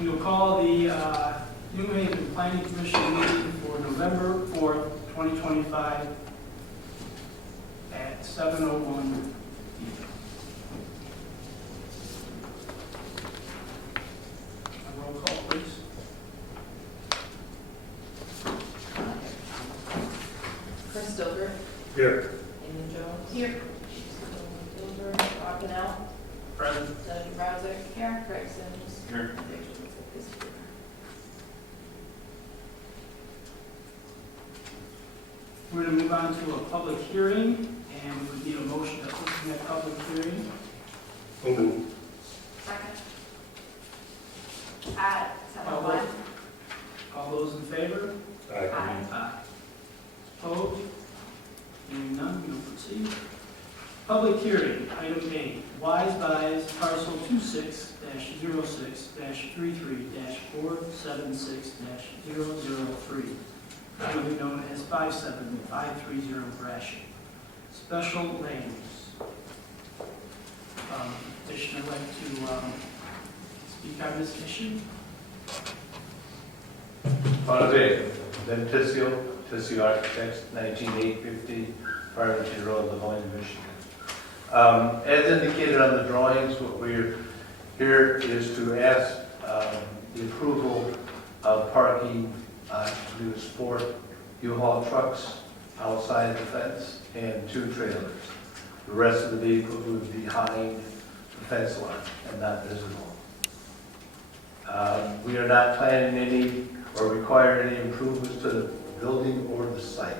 We will call the New Haven Planning Commission meeting for November 4th, 2025 at 7:01 p.m. A roll call, please. Chris Stover, Here. Amy Jones. Here. Gilbert, Bob Canal, Present. Debbie Browser. Here. Greg Sims. Here. And Rachel is here. We're going to move on to a public hearing, and we would need a motion to open that public hearing. So moved. Second. At 7:01. All those in favor? Aye. Aye. Opposed? Hearing none, we will proceed. Public hearing, item A, Wise Buys parcel 26-06-33-476-003, commonly known as 57530 Gratiot. Special land use. Petitioner would like to speak on this issue? Ventisio, Tissue Architects, 19850 Farmington Road, Lemoyne, Michigan. As indicated on the drawings, what we're here is to ask the approval of parking to use 4 U-Haul trucks outside the fence and 2 trailers. The rest of the vehicles would be behind the fence line and not visible. We are not planning any or require any improvements to the building or the site.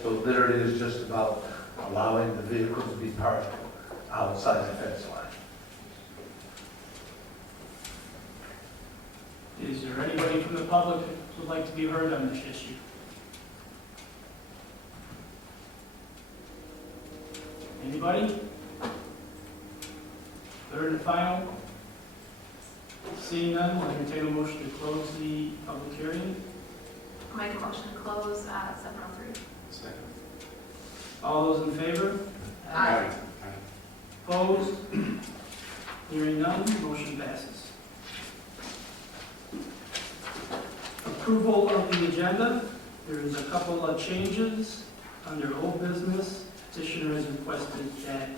So literally it's just about allowing the vehicles to be parked outside the fence line. Is there anybody from the public who would like to be heard on this issue? Anybody? Third and final? Seeing none, we'll entertain a motion to close the public hearing. I'll make a motion to close at 7:03. Second. All those in favor? Aye. Opposed? Hearing none, motion passes. Approval of the agenda. There is a couple of changes under old business. Petitioner has requested that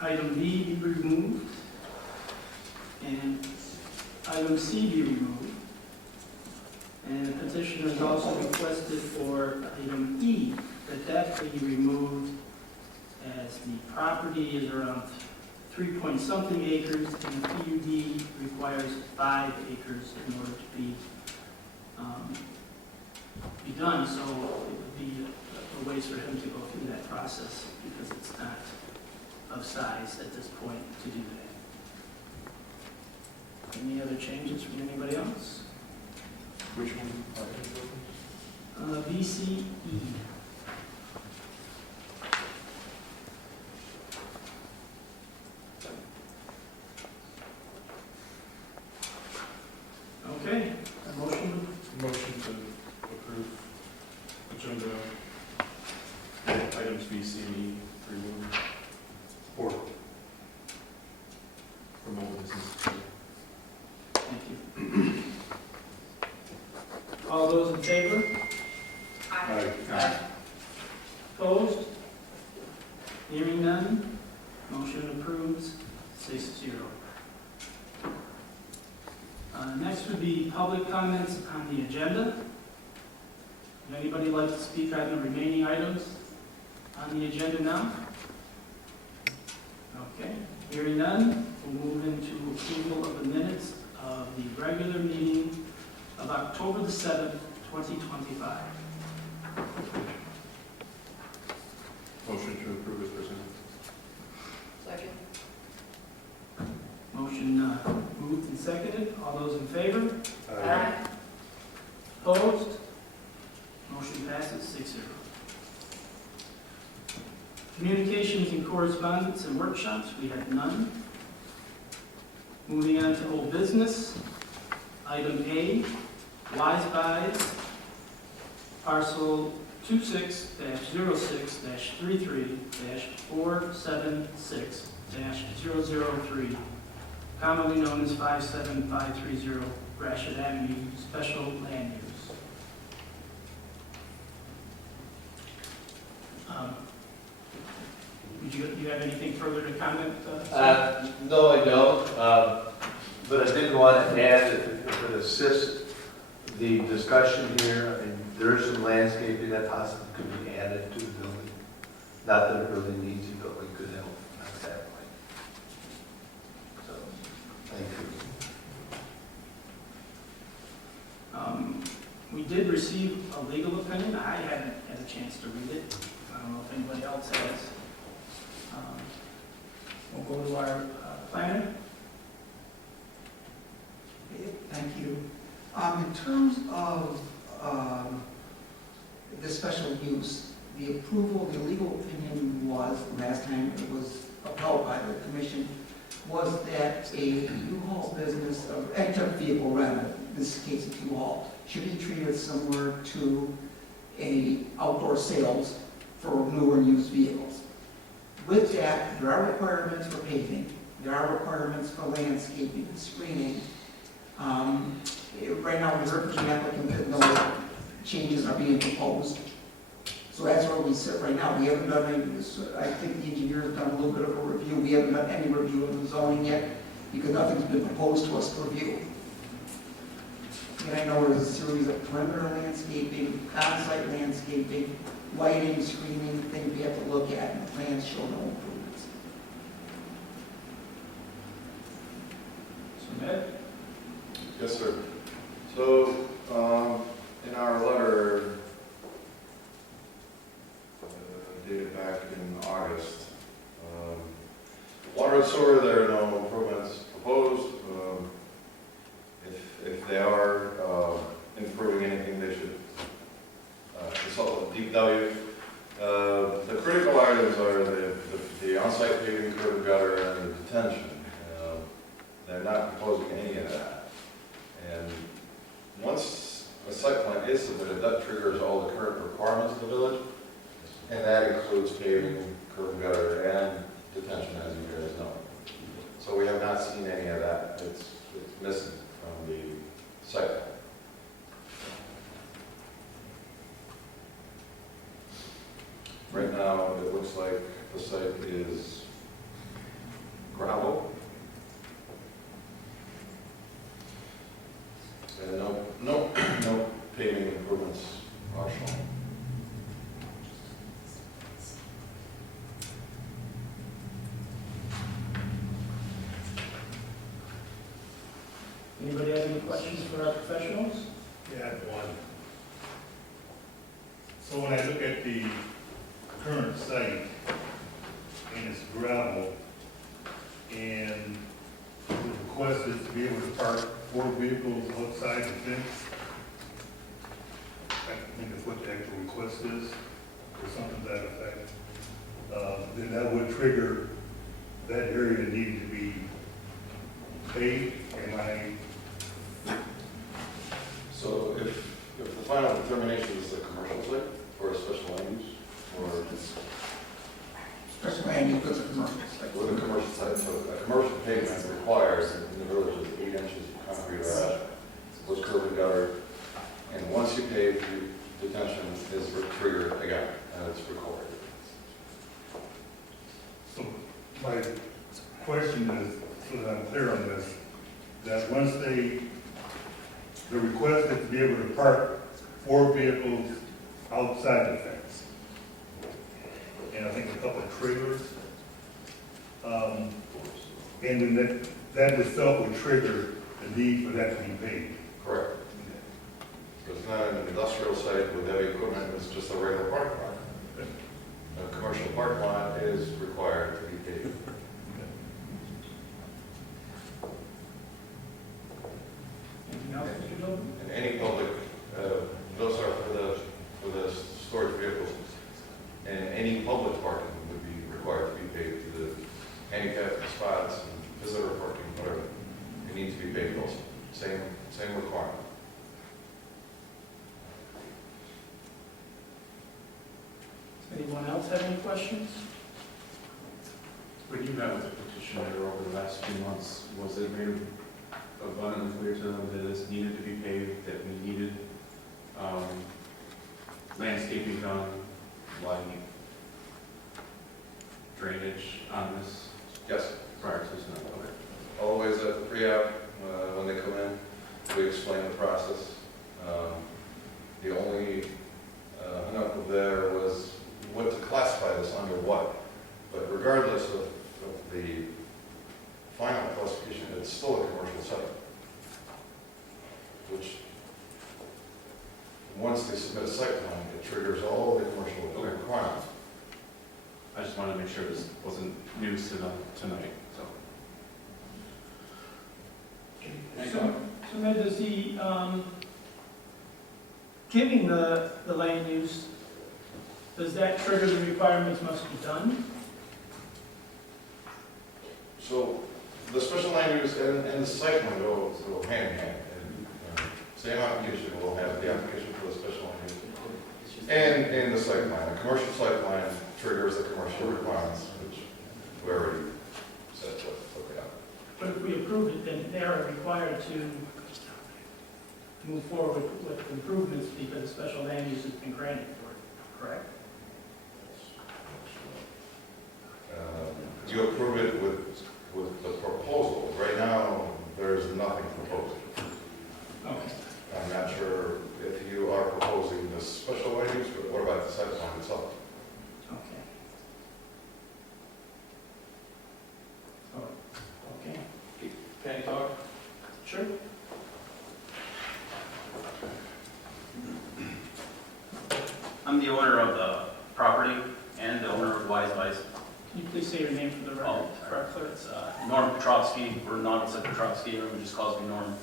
item B be removed and item C be removed. And the petitioner has also requested for item E that be removed, as the property is around 3-point-something acres and the PUD requires 5 acres in order to be done. So it would be a waste for him to go through that process because it's not of size at this point to do that. Any other changes from anybody else? Which one? BCE. Okay, a motion, Motion to approve agenda items B, C, and E removed Four. from old business. thank you. All those in favor? Aye. Aye. Opposed? Hearing none, motion approves 6-0. Next would be public comments on the agenda. Would anybody like to speak on the remaining items on the agenda now? Okay, hearing none, we'll move into approval of the minutes of the regular meeting of October the 7th, 2025. Motion to approve as presented. Second. Motion moved and seconded. All those in favor? Aye. Opposed? Motion passes 6-0. Communications and correspondence and workshops, we have none. Moving on to old business. Item A, Wise Buys, parcel 26-06-33-476-003, commonly known as 57530 Gratiot Avenue, special land use. You have anything further to comment? No, I don't, but I did want to add, if it would assist the discussion here, and there is some landscaping that possibly could be added to the building. Not that it really needs it, but we could help at that point. So, thank you. We did receive a legal opinion. I haven't had a chance to read it. I don't know if anybody else has. We'll go to our planner. Thank you. In terms of the special use, the approval, the legal opinion was, last time it was upheld by the commission, was that a U-Haul business, or any type of vehicle rather, in this case a U-Haul, should be treated similar to a outdoor sales for newer and used vehicles. With that, there are requirements for paving, there are requirements for landscaping and screening. Right now, we heard from the applicant that no changes are being proposed. So that's where we sit right now. We haven't done any, I think the engineer's done a little bit of a review. We haven't done any review of the zoning yet because nothing's been proposed to us to review. And I know there's a series of perimeter landscaping, on-site landscaping, lighting, screening, things we have to look at, and the plans show no improvements. So, Ned? Yes, sir. So, in our letter dated back in August, water and sewer, there are no improvements proposed. If they are improving anything, they should consult with DPW. The critical items are the on-site paving, curb and gutter, and the detention. They're not proposing any of that. And once a site plan is submitted, that triggers all the current requirements of the village, and that includes paving, curb and gutter, and detention, as you guys know. So we have not seen any of that. It's missing from the site plan. Right now, it looks like the site is gravel. And no paving improvements are shown. Anybody have any questions for our professionals? Yeah, one. So when I look at the current site, and it's gravel, and the request is to be able to park 4 vehicles outside the fence, I think that's what the actual request is, or something to that effect, then that would trigger that area needing to be paved. Am I? So if the final determination is a commercial site or a special land use, or Special land use is a commercial site. with a commercial site, so a commercial pavement requires in the village of 8 inches of concrete or ash, with curb and gutter, and once you pave, detention is triggered again, and it's recorded. So my question is, so that I'm clear on this, that once the request is to be able to park 4 vehicles outside the fence, and I think a couple of trailers, and then that itself would trigger the need for that to be paid. Correct. So it's not an industrial site with heavy equipment, it's just a regular parking lot. A commercial parking lot is required to be paved. Anything else, Mr. Jones? And any public, those are for the storage vehicles, and any public parking would be required to be paved to the handicap spots and visitor parking, whatever. It needs to be paved also, same requirement. Anyone else have any questions? When you met with the petitioner over the last few months, was it made abundantly clear to them that this needed to be paved, that we needed landscaping done, lighting, drainage on this Yes, prior to this? Okay. always at the pre-app, when they come in, we explain the process. The only hang-up there was what to classify this under what. But regardless of the final classification, it's still a commercial site. Which, once they submit a site plan, it triggers all the commercial requirements. I just wanted to make sure this wasn't news to them tonight, so. So Ed, does the, giving the land use, does that trigger the requirements must be done? So the special land use and the site plan go hand in hand. And, same application will have the application for the special land use and the site plan. The commercial site plan triggers the commercial requirements, which we already said what they are. But if we approve it, then they are required to move forward with improvements because the special land use has been granted for it, correct? You approve it with the proposal. Right now, there's nothing proposed. Okay. I'm not sure if you are proposing the special land use, but what about the site plan itself? Okay. Oh, okay. Can I talk? Sure. I'm the owner of the property and the owner of Wise Vice. Can you please say your name for the record? Oh, Clerk? It's Norm Petrovsky, or Norm Petrovsky, everyone just calls me Norm.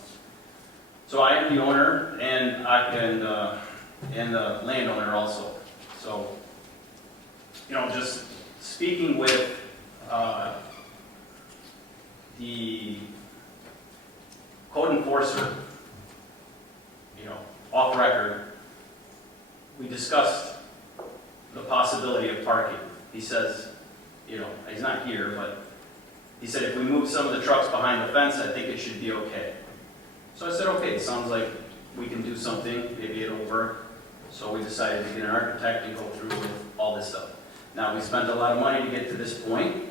So I am the owner and the landowner also. So, just speaking with the code enforcer, off record, we discussed the possibility of parking. He says, he's not here, but he said if we move some of the trucks behind the fence, I think it should be okay. So I said, okay, it sounds like we can do something, maybe it'll work. So we decided to get an architect and go through with all this stuff. Now, we spent a lot of money to get to this point.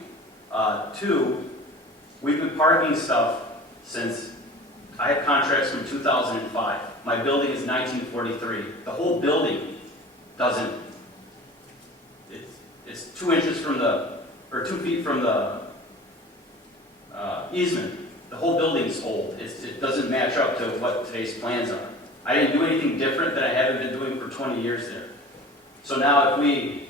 Two, we've been parking stuff since I had contracts from 2005. My building is 1943. The whole building doesn't, it's 2 inches from the, or 2 feet from the easement. The whole building's old. It doesn't match up to what today's plans are. I didn't do anything different that I haven't been doing for 20 years there. So now if we,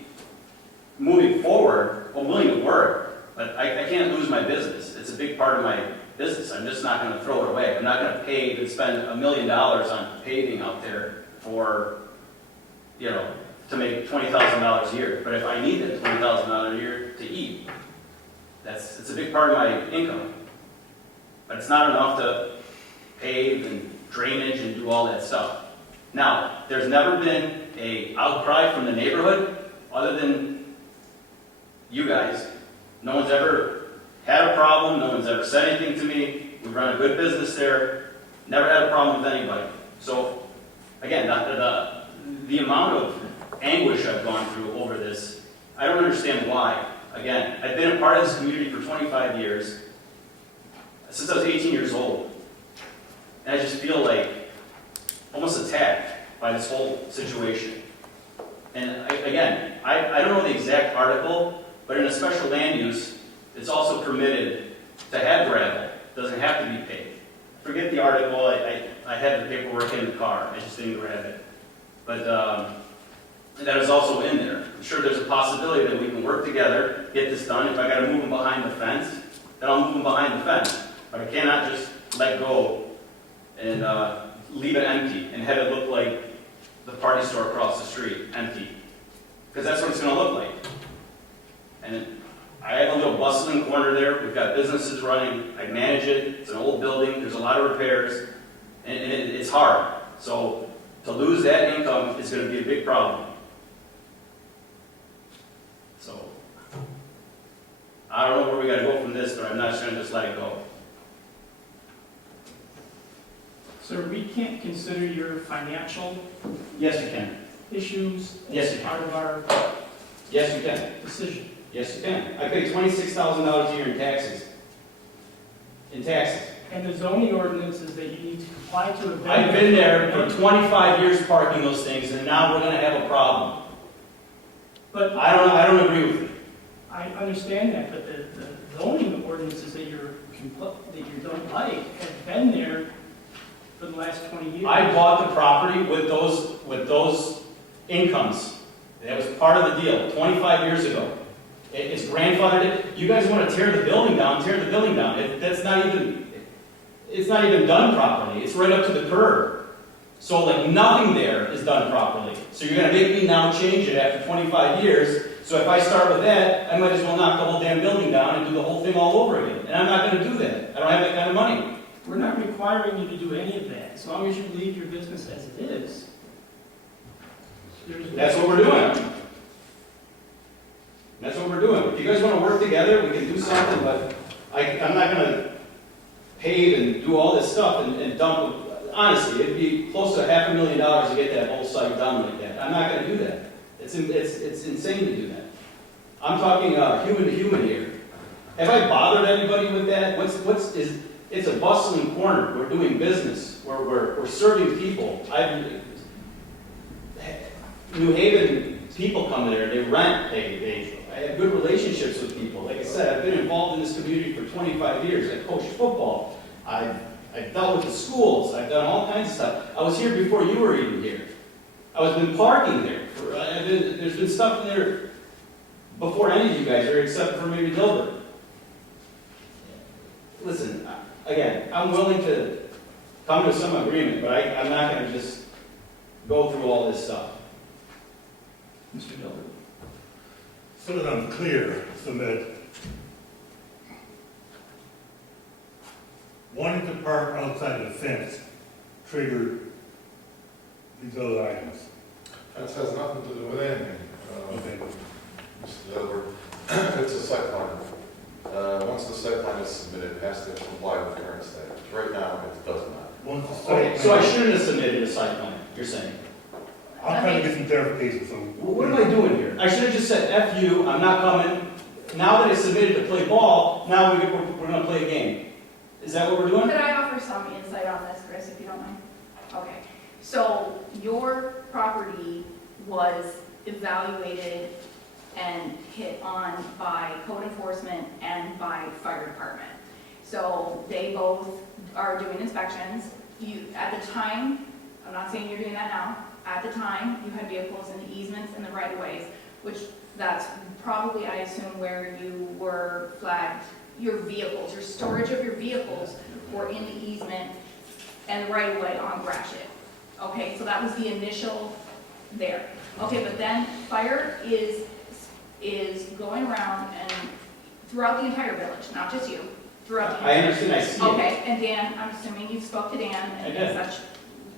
moving forward, I'm willing to work, but I can't lose my business. It's a big part of my business. I'm just not going to throw it away. I'm not going to pave and spend $1 million on paving out there for, to make $20,000 a year. But if I need that $20,000 a year to eat, it's a big part of my income. But it's not enough to pave and drainage and do all that stuff. Now, there's never been an outcry from the neighborhood other than you guys. No one's ever had a problem. No one's ever said anything to me. We run a good business there. Never had a problem with anybody. So, again, the amount of anguish I've gone through over this, I don't understand why. Again, I've been a part of this community for 25 years, since I was 18 years old. And I just feel like almost attacked by this whole situation. And I don't know the exact article, but in a special land use, it's also permitted to have gravel. It doesn't have to be paved. Forget the article. I had the paperwork in the car. I just didn't grab it. But that is also in there. I'm sure there's a possibility that we can work together, get this done. If I got to move them behind the fence, then I'll move them behind the fence. But I cannot just let go and leave it empty and have it look like the party store across the street, empty. Because that's what it's going to look like. And I have a little bustling corner there. We've got businesses running. I manage it. It's an old building. There's a lot of repairs. And it's hard. So to lose that income is going to be a big problem. So, I don't know where we gotta go from this, but I'm not gonna just let it go. Sir, we can't consider your financial Yes, you can. issues Yes, as you part of our Yes, you can. decision. Yes, you can. I pay $26,000 a year in taxes. In taxes. And the zoning ordinances that you need to comply to have been. I've been there for 25 years parking those things, and now we're gonna have a problem. But I don't agree with you. I understand that, but the zoning ordinances that you don't like have been there for the last 20 years. I bought the property with those incomes. That was part of the deal, 25 years ago. It's grandfathered. You guys want to tear the building down, tear the building down. It's not even done properly. It's right up to the curb. So like nothing there is done properly. So you're going to make me now change it after 25 years. So if I start with that, I might as well knock the whole damn building down and do the whole thing all over again. And I'm not going to do that. I don't have that kind of money. We're not requiring you to do any of that, as long as you leave your business as it is. That's what we're doing. That's what we're doing. If you guys want to work together, we can do something, but I'm not going to pave and do all this stuff and dump. Honestly, it'd be close to $500,000 to get that whole site done like that. I'm not going to do that. It's insane to do that. I'm talking human to human here. Have I bothered anybody with that? It's a bustling corner. We're doing business. We're serving people. New Haven people come there. They rent. I have good relationships with people. Like I said, I've been involved in this community for 25 years. I coached football. I've dealt with the schools. I've done all kinds of stuff. I was here before you were even here. I was been parking there. There's been stuff in there before any of you guys are, except for maybe Dilbert. Listen, again, I'm willing to come to some agreement, but I'm not going to just go through all this stuff. Mr. Dilbert. So that I'm clear, Sumit, wanting to park outside the fence triggered these other items. Fence has nothing to do with anything. Okay. Mr. Dilbert, it's a site plan. Once the site plan is submitted, it has to comply with current standards. Right now, it does not. Once the site Okay, so I plan- shouldn't have submitted a site plan, you're saying. I'm trying to get some clarification, so. What am I doing here? I should have just said, F you, I'm not coming. Now that I submitted to play ball, now we're going to play a game. Is that what we're doing? Could I offer some insight on this, Chris, if you don't mind? Okay, so your property was evaluated and hit on by code enforcement and by fire department. So they both are doing inspections. At the time, I'm not saying you're doing that now, at the time, you had vehicles in the easements and the right-of-ways, which that's probably, I assume, where you were flagged, your vehicles, your storage of your vehicles were in the easement and the right-of-way on Gratiot. Okay, so that was the initial there. Okay, but then fire is going around and throughout the entire village, not just you, throughout the I entire. understand, I see it. Okay, and Dan, I'm assuming you spoke to Dan I and did. such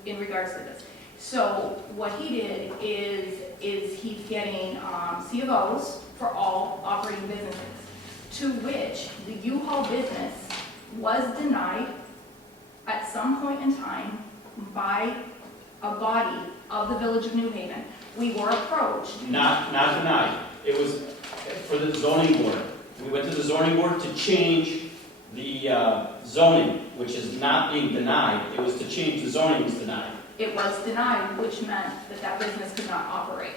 in regards to this. So what he did is he's getting C of Os for all operating businesses, to which the U-Haul business was denied at some point in time by a body of the Village of New Haven. We were approached. Not denied. It was for the zoning board. We went to the zoning board to change the zoning, which is not being denied. It was to change the zoning was denied. It was denied, which meant that that business could not operate.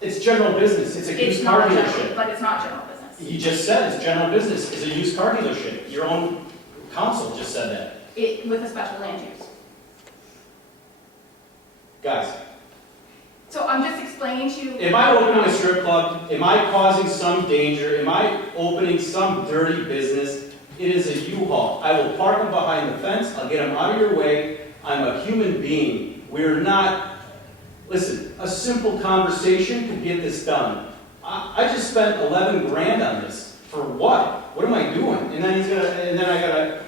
It's general business. It's a It's used car not general, dealership. but it's not general business. You just said it's general business. It's a used car dealership. Your own council just said that. With a special land use. Guys, So I'm just explaining to you. am I opening a strip club? Am I causing some danger? Am I opening some dirty business? It is a U-Haul. I will park them behind the fence. I'll get them out of your way. I'm a human being. We're not, listen, a simple conversation could get this done. I just spent 11 grand on this. For what? What am I doing? And then I gotta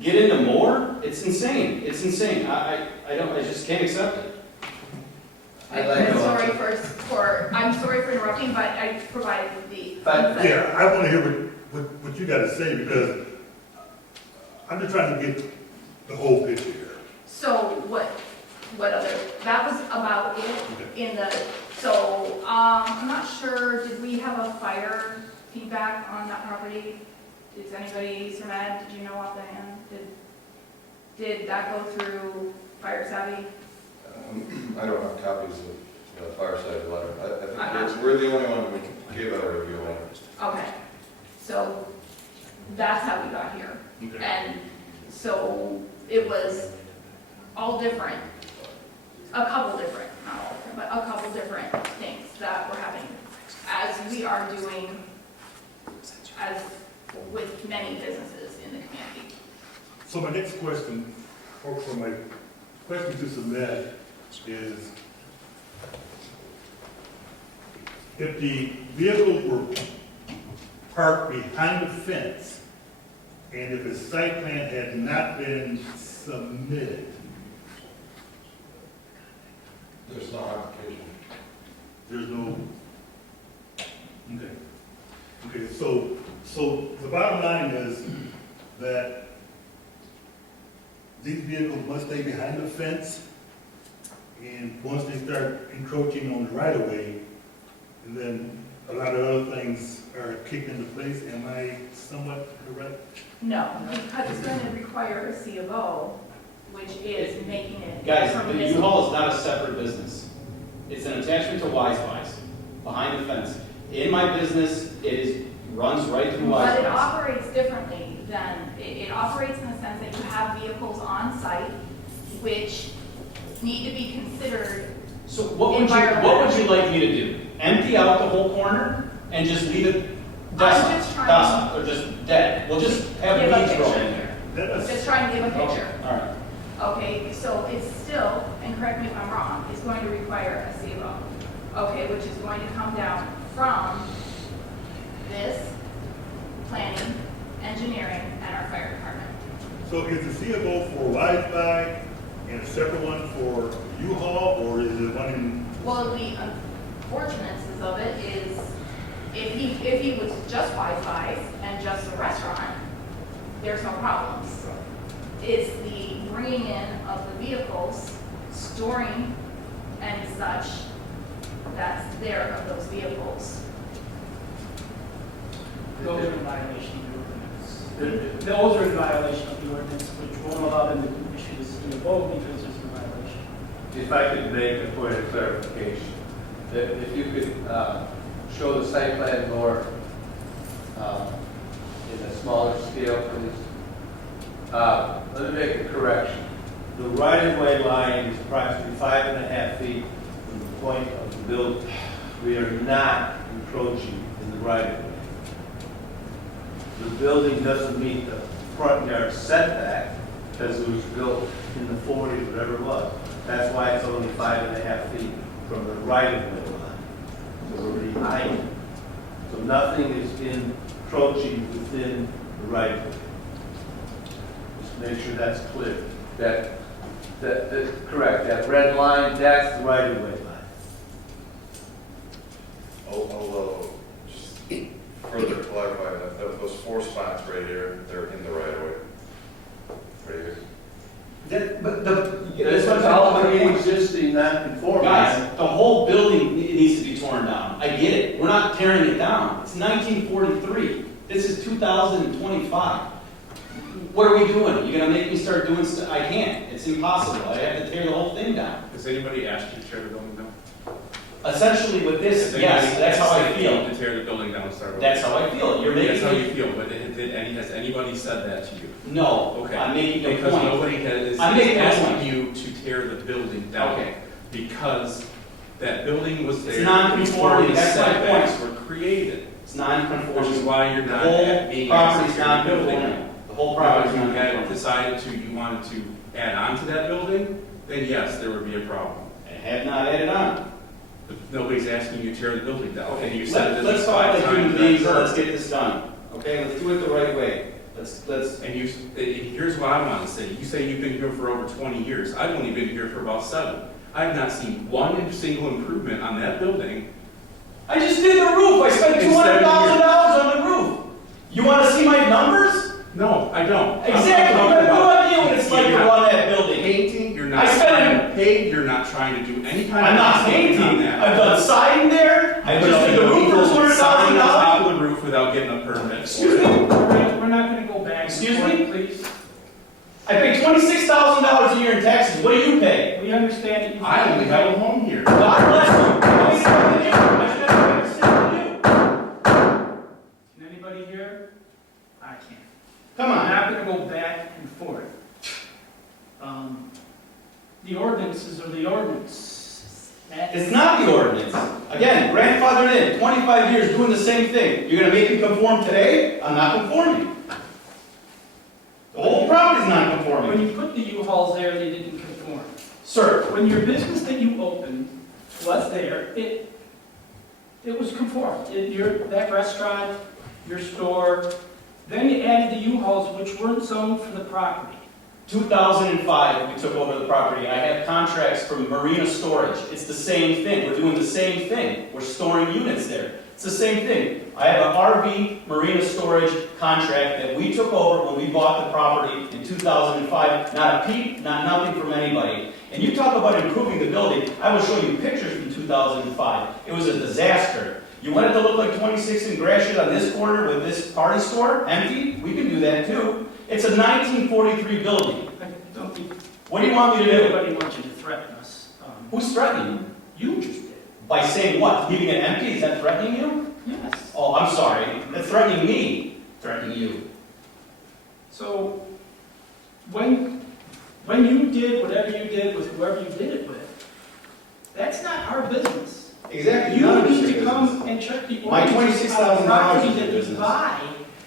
get into more? It's insane. It's insane. I just can't accept it. I'd like I'm to- sorry for I'm sorry for interrupting, but I provided the. But- Yeah, I want to hear what you got to say, because I'm just trying to get the whole picture here. So what other, that was about it in the, so, I'm not sure, did we have a fire feedback on that property? Did anybody, Sir Matt, did you know offhand? Did that go through Fire Savvy? I don't have copies of the fireside letter. I I'm think we're the only one who gave out a review letter. Okay, so that's how we got here. Okay. And so it was all different, a couple different, not all different, but a couple different things that were happening as we are doing, as with many businesses in the community. So my next question, or for my question to submit is, if the vehicles were parked behind the fence, and if the site plan had not been submitted, There's no application. there's no, okay. Okay, so the bottom line is that these vehicles must stay behind the fence, and once they start encroaching on the right of way, and then a lot of other things are kicked into place. Am I somewhat correct? No, because it's going to require a C of O, which is making it. Guys, the permissible. U-Haul is not a separate business. It's an attachment to Wise Buys, behind the fence. In my business, runs right through Wise But it Buys. operates differently than, it operates in the sense that you have vehicles on site which need to be considered. So what would you like me to do? Empty out the whole corner and just leave it I'm docile, just trying- docile, or just dead? We'll just have Give a weeds grow picture. in there. Let us, Just trying to give a picture. All right. Okay, so it's still, and correct me if I'm wrong, it's going to require a C of O. Okay, which is going to come down from this, planning, engineering, and our fire department. so is the C of O for Wi-Fi and a separate one for U-Haul, or is it one in? Well, the unfortunateness of it is, if he was just Wi-Fi and just a restaurant, there's no problems. It's the bringing in of the vehicles, storing and such that's there of those vehicles. Those are in violation of the ordinance. Those are in violation of the ordinance, which won't allow them to issue the C of O because it's in violation. If I could make a point of clarification, that if you could show the site plan more in a smaller scale, please. Let me make a correction. The right-of-way line is approximately 5.5 feet from the point of the building. We are not encroaching in the right-of-way. The building doesn't meet the front yard setback because it was built in the 40s, whatever it was. That's why it's only 5.5 feet from the right-of-way line. So we're behind it. So nothing is encroaching within the right-of-way. Just make sure that's clear. That's correct. That red line, that's the right-of-way line. I'll just further clarify that those 4 spots right here, they're in the right of way. Right here. But this one's all pre-existing non-conforming. Guys, the whole building needs to be torn down. I get it. We're not tearing it down. It's 1943. This is 2025. What are we doing? You're gonna make me start doing stuff? I can't. It's impossible. I have to tear the whole thing down. Has anybody asked you to tear the building down? Essentially with this, Has yes, anybody that's how I asked you feel. to tear the building down and start over? That's how I feel. You're That's making how me, you feel, but has anybody said that to you? no, Okay. I'm making a Because point. nobody is I'm making a asking point. you to tear the building down. Okay. Because that building was It's there non-conforming, before the that's my point. setbacks were created. It's Which is non-conforming. why you're The not whole being asked property's to tear the building down. non-conforming. The whole Now, property's if you had non-conforming. decided you wanted to add on to that building, then yes, there would be a problem. I have not added on. But nobody's asking you to tear the building down. And you said it Let's is talk 5 like human times beings, that and let's curve. get this done. Okay, let's do it the right way. Let's, And here's what I want to say. You say you've been here for over 20 years. I've only been here for about 7. I've not seen one single improvement on that building. I just did the roof. I spent $200,000 on the roof. You want to see my numbers? No, I don't. Exactly. You have no idea what it's like to run that building. Painting, you're not I spent- trying to paint, you're not trying to do any kind of. I'm not on painting. that. I've done siding there. I But just did the roof for sign on $200,000. top of the roof without getting a permit. Excuse me? We're not gonna go back. and Excuse forth, me? Please. I pay $26,000 a year in taxes. What do you pay? We understand that you. I only have a home here. God bless you. I spend it on you. I spend it on you. Can anybody hear? I can't. Come I'm on. not gonna go back and forth. The ordinances are the ordinance. It's not the ordinance. Again, grandfathered in, 25 years doing the same thing. You're gonna make me conform today? I'm not conforming. The whole property's not When conforming. you put the U-Hauls there, they didn't conform. Sir, When your business that you opened was there, it was conformed. That restaurant, your store, then you added the U-Hauls, which weren't zoned for the property. 2005, we took over the property. I have contracts from Marina Storage. It's the same thing. We're doing the same thing. We're storing units there. It's the same thing. I have an RV Marina Storage contract that we took over when we bought the property in 2005. Not a peep, not nothing from anybody. And you talk about improving the building. I will show you pictures from 2005. It was a disaster. You want it to look like 26 in Gratiot on this corner with this party store empty? We can do that too. It's a 1943 building. I don't think What do you want me to do? anybody wants you to threaten us. Who's threatening you? You just did. By saying what? Leaving it empty? Is that threatening you? Yes. Oh, I'm sorry. That's threatening me. Threatening you. So, when you did whatever you did with whoever you did it with, that's not our business. Exactly. You need to come and check the My ordinances on the $26,000 property is that your you business. buy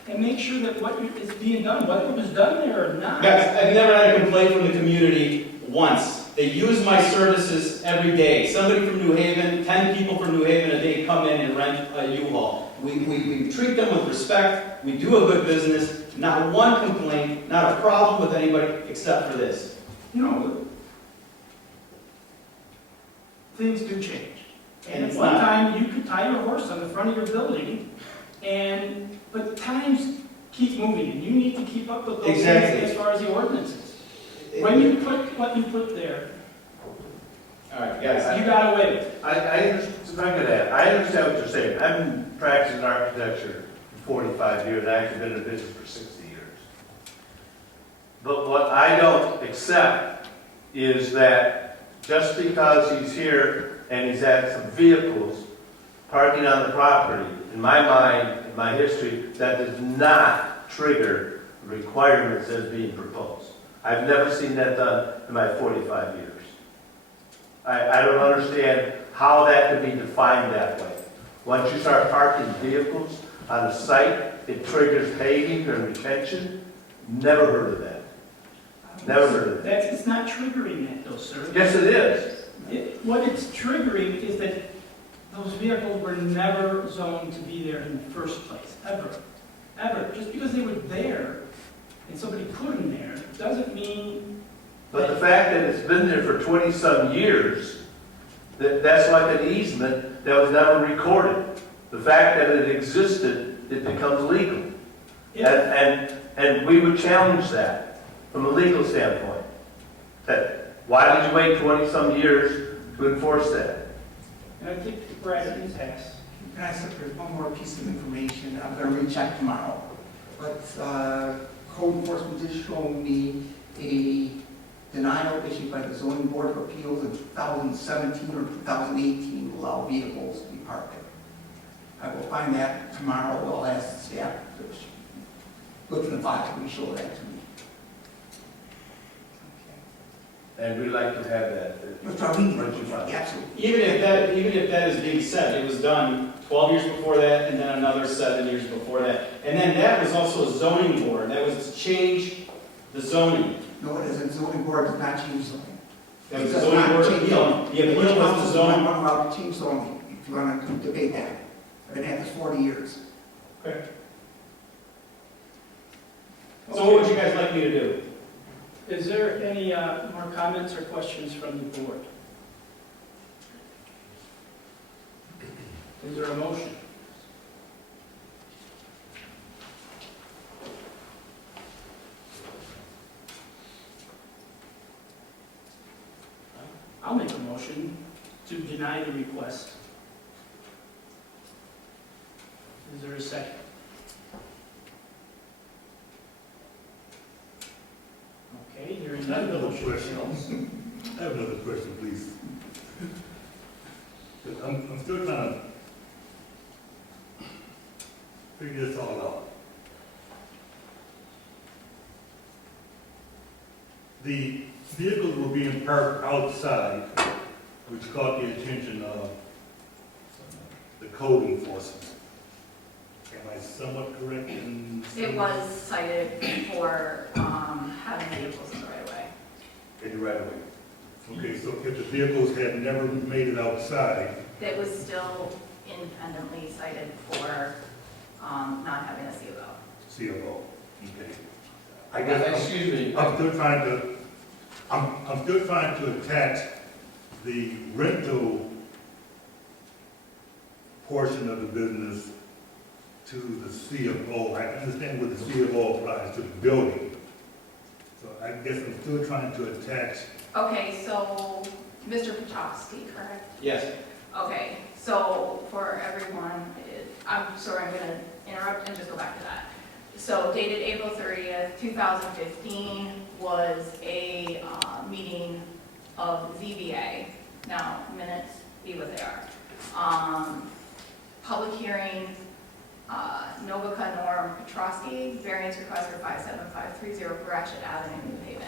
and make sure that what is being done, whether it was done there or not. Guys, I've never had a complaint from the community once. They use my services every day. Somebody from New Haven, 10 people from New Haven a day come in and rent a U-Haul. We treat them with respect. We do a good business. Not one complaint, not a problem with anybody except for this. You know, things do change. And And at it's one not. time, you could tie your horse on the front of your building, but times keep moving, and you need to keep up with those things Exactly. as far as the ordinances. When you put what you put there, All right, guys. you got away with it. I understand what you're saying. I've been practicing architecture for 45 years, I've actually been in business for 60 years. But what I don't accept is that just because he's here and he's had some vehicles parking on the property, in my mind, in my history, that does not trigger requirements as being proposed. I've never seen that done in my 45 years. I don't understand how that can be defined that way. Once you start parking vehicles on a site, it triggers paving or retention. Never heard of that. Never heard of that. It's not triggering that though, sir. Yes, it is. What it's triggering is that those vehicles were never zoned to be there in the first place, ever. Ever. Just because they were there and somebody put them there, doesn't mean. But the fact that it's been there for 20-some years, that's like an easement that was never recorded. The fact that it existed, it becomes legal. And we would challenge that from a legal standpoint. That why did you wait 20-some years to enforce that? And I think Brad can pass. Can I say there's one more piece of information? I'm going to recheck tomorrow. But code enforcement did show me a denial issued by the zoning board of appeals in 2017 or 2018 to allow vehicles to be parked there. I will find that tomorrow. We'll ask the staff to look in the file and show that to me. And we'd like to have that. That's what I mean. Once you find it. Absolutely. Even if that is being said, it was done 12 years before that, and then another 7 years before that. And then that was also a zoning board. That was to change the zoning. No, it isn't. Zoning board does not change zoning. That was It the does zoning not board change appeal. zoning. The appeal was the I'm zoning. not allowed to change zoning, if you want to debate that. I've been at this 40 years. Okay. So what would you guys like me to do? Is there any more comments or questions from the board? Is there a motion? I'll make a motion to deny the request. Is there a second? Okay, there is I have none. another Motion question. fails. I have another question, please. I'm still trying to figure this all out. The vehicles were being parked outside, which caught the attention of the code enforcement. Am I somewhat correct in? It was cited for having vehicles in the right of way. In the right of way. Okay, so if the vehicles had never made it outside, It was still independently cited for not having a CFO. CFO, okay. I guess, excuse me, I'm still trying to attach the rental portion of the business to the CFO. I understand what the CFO applies to the building. So I guess I'm still trying to attach, Okay, so Mr. Petrovsky, correct? Yes. Okay, so for everyone, I'm sorry, I'm gonna interrupt and just go back to that. So dated April 30th, 2015 was a meeting of ZBA. Now, minutes, be what they are. Public hearing, Novica Norm Petrosky, variance request for 57530 Gratiot Avenue, New Haven.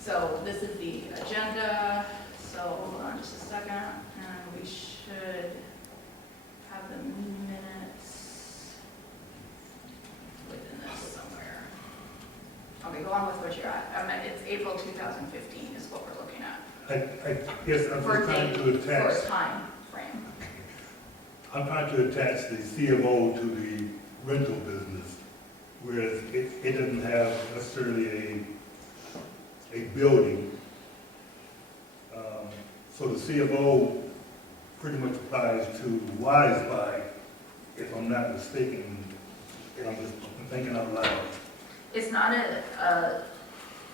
So this is the agenda, so hold on just a second, and we should have the minutes within this somewhere. Okay, go on with what you're at. It's April 2015 is what we're looking at. I guess I'm For just trying to for a attach, time frame. I'm trying to attach the CFO to the rental business, whereas it doesn't have necessarily a building. So the CFO pretty much applies to Wise Buy, if I'm not mistaken, and I'm just thinking out loud. It's not a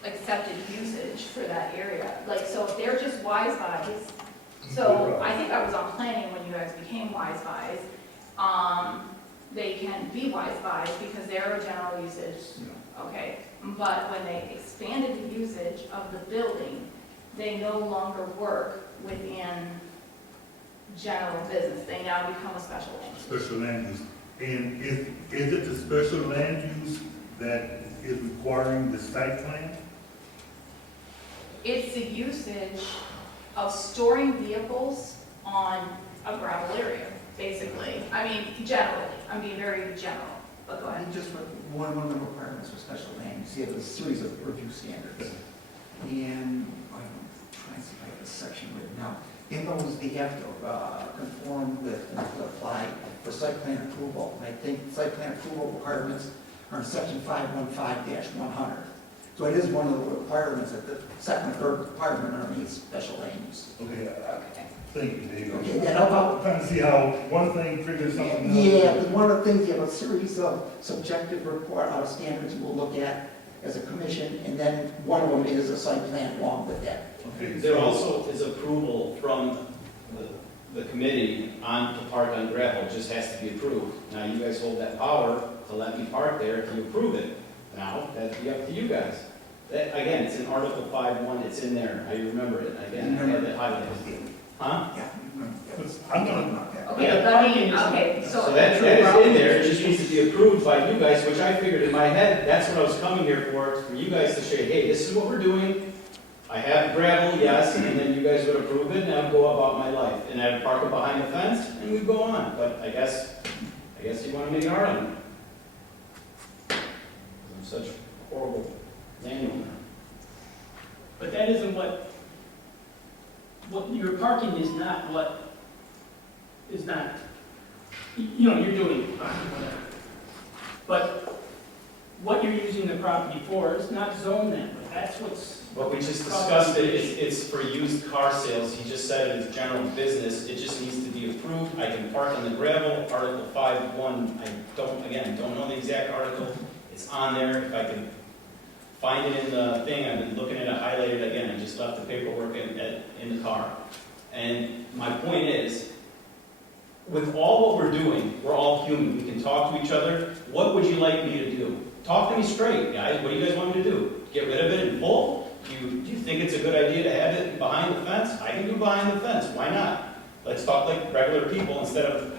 accepted usage for that area. Like, so if they're just Wise Buys, so I think I was on planning when you guys became Wise Buys. They can be Wise Buys because they're a general usage, okay? But when they expanded the usage of the building, they no longer work within general business. They now become a special land use. Special land use. And is it the special land use that is requiring the site plan? It's the usage of storing vehicles on a gravel area, basically. I mean, generally, I'm being very general, but go ahead. And just one of the requirements for special land use, you have a series of review standards. And I'm trying to see if I have this section written down. In those, they have to conform with and to apply for site plan approval. And I think site plan approval requirements are in section 515-100. So it is one of the requirements that the second and third requirement are these special land use. Okay, Okay. thank you, Dave. Okay, that help out? I'm trying to see how one thing triggers something else. Yeah, because one of the things, you have a series of subjective standards we'll look at as a commission, and then one of them is a site plan along with that. Okay, There so- also is approval from the committee on to park on gravel, it just has to be approved. Now, you guys hold that power to let me park there if you approve it. Now, that'd be up to you guys. That, again, it's in Article 5.1, it's in there, I remember it, again, I had that highlighted. Huh? Yeah. I'm gonna, Okay, let me, okay, So so. that is in there, it just needs to be approved by you guys, which I figured in my head, that's what I was coming here for you guys to say, hey, this is what we're doing. I have gravel, yes, and then you guys would approve it, and I'd go about my life. And I'd park it behind the fence, and we'd go on. But I guess you want to make it hard on me. I'm such a horrible manual. But that isn't what your parking is not, you're doing it, fine, whatever. But what you're using the property for is not zoned that way. That's what's. But we just discussed it, it's for used car sales, he just said it's general business, it just needs to be approved. I can park on the gravel, Article 5.1, I don't know the exact article, it's on there, if I can find it in the thing, I've been looking at it highlighted again, I just left the paperwork in the car. And my point is, with all what we're doing, we're all human, we can talk to each other, what would you like me to do? Talk to me straight, guys, what do you guys want me to do? Get rid of it in full? Do you think it's a good idea to have it behind the fence? I can do behind the fence, why not? Let's talk like regular people instead of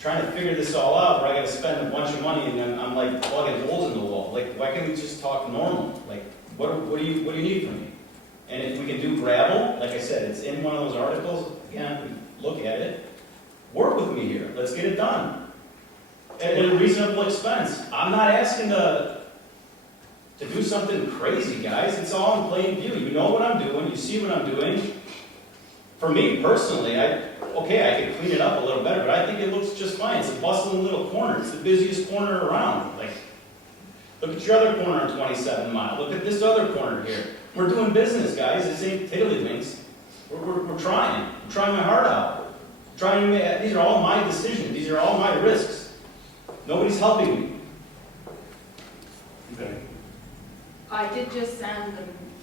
trying to figure this all out where I gotta spend a bunch of money and then I'm like plugging holes in the wall. Like, why can't we just talk normal? Like, what do you need from me? And if we can do gravel, like I said, it's in one of those articles, again, we look at it, work with me here, let's get it done. At a reasonable expense. I'm not asking to do something crazy, guys. It's all in plain view. You know what I'm doing. You see what I'm doing. For me personally, I could clean it up a little better, but I think it looks just fine. It's a bustling little corner. It's the busiest corner around. Like, look at your other corner on 27 Mile. Look at this other corner here. We're doing business, guys. This ain't tiddlywinks. We're trying. I'm trying my heart out. These are all my decisions. These are all my risks. Nobody's helping me. Okay. I did just send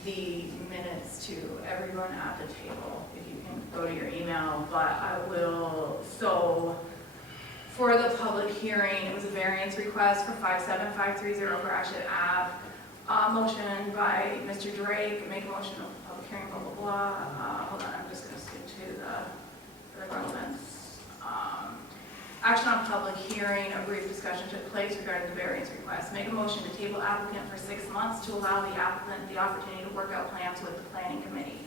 the minutes to everyone at the table, if you can go to your email, but I will, so, for the public hearing, it was a variance request for 57530 Gratiot Ave. Motion by Mr. Drake, make a motion of public hearing, blah, blah, blah. Hold on, I'm just gonna skip to the relevance. Action on public hearing, a brief discussion took place regarding the variance request. Make a motion to table applicant for 6 months to allow the applicant the opportunity to work out plans with the planning committee.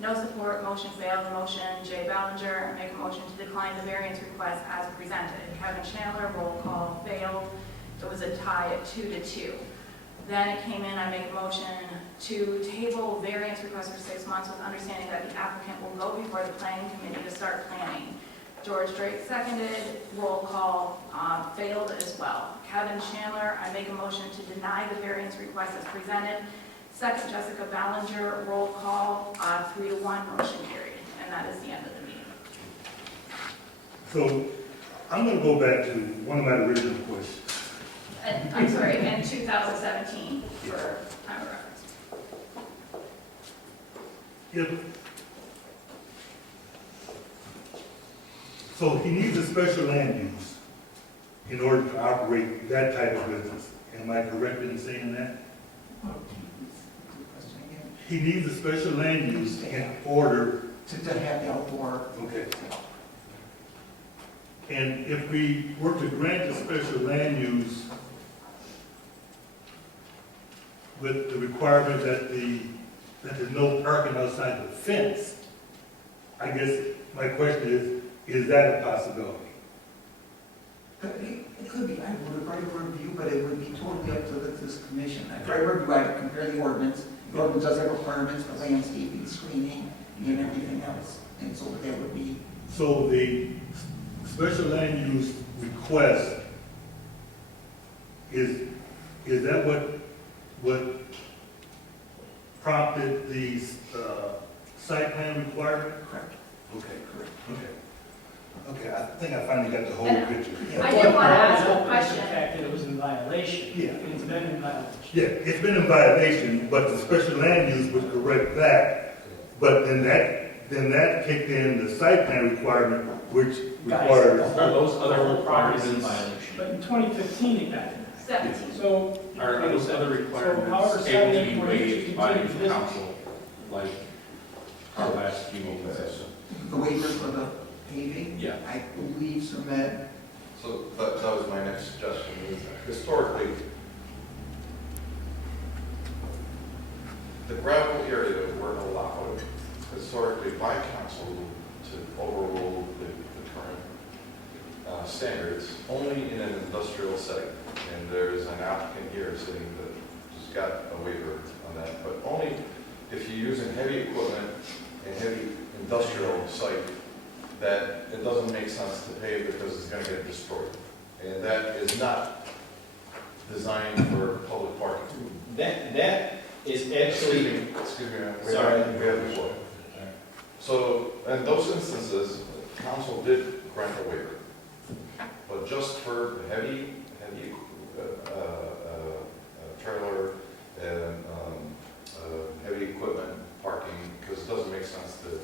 No support, motion failed. Motion, Jay Ballinger. Make a motion to decline the variance request as presented. Kevin Chandler, roll call, failed. It was a tie at 2-2. Then it came in, I make a motion to table variance request for 6 months with understanding that the applicant will go before the planning committee to start planning. George Drake seconded, roll call, failed as well. Kevin Chandler, I make a motion to deny the variance request as presented. Second, Jessica Ballinger, roll call, 3-1, motion carried. And that is the end of the meeting. So I'm going to go back to one of my original questions. And, I'm sorry, in 2017 for time of reference. So he needs a special land use in order to operate that type of business. Am I correct in saying that? He needs a special land use in order To have the outdoor. Okay. And if we were to grant a special land use with the requirement that there's no parking outside the fence, I guess my question is that a possibility? It could be, I would agree for review, but it would be totally up to this commission. If I review, I would compare the ordinance. The ordinance does have requirements for landscaping, screening, and everything else. And so that would be. So the special land use request, is that what prompted the site plan requirement? Correct. Okay, correct. Okay, I think I finally got the whole picture. I did want to ask a question. The fact that it was in violation. Yeah. It's been in violation. Yeah, it's been in violation, but the special land use would correct that. But then that kicked in the site plan requirement, which requires. Are those other requirements in Properties. violation? But in 2015, it got in. 17. So. Are those other however requirements Saturday able to be morning, waived you by continue business. council, like our last few meetings? The waiver for the paving? Yeah. I believe so, Matt. So that was my next suggestion, is historically, the gravel area were allowed historically by council to overrule the current standards only in an industrial setting. And there's an applicant here sitting that just got a waiver on that, but only if you're using heavy equipment and heavy industrial site that it doesn't make sense to pave because it's going to get destroyed. And that is not designed for public parking. That is actually, Excuse me, Sorry. we have the floor. So, in those instances, council did grant a waiver, but just for heavy trailer and heavy equipment parking, because it doesn't make sense to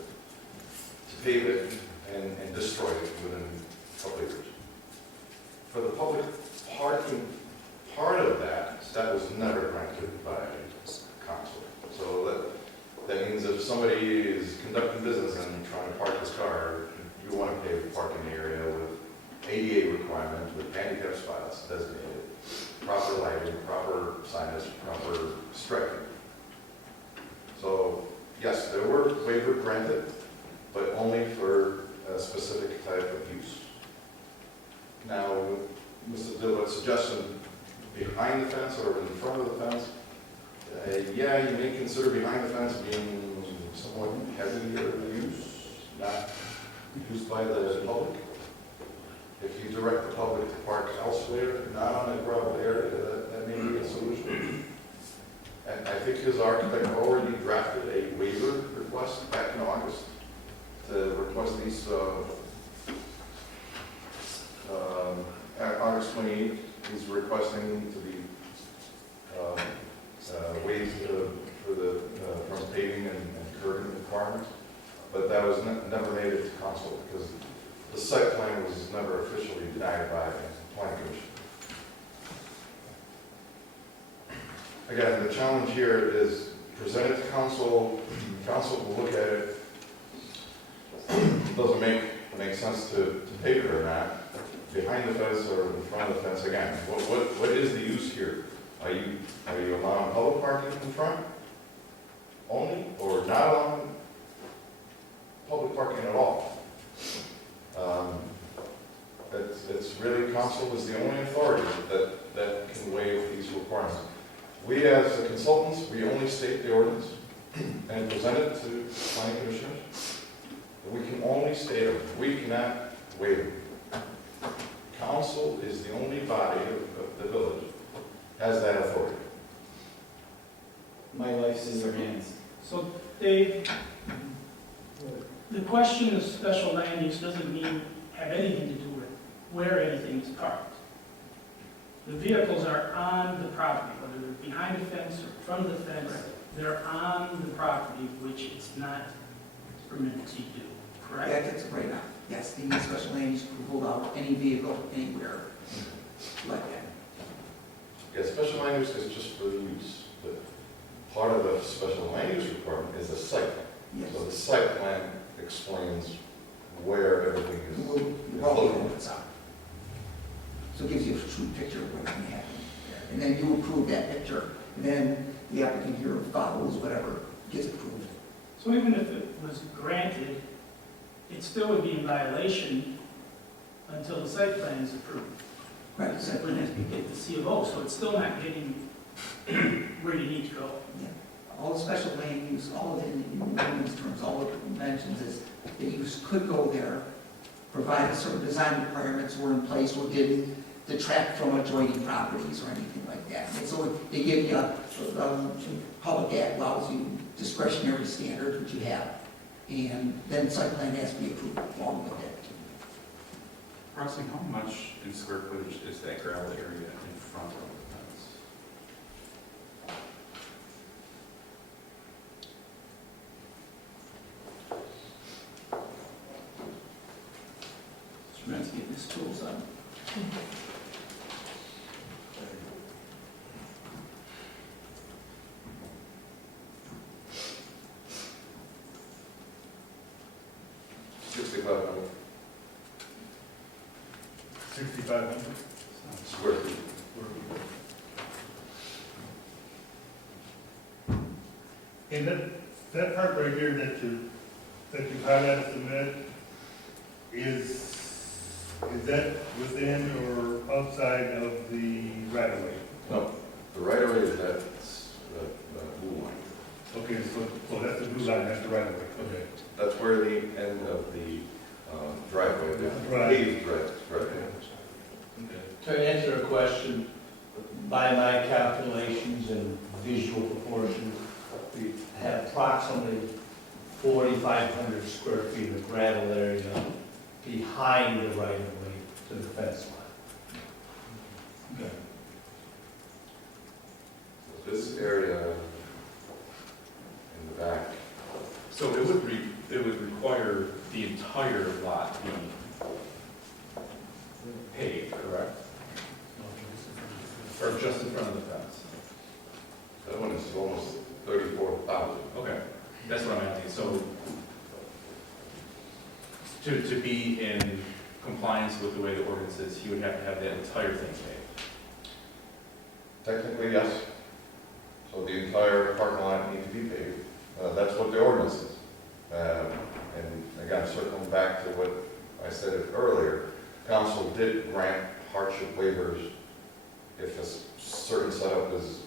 pave it and destroy it within a couple of years. For the public parking part of that was never granted by council. So that means if somebody is conducting business and trying to park his car, you want to pave the parking area with ADA requirements, with handicap spots designated, proper lighting, proper signage, proper striping. So, yes, there were waivers granted, but only for a specific type of use. Now, Mr. Dilbert's suggestion, behind the fence or in front of the fence, yeah, you may consider behind the fence being somewhat heavier use, not used by the public. If you direct the public to park elsewhere, not on a gravel area, that may be a solution. And I think his architect already drafted a waiver request back in August to request these, August 28th, he's requesting to be waived from paving and curbing requirements, but that was never made it to council because the site plan was never officially denied by the planning commission. Again, the challenge here is present it to council, council will look at it. Doesn't make sense to pave it or not, behind the fence or in front of the fence. Again, what is the use here? Are you allowing public parking in front only, or not allowing public parking at all? It's really council is the only authority that can waive these requirements. We as the consultants, we only state the ordinance and present it to the planning commissioners. We can only state it. We cannot waive it. Council is the only body of the village has that authority. my life's in your hands. So, Dave, the question of special land use doesn't have anything to do with where anything is parked. The vehicles are on the property, whether they're behind the fence or in front of the fence, they're on the property, which it's not permitted to do, correct? Yeah, that's right now. Yes, the special land use will allow any vehicle anywhere like that. Yeah, special land use is just for the use, but part of the special land use requirement is a site plan. Yes. So the site plan explains where everything is. We'll all know what's up. So it gives you a true picture of what's going to happen there. And then you approve that picture, and then the applicant here follows whatever gets approved. So even if it was granted, it still would be in violation until the site plan is approved. Right, The site plan has to get the C of O, so it's still not getting where you need to go. Yeah. All the special land use, all of it in women's terms, all of it mentions is that use could go there, provided certain design requirements were in place or didn't detract from adjoining properties or anything like that. And so they give you public act allows you discretionary standards, which you have, and then site plan has to be approved along with it. Approximately how much in square footage is that gravel area in front of the fence? Mr. Man's getting his tools out. $6,500 6,500? square feet. And that part right here that you highlighted, submit, is that within or outside of the right of way? No, the right of way is that blue line. Okay, so that's the blue line, that's the right of way. Okay. That's where the end of the driveway, the Right. paved driveway. To answer a question, by my calculation, proportions and visual proportions, we have approximately 4,500 square feet of gravel area behind the right-of-way to the fence line. Okay. This area in the back, So it would require the entire lot be paved, correct? Or just in front of the fence? that one is almost 34,000. Okay, that's what I'm asking. So to be in compliance with the way the ordinance is, he would have to have that entire thing paved. Technically, yes. So the entire parking lot needs to be paved. That's what the ordinance is. And again, circling back to what I said earlier, council did grant hardship waivers if a certain setup is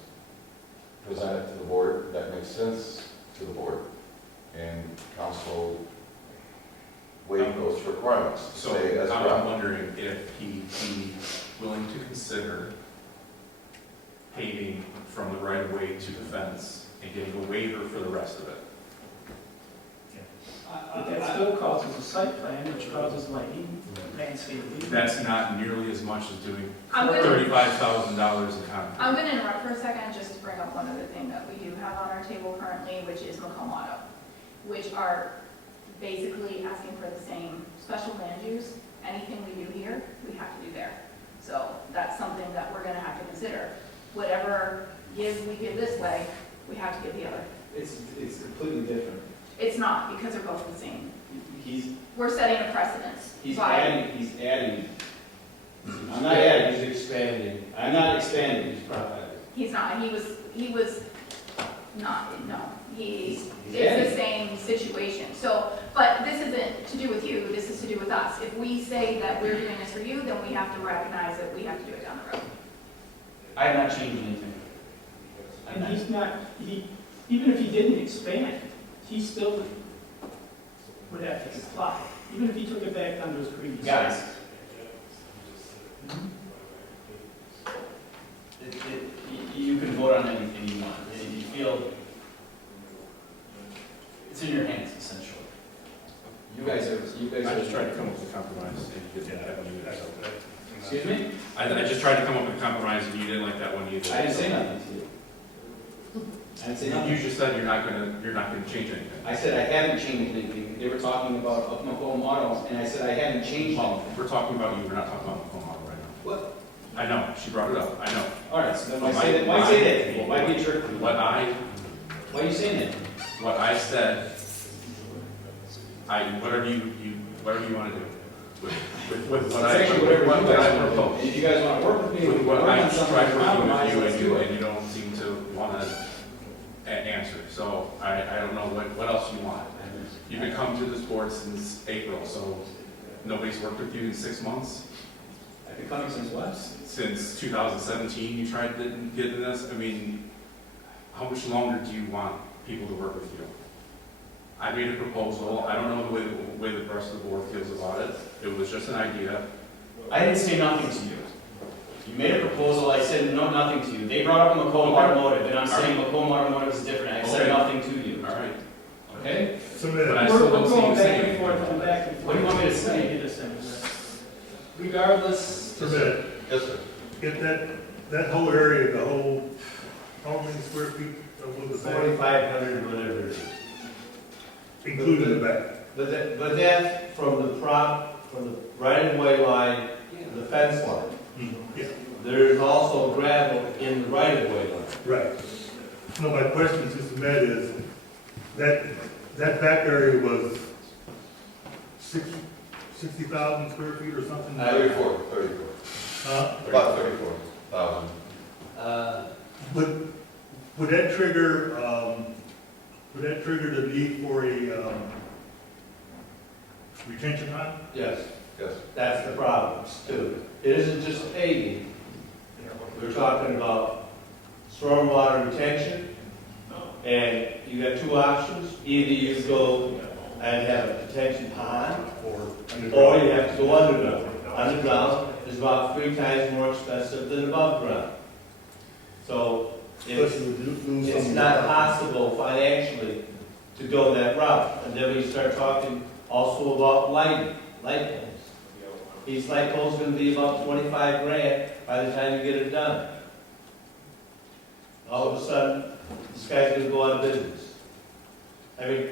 presented to the board that makes sense to the board. And council waived those requirements to So say as I'm well. wondering if he'd be willing to consider paving from the right of way to the fence and getting a waiver for the rest of it. But that still causes a site plan, which causes lighting, landscaping. That's not nearly as much as doing I'm gonna, $35,000 in concrete. I'm gonna interrupt for a second just to bring up one other thing that we do have on our table currently, which is Macomb Auto, which are basically asking for the same special land use. Anything we do here, we have to do there. So that's something that we're gonna have to consider. Whatever give we give this way, we have to give the other. It's completely different. It's not, because they're both the same. He's We're setting a precedence. He's by- adding, I'm not adding, he's expanding. I'm not expanding, he's probably. He's not, he was not, no, it's adding. the same situation. So, but this isn't to do with you, this is to do with us. If we say that we're doing this for you, then we have to recognize that we have to do it down the road. I have not changed anything. And he's not, even if he didn't expand, he still would have to comply, even if he took it back under his previous. Guys. You can vote on anything you want. If you feel, it's in your hands, essentially. You guys are. I just tried to come up with a compromise and you didn't have one either. Excuse me? I just tried to come up with a compromise and you didn't like that one either. I didn't say nothing to you. I didn't say nothing. You just said you're not gonna change anything. I said I haven't changed anything. They were talking about Macomb Auto, and I said I haven't changed Well, anything. we're talking about you, we're not talking about Macomb Auto right now. What? I know, she brought it up, I know. All right, so then why say that? Why say that? Well, why be a jerk? What Why are you saying that? what I said, whatever you wanna do. With what It's actually whatever you what guys I want to do. propose. If you guys want to work with me, With what work I on something, tried working compromise, with let's you do and it. you don't seem to wanna answer. So I don't know what else you want. You've been coming to this board since April, so nobody's worked with you in 6 months? I've been coming since what? Since 2017, you tried to get in this? I mean, how much longer do you want people to work with you? I made a proposal. I don't know the way the rest of the board feels about it. It was just an idea. I didn't say nothing to you. You made a proposal, I said no, nothing to you. They brought up Macomb Automotive, and I'm saying Macomb Automotive is different. I said Okay. nothing to you. All right. Okay? But I We're still don't see going you back saying and forth anything. and back and forth. What do you want me to say? Get us into this. Regardless, Permit, Yes, sir. if that whole area, the whole, how many square feet of the back, 4,500, whatever it is. including the back? But that from the right-of-way line to the fence line. Yeah, There is also gravel in the right-of-way line. right. No, my question to Mr. is, that back area was 60,000 square feet or something? 34. Huh? About 34,000. Would that trigger the need for a retention pond? Yes, Yes. that's the problem, too. It isn't just paving. We're talking about stormwater retention, and you have two options. Either you go and have a detention pond, or you have to go underground. Underground is about 3 times more expensive than above ground. So Especially with doing It's something. not possible financially to go that route. And then we start talking also about lighting, light poles. These light poles gonna be about 25 grand by the time you get it done. All of a sudden, this guy's gonna go out of business. I mean,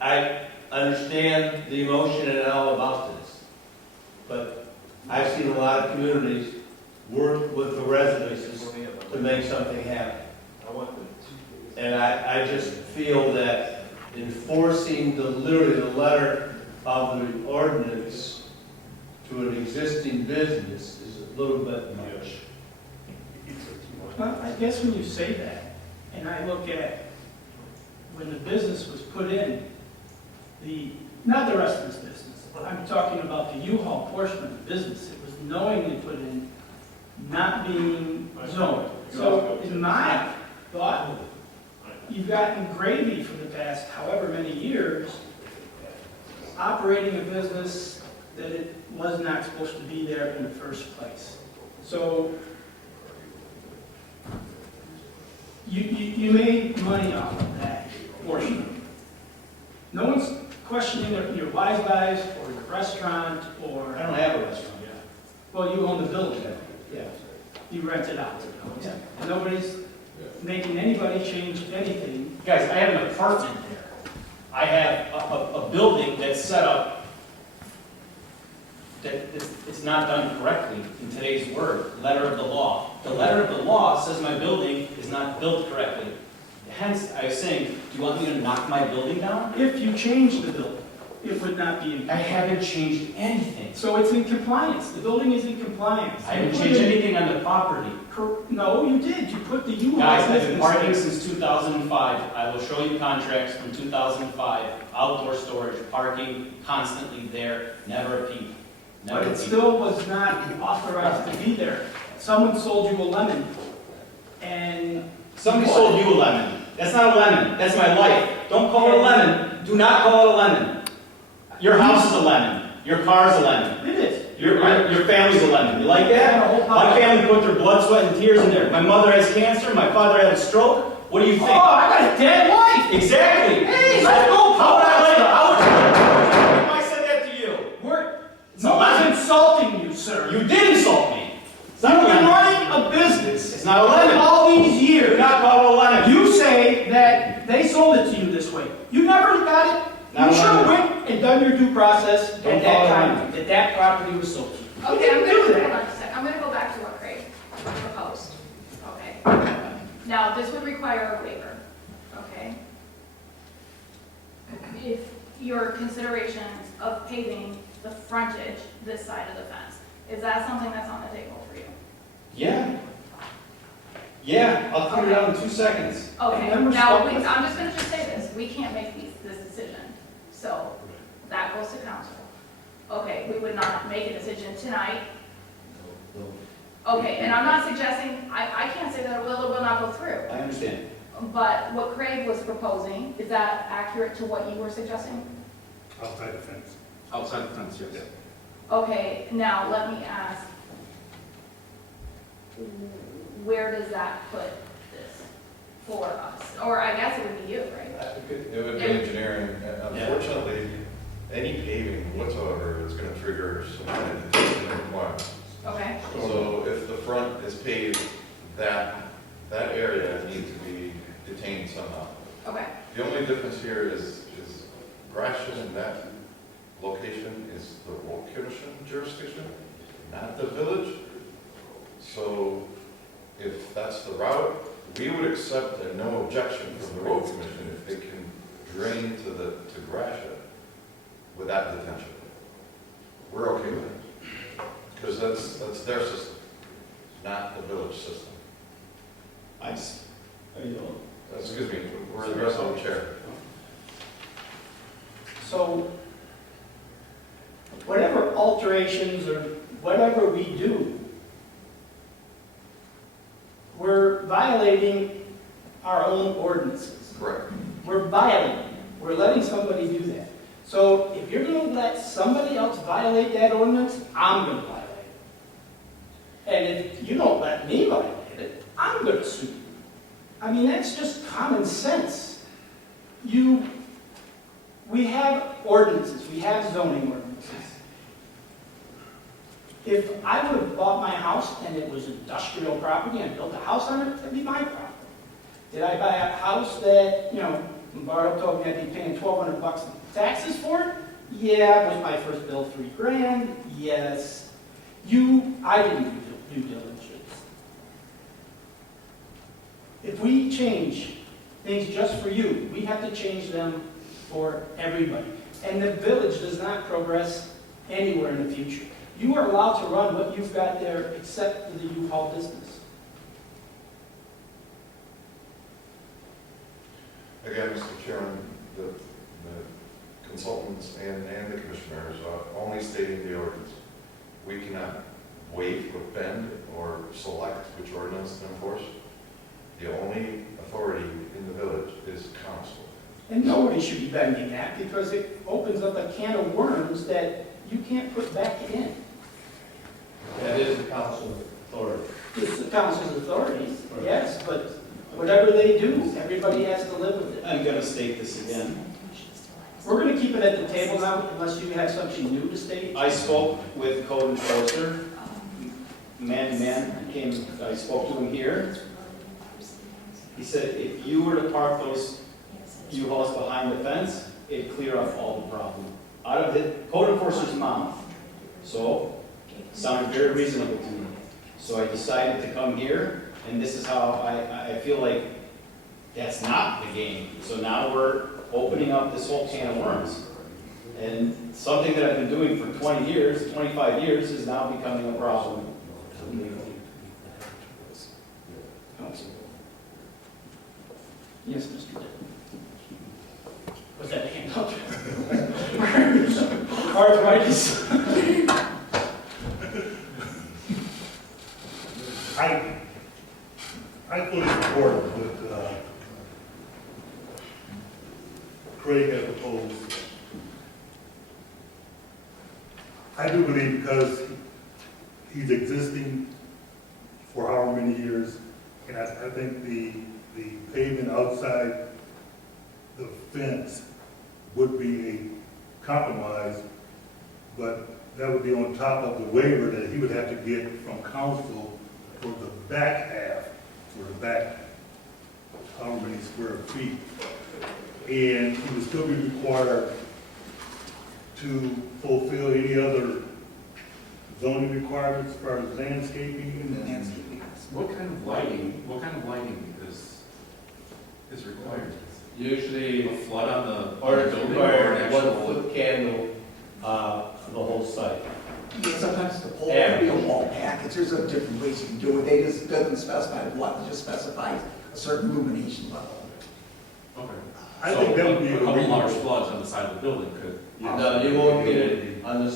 I understand the emotion and all about this, but I've seen a lot of communities work with the residents to make something happen. And I just feel that enforcing literally the letter of the ordinance to an existing business is a little bit much. Well, I guess when you say that, and I look at when the business was put in, not the rest of this business, I'm talking about the U-Haul portion of the business, it was knowingly put in, not being zoned. So in my thought, you've gotten gravy for the past however many years, operating a business that it was not supposed to be there in the first place. So you made money off of that portion. No one's questioning your Wise Guys or your restaurant or, I don't have a restaurant yet. well, you own the building. Yeah. You rent it out. Yeah. And nobody's making anybody change anything. Guys, I have an apartment there. I have a building that's set up that it's not done correctly in today's word, letter of the law. The letter of the law says my building is not built correctly. Hence, I was saying, do you want me to knock my building down? If you change the building, it would not be in I compliance. haven't changed anything. So it's in compliance. The building is in compliance. I haven't changed anything on the property. No, you did. You put the U-Haul Guys, I've been business parking there. since 2005. I will show you contracts from 2005. Outdoor storage, parking constantly there, never a peep. Never But a it peep. still was not authorized to be there. Someone sold you a lemon, and Somebody sold you a lemon. That's not a lemon. That's my life. Don't call it a lemon. Do not call it a lemon. Your house is a lemon. Your car's a lemon. it is. Your family's a lemon. You like that? My family put their blood, sweat, and tears in there. My mother has cancer. My father had a stroke. What do you Oh, think? I got a dead wife. Exactly. Hey, let's go. How would I like it? How would if I said that to you? It's No a one's lemon. insulting you, sir. You did insult me. It's You've not a been lemon. running a business It's not a lemon. all these Do years. not call it a lemon. You say that they sold it to you this way. You never got it. Not You a should have lemon. went and done your due process Don't at call that it a time, lemon. that property was sold to you. You Okay, I'm didn't gonna, do hold that. on a second. I'm gonna go back to what Craig proposed, okay? Now, this would require a waiver, okay? If your considerations of paving the frontage, this side of the fence, is that something that's on the table for you? Yeah. Yeah, I'll clear it out in 2 seconds. Okay, And then we're now, stuck with- I'm just gonna just say this, we can't make this decision, so that goes to council. Okay, we would not make a decision tonight. Okay, and I'm not suggesting, I can't say that it will or will not go through, I understand. but what Craig was proposing, is that accurate to what you were suggesting? Outside the fence. Outside the fence, yes. Okay, now let me ask, where does that put this for us? Or I guess it would be you, right? It would be engineering. Unfortunately, any paving whatsoever is going to trigger some kind of detention requirement. Okay, So if the front is paved, that area needs to be detained somehow. okay, The only difference here is Gratiot in that location is the road commission jurisdiction, not the village. So if that's the route, we would accept a no objection from the road commission if they can drain to Gratiot without detention. We're okay with it. Because that's their system, not the village system. I just, you know, Excuse me, we're addressing the chair. So whatever alterations or whatever we do, we're violating our own ordinances. Correct. We're violating. We're letting somebody do that. So if you're going to let somebody else violate that ordinance, I'm going to violate it. And if you don't let me violate it, I'm going to sue you. I mean, that's just common sense. We have ordinances, we have zoning ordinances. If I would have bought my house and it was industrial property and built a house on it, that'd be my problem. Did I buy a house that, when Bartle told me I'd be paying $1,200 in taxes for it? Yeah, was my first bill $3,000? Yes. I didn't do due diligence. If we change things just for you, we have to change them for everybody. And the village does not progress anywhere in the future. You are allowed to run what you've got there except for the U-Haul business. Again, Mr. Chairman, the consultants and the commissioners are only stating the ordinance. We cannot waive or bend or select which ordinance to enforce. The only authority in the village is council. And nobody should be bending that because it opens up a can of worms that you can't put back in. That is the council's authority. It's the council's authority, yes, but whatever they do, everybody has to live with it. I'm gonna state this again. We're going to keep it at the table now unless you have something new to state. I spoke with code enforcer, I spoke to him here. He said if you were to park those U-Hauls behind the fence, it'd clear up all the problem. Out of the code enforcer's mouth. So, sounded very reasonable to me. So I decided to come here, and this is how I feel like that's not the game. So now we're opening up this whole can of worms. And something that I've been doing for 20 years, 25 years, is now becoming a problem. Yes, Mr. Dick. Was that hand up? Arthritis. I fully support what Craig has proposed. I do believe because he's existing for however many years, and I think the pavement outside the fence would be a compromise, but that would be on top of the waiver that he would have to get from council for the back half, for the back however many square feet. And he would still be required to fulfill any other zoning requirements as far as landscaping and Landscaping. What kind of lighting is required? Usually, A flood on the or it's building or an required actual? 1-foot candle, the whole site. Yeah, sometimes the pole can be a wall package, there's different ways you can do it, they just, doesn't specify what, it just specifies a certain illumination level. Okay. I think that would be a So, a couple large reasonable- floods on the side of the building could. No, you won't get it on the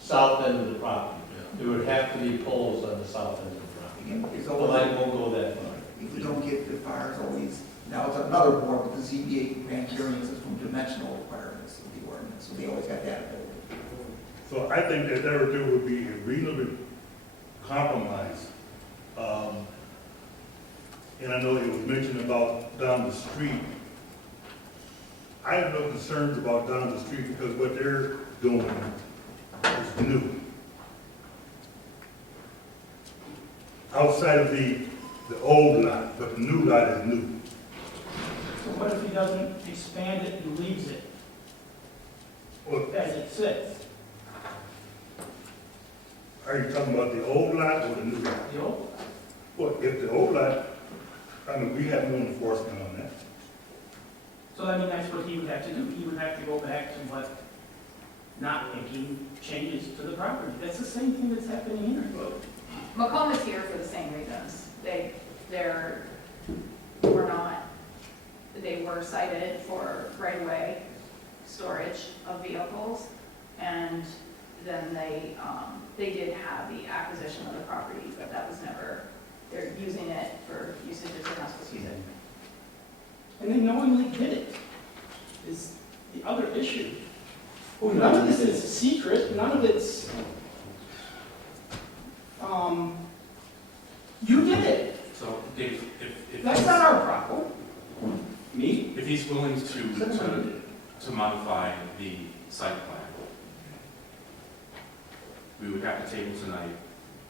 south end of the property. There would have to be poles on the south end of the property. Again, it's The always, light won't go that far. if we don't get the fire, it's always, now it's another board with the ZBA grant variances from dimensional requirements of the ordinance, so they always got that ability. So I think that there would be a reasonable compromise. And I know it was mentioned about down the street. I have no concerns about down the street because what they're doing is new. Outside of the old lot, but the new lot is new. So what if he doesn't expand it and leaves it Well, as it sits? are you talking about the old lot or the new lot? The old? Well, if the old lot, I mean, we have no enforcement on that. So I mean, that's what he would have to do. He would have to go back to what, not making changes to the property. That's the same thing that's happening here. Macomb is here for the same reasons. They were cited for right-of-way storage of vehicles, and then they did have the acquisition of the property, but that was never, they're using it for usages they're not supposed to use it. And they knowingly did it, is the other issue. Well, none of this is secret, none of it's, you did it. So, Dave, if That's not our problem. Howard? Me? If he's willing Somebody to did. modify the site plan, we would have to table tonight,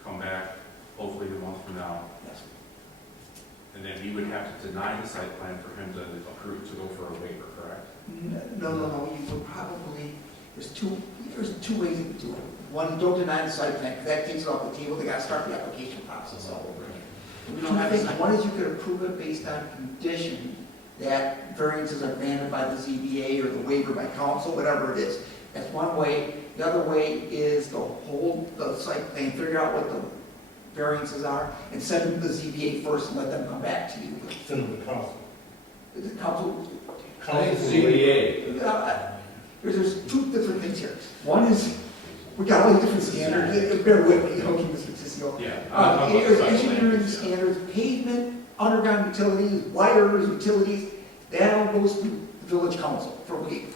come back hopefully a month from now, and then we would have to deny the site plan for him to approve, to go for a waiver, correct? No, you would probably, there's two ways you could do it. One, don't deny the site plan, because that takes it off the table, they gotta start the application process all over again. We don't have a Two things, site. one is you could approve it based on condition that variances are granted by the ZBA or the waiver by council, whatever it is. That's one way. The other way is to hold the site plan, figure out what the variances are, and send them to the ZBA first and let them come back to you. Send them to council. The council, CBA. there's two different things here. One is, we got all these different standards, bear with me, okay, Mr. Tissio. Yeah. I'm talking about the There's site plan. engineering standards, pavement, underground utilities, wires, utilities, that all goes through the village council for waivers.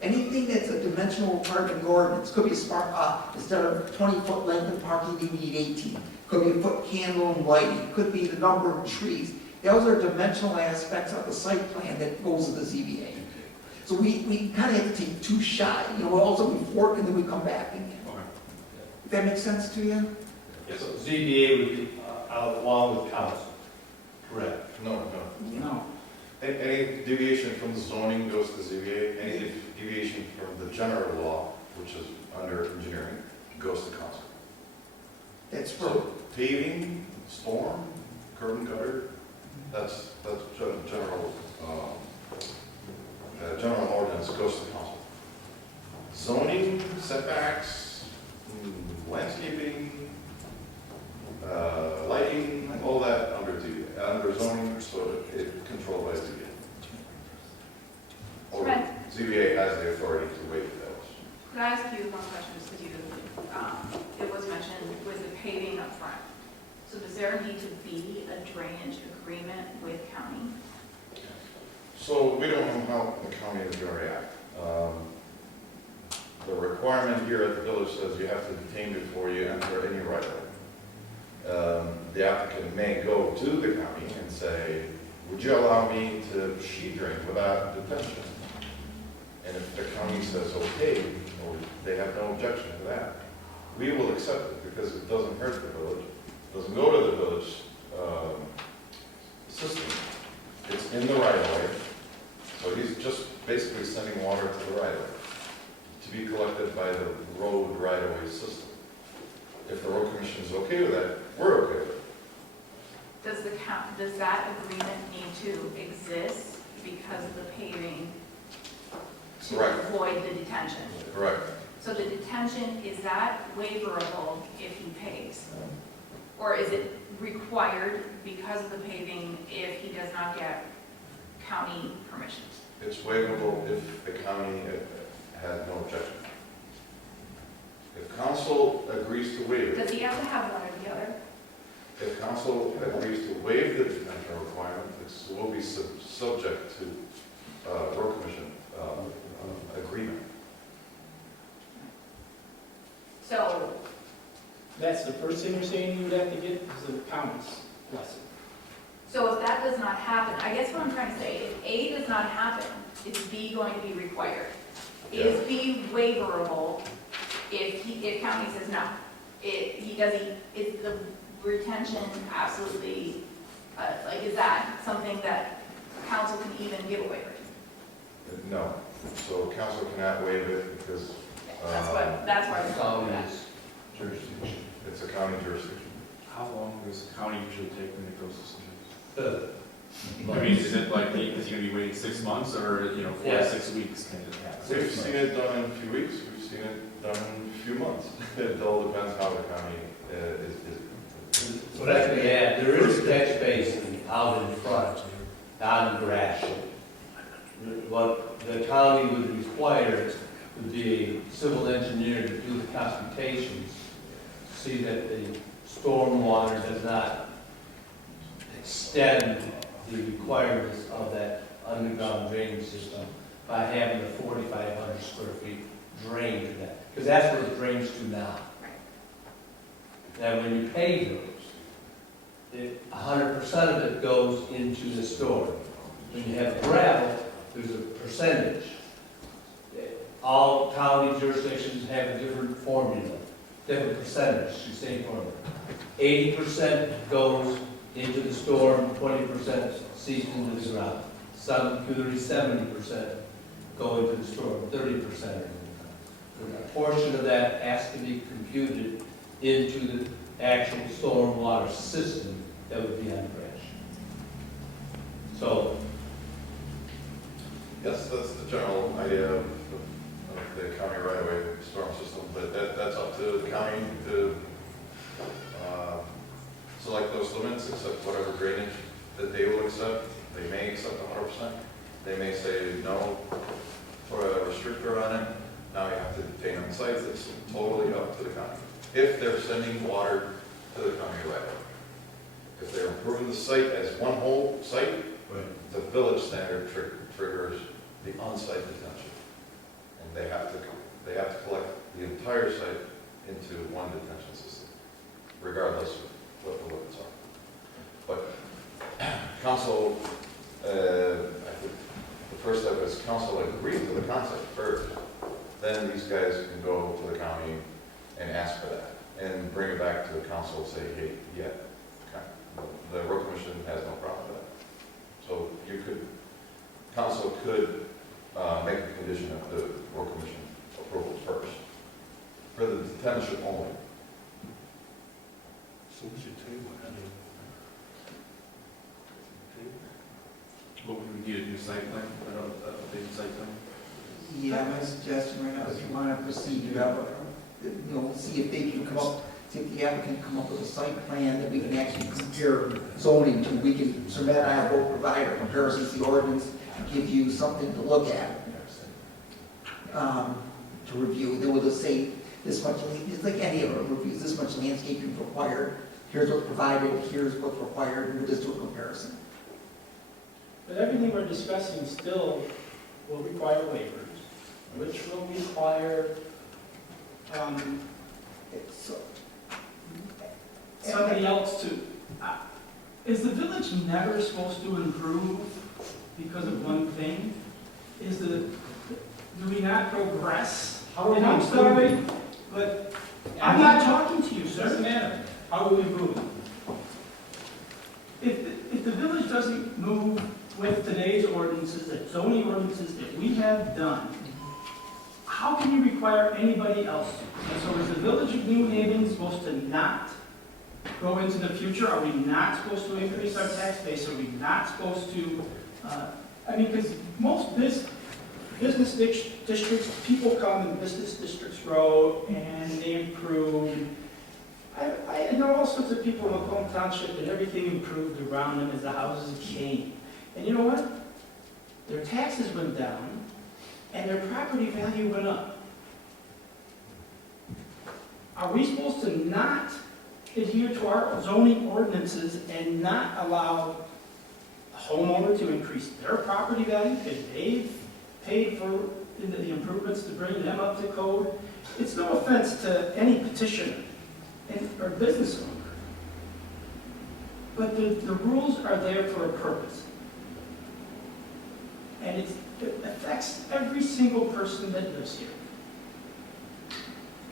Anything that's a dimensional requirement in the ordinance, could be a smart, instead of 20-foot length of parking, you need 18. Could be a foot candle and lighting, could be the number of trees. Those are dimensional aspects of the site plan that goes to the ZBA. So we kind of have to take two shots, also we fork and then we come back again. Okay. If that makes sense to you? Yes. ZBA would be along with council. Correct. No. No. Any deviation from the zoning goes to ZBA, any deviation from the general law, which is under engineering, goes to council. That's for, So paving, storm, curb and gutter, that's general, general ordinance goes to council. Zoning, setbacks, landscaping, lighting, all that under zoning, so it's controlled by ZBA. Or Right. ZBA has the authority to waive those. Could I ask you one question, just because it was mentioned with the paving up front. So does there need to be a drainage agreement with county? So we don't know how the county is going to react. The requirement here at the village says you have to detain before you enter any right of way. The applicant may go to the county and say, would you allow me to sheet drain without detention? And if the county says okay, or they have no objection to that, we will accept it because it doesn't hurt the village, doesn't go to the village system. It's in the right of way. So he's just basically sending water to the right of way to be collected by the road right of way system. If the road commission is okay with that, we're okay with it. Does that agreement need to exist because of the paving to Correct. avoid the detention? Correct. So the detention, is that waiverable if he pays? Or is it required because of the paving if he does not get county permission? It's waivable if the county has no objection. If council agrees to waive Does it, he have to have one or the other? if council agrees to waive the detention requirement, it will be subject to road commission agreement. So, That's the first thing you're saying you would have to get is the county's blessing. so if that does not happen, I guess what I'm trying to say, if A does not happen, is B going to be required? Is B waiverable if county says no? Is the retention absolutely, is that something that council can even give a waiver? No, so council cannot waive it because That's why I'm calling that. County's jurisdiction. it's a county jurisdiction. How long does the county usually take to make those decisions? The- I mean, is it like, is he gonna be waiting 6 months or, 4 Yeah. to 6 weeks kind of happen? We've seen it done in a few weeks, we've seen it done in a few months. It all depends how the county is. So that we add, there is a catch basin out in front, not in the garage. What the county would require would be a civil engineer to do the computations, see that the stormwater does not extend the requirements of that underground drainage system by having the 4,500 square feet drain to that, because that's where it drains to now. Now, when you pave those, 100% of it goes into the storm. When you have gravel, there's a percentage. All county jurisdictions have a different formula, different percentage, the same formula. 80% goes into the storm, 20% seeps into the ground. Some communities, 70% go into the storm, 30%. A portion of that has to be computed into the actual stormwater system that would be on Branch. So, Yes, that's the general idea of the county right-of-way storm system, but that's up to the county to select those limits, accept whatever drainage that they will accept. They may accept 100%. They may say no, put a restrictor on it. Now you have to detain on sites. It's totally up to the county. If they're sending water to the county right-of-way. If they're improving the site as one whole site, the village standard triggers the on-site detention. And they have to collect the entire site into one detention system, regardless of what the limits are. But council, I think the first step is council agreeing to the concept first. Then these guys can go to the county and ask for that and bring it back to the council and say, hey, yeah, the road commission has no problem with that. So council could make a condition of the road commission approval first for the detention only. So we should table it. What would we need, a new site plan, a big site plan? Yeah, my suggestion right now is you want to proceed, you have, see if they can come up, see if the applicant can come up with a site plan that we can actually compare zoning to. We can, so that I will provide a comparison to the ordinance, give you something to look at, to review. Then we'll just say this much, it's like any other reviews, this much landscaping required, here's what's provided, here's what's required, and we'll just do a comparison. But everything we're discussing still will require waivers, which will require somebody else to, is the village never supposed to improve because of one thing? Do we not progress? And I'm sorry, but I'm not talking to you, sir. Doesn't matter. How are we improving? If the village doesn't move with today's ordinances, the zoning ordinances that we have done, how can you require anybody else to? And so is the village of New Haven supposed to not go into the future? Are we not supposed to increase our tax base? Are we not supposed to, because most business districts, people come and business districts grow and they improve. I know all sorts of people in Macomb Township and everything improved around them as the houses came. And you know what? Their taxes went down and their property value went up. Are we supposed to not adhere to our zoning ordinances and not allow a homeowner to increase their property value because they've paid for the improvements to bring them up to code? It's no offense to any petitioner or business owner, but the rules are there for a purpose. And it affects every single person that lives here.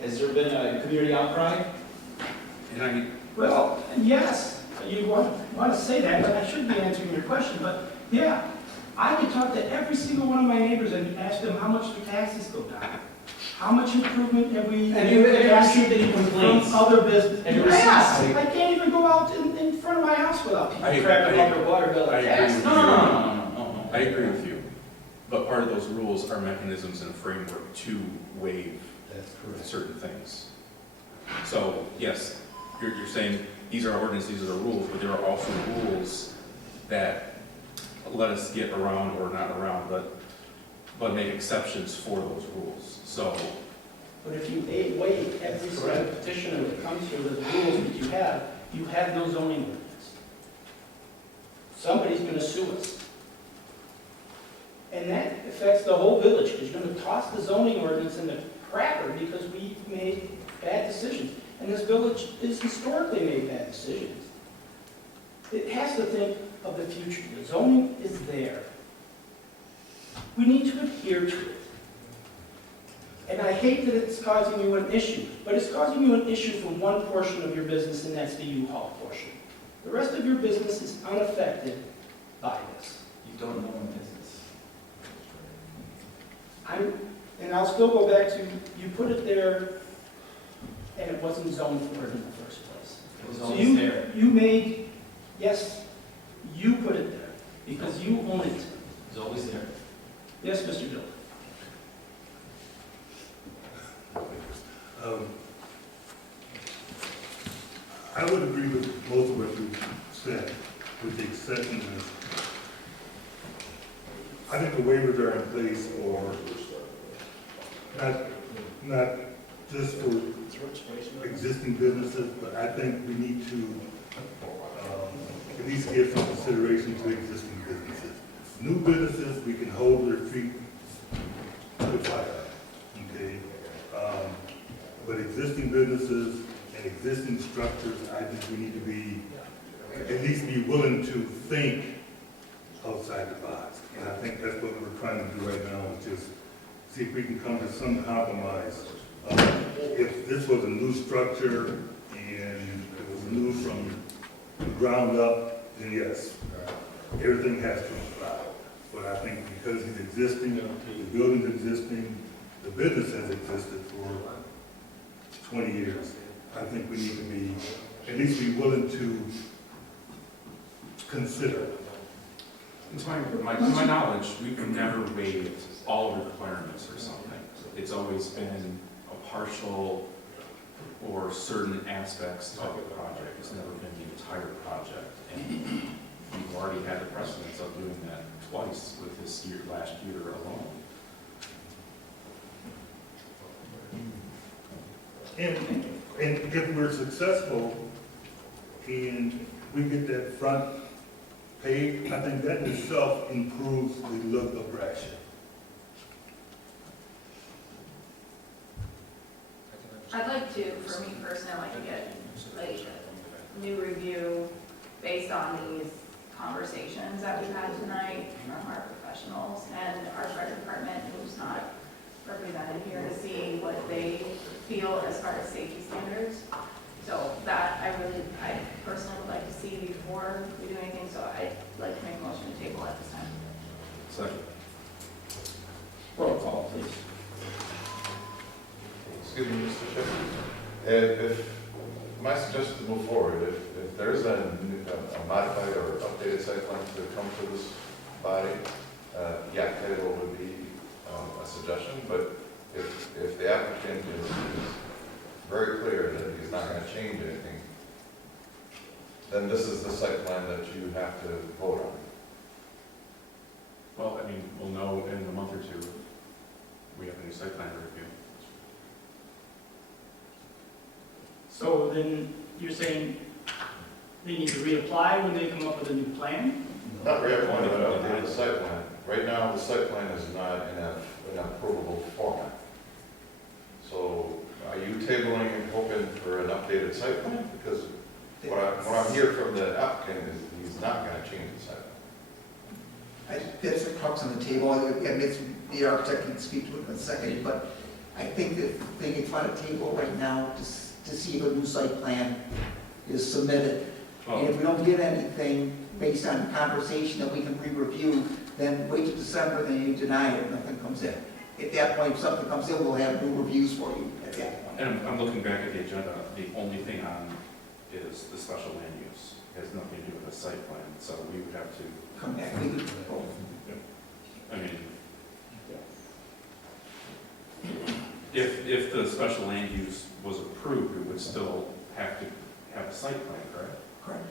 Has there been a community outcry? Well, yes, you want to say that, but I should be answering your question. But yeah, I could talk to every single one of my neighbors and ask them how much their taxes go down. How much improvement have we... Have you received any complaints? From other businesses. Have you received- Yes, I can't even go out in front of my house without people cracking up their water bill I and agree taxes. with No. I agree with you, but part of those rules are mechanisms and a framework to waive certain things. So, yes, you're saying these are ordinances, these are the rules, but there are also rules that let us get around or not around, but make exceptions for those rules. So, But if you waive every single petitioner that comes here with the rules that you have no zoning ordinance. Somebody's going to sue us. And that affects the whole village, because you're going to toss the zoning ordinance in the cracker because we made bad decisions. And this village has historically made bad decisions. it has to think of the future. The zoning is there. We need to adhere to it. And I hate that it's causing you an issue, but it's causing you an issue for one portion of your business, and that's the U-Haul portion. The rest of your business is unaffected by this. You don't know my business. And I'll still go back to, you put it there, and it wasn't zoned for it in the first place. It was So always there. you made, yes, you put it there, because you own it. It was always there. Yes, Mr. Bill? I would agree with most of what you said, with the exception of, I think the waivers are in place for, not just for existing businesses, but I think we need to at least give some consideration to existing businesses. New businesses, we can hold their feet to the fire, okay? But existing businesses and existing structures, I think we need to be, at least be willing to think outside the box. And I think that's what we're trying to do right now, is just see if we can come to some compromise. If this was a new structure and it was new from the ground up, then yes, everything has to apply. But I think because it's existing, the building's existing, the business has existed for 20 years, I think we need to be, at least be willing to consider. To my knowledge, we've never waived all requirements or something. It's always been a partial or certain aspects of a project. It's never been the entire project. And we've already had the precedence of doing that twice with this year, last year alone. And if we're successful and we get that front paved, I think that in itself improves the look of Gratiot. I'd like to, for me personally, I'd like to get like a new review based on these conversations that we've had tonight from our professionals and our fire department, who's not represented here, to see what they feel as far as safety standards. So that I personally would like to see before we do anything, so I'd like to make a motion to table at this time. Second. Roll call, please. Excuse me, Mr. Chairman. If my suggestion to move forward, if there is a modified or updated site plan to come to this body, yeah, table would be a suggestion, but if the applicant is very clear that he's not going to change anything, then this is the site plan that you have to vote on. Well, I mean, we'll know in a month or two if we have a new site plan to review. So then you're saying they need to reapply when they come up with a new plan? Not reappointed, but updated the site plan. Right now, the site plan is not in an approvable format. So are you tabling and hoping for an updated site plan? Because what I'm hearing from the applicant is he's not going to change the site plan. That's the crux on the table, and it's, the architect can speak to it in a second, but I think that the thing it's on the table right now to see if a new site plan is submitted. And if we don't get anything based on conversation that we can re-review, then wait till December, then you deny it, nothing comes in. At that point, if something comes in, we'll have new reviews for you at that point. And I'm looking back at the agenda, the only thing on is the special land use. It has nothing to do with the site plan, so we would have to, Come back, we could, I mean, if the special land use was approved, we would still have to have a site plan, correct? correct.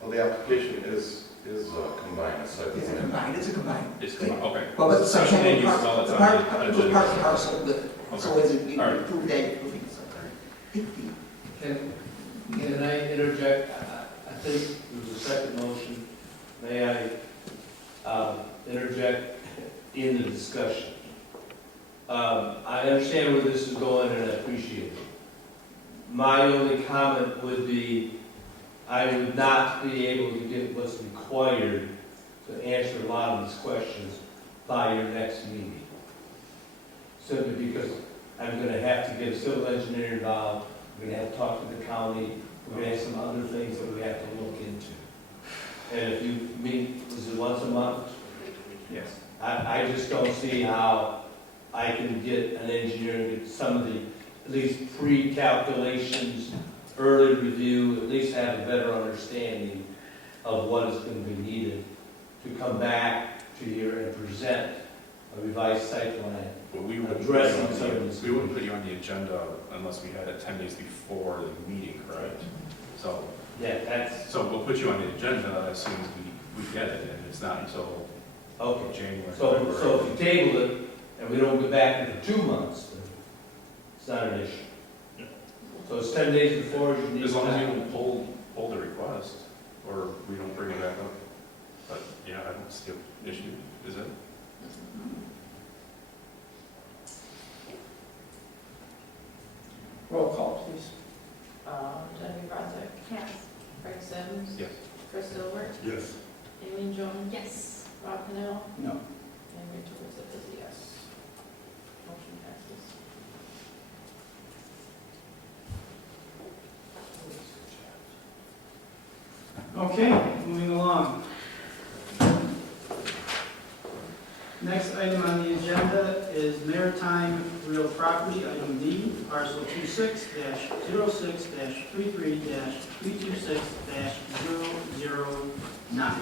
Well, the application is combined, a site It's a plan. combined, it's a combined. It's, okay. Well, but the site Special land plan, use is all that's the on part, the it was agenda. part and parcel with it. So Okay. as it, you All right. approve that, you're approving the site plan. Can I interject? I think there was a second motion. May I interject in the discussion? I understand where this is going and I appreciate it. My only comment would be, I would not be able to get what's required to answer a lot of these questions by your next meeting. Simply because I'm gonna have to get a civil engineer involved, we're gonna have to talk to the county, we're gonna have some other things that we have to look into. And if you meet, is it once a month? Yes. I just don't see how I can get an engineer and get some of the, at least pre-calculations, early review, at least have a better understanding of what is going to be needed to come back to here and present a revised site plan. But we wouldn't Addressing put you some on of the- this. we wouldn't put you on the agenda unless we had it 10 days before the meeting, correct? So, Yeah, that's, so we'll put you on the agenda as soon as we get it, and it's not until okay. January. So February. if you table it and we don't get back in for 2 months, then it's not an issue. So it's 10 days before you need. As long as you don't pull the request, or we don't bring it back up. But, yeah, I don't see an issue, is it? Roll call, please. Jenny Brazek, Yes. Craig Sims, Yes. Chris Dilbert, Yes. Aileen Jones, Yes. Rob Pennell, No. and Rachel Russo is a yes. Motion passes. Okay, moving along. Next item on the agenda is maritime real property, item D, parcel 26-06-33-326-009,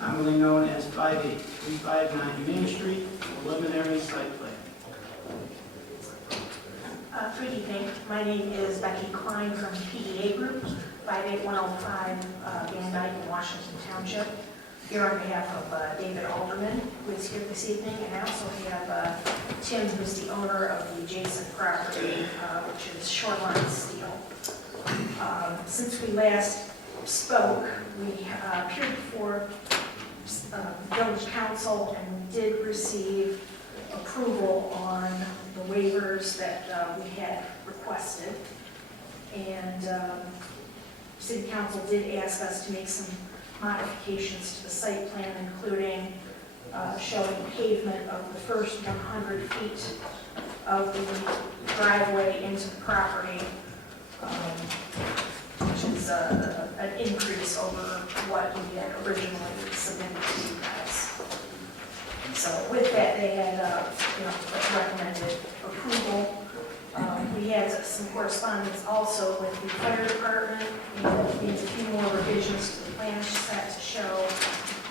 commonly known as 58359 Main Street, preliminary site plan. Good evening. My name is Becky Klein from PDA Group, 58105 Van Dyke in Washington Township. Here on behalf of David Alderman, who is here this evening, and I also have Tim, who's the owner of the adjacent property, which is Shoreline Steel. Since we last spoke, we appeared before village council, and we did receive approval on the waivers that we had requested. And city council did ask us to make some modifications to the site plan, including showing pavement of the first 100 feet of the driveway into the property, which is an increase over what we had originally submitted to you guys. So with that, they had, recommended approval. We had some correspondence also with the fire department, and we had a few more revisions to the plan set to show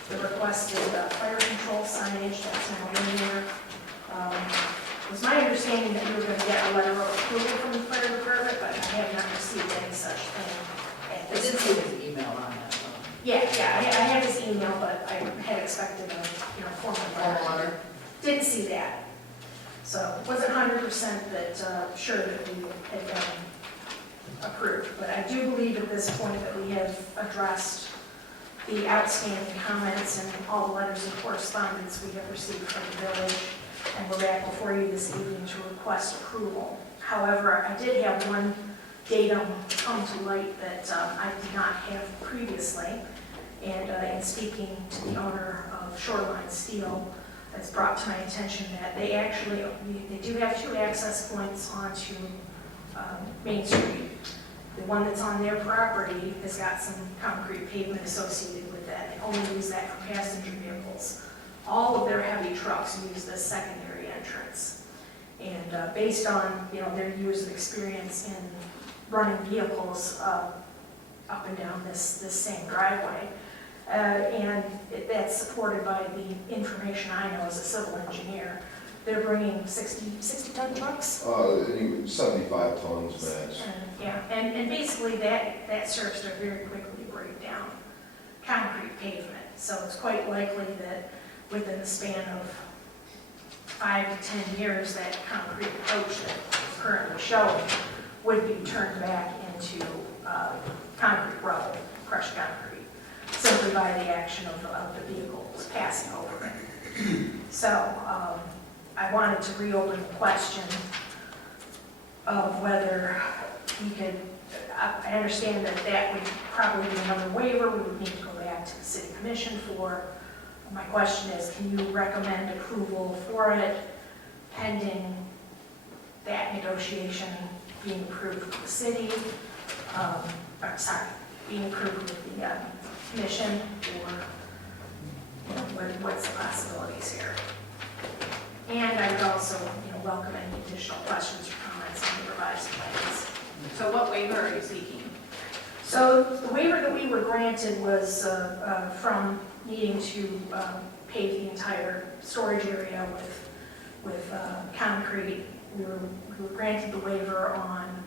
the requested fire control signage that's now in there. It was my understanding that we were going to get a letter of approval from the fire department, but I have not received any such thing. I did see his email on that. Yeah, I have his email, but I had expected a, formal letter. Didn't see that. So wasn't 100% that, sure that we had been approved. But I do believe at this point that we have addressed the outstanding comments and all the letters and correspondence we have received from the village. And we're back before you this evening to request approval. However, I did have one datum come to light that I did not have previously. And in speaking to the owner of Shoreline Steel, it's brought to my attention that they do have 2 access points onto Main Street. The one that's on their property has got some concrete pavement associated with that. They only use that for passenger vehicles. All of their heavy trucks use this secondary entrance. And based on their years of experience in running vehicles up and down this same driveway, and that's supported by the information I know as a civil engineer, they're bringing 60-ton trucks. 75 tons max. And basically that serves to very quickly break down concrete pavement. So it's quite likely that within the span of 5 to 10 years, that concrete approach that is currently showing would be turned back into concrete rubble, crushed concrete, simply by the action of the vehicles passing over it. So I wanted to reopen the question of whether we could, I understand that that would probably be another waiver we would need to go back to the city commission for. My question is, can you recommend approval for it pending that negotiation being approved with the city? Being approved with the commission, or what's the possibilities here? And I would also, welcome any additional questions or comments on the revised plans. So what waiver are you seeking? So the waiver that we were granted was from needing to pave the entire storage area with concrete. We were granted the waiver on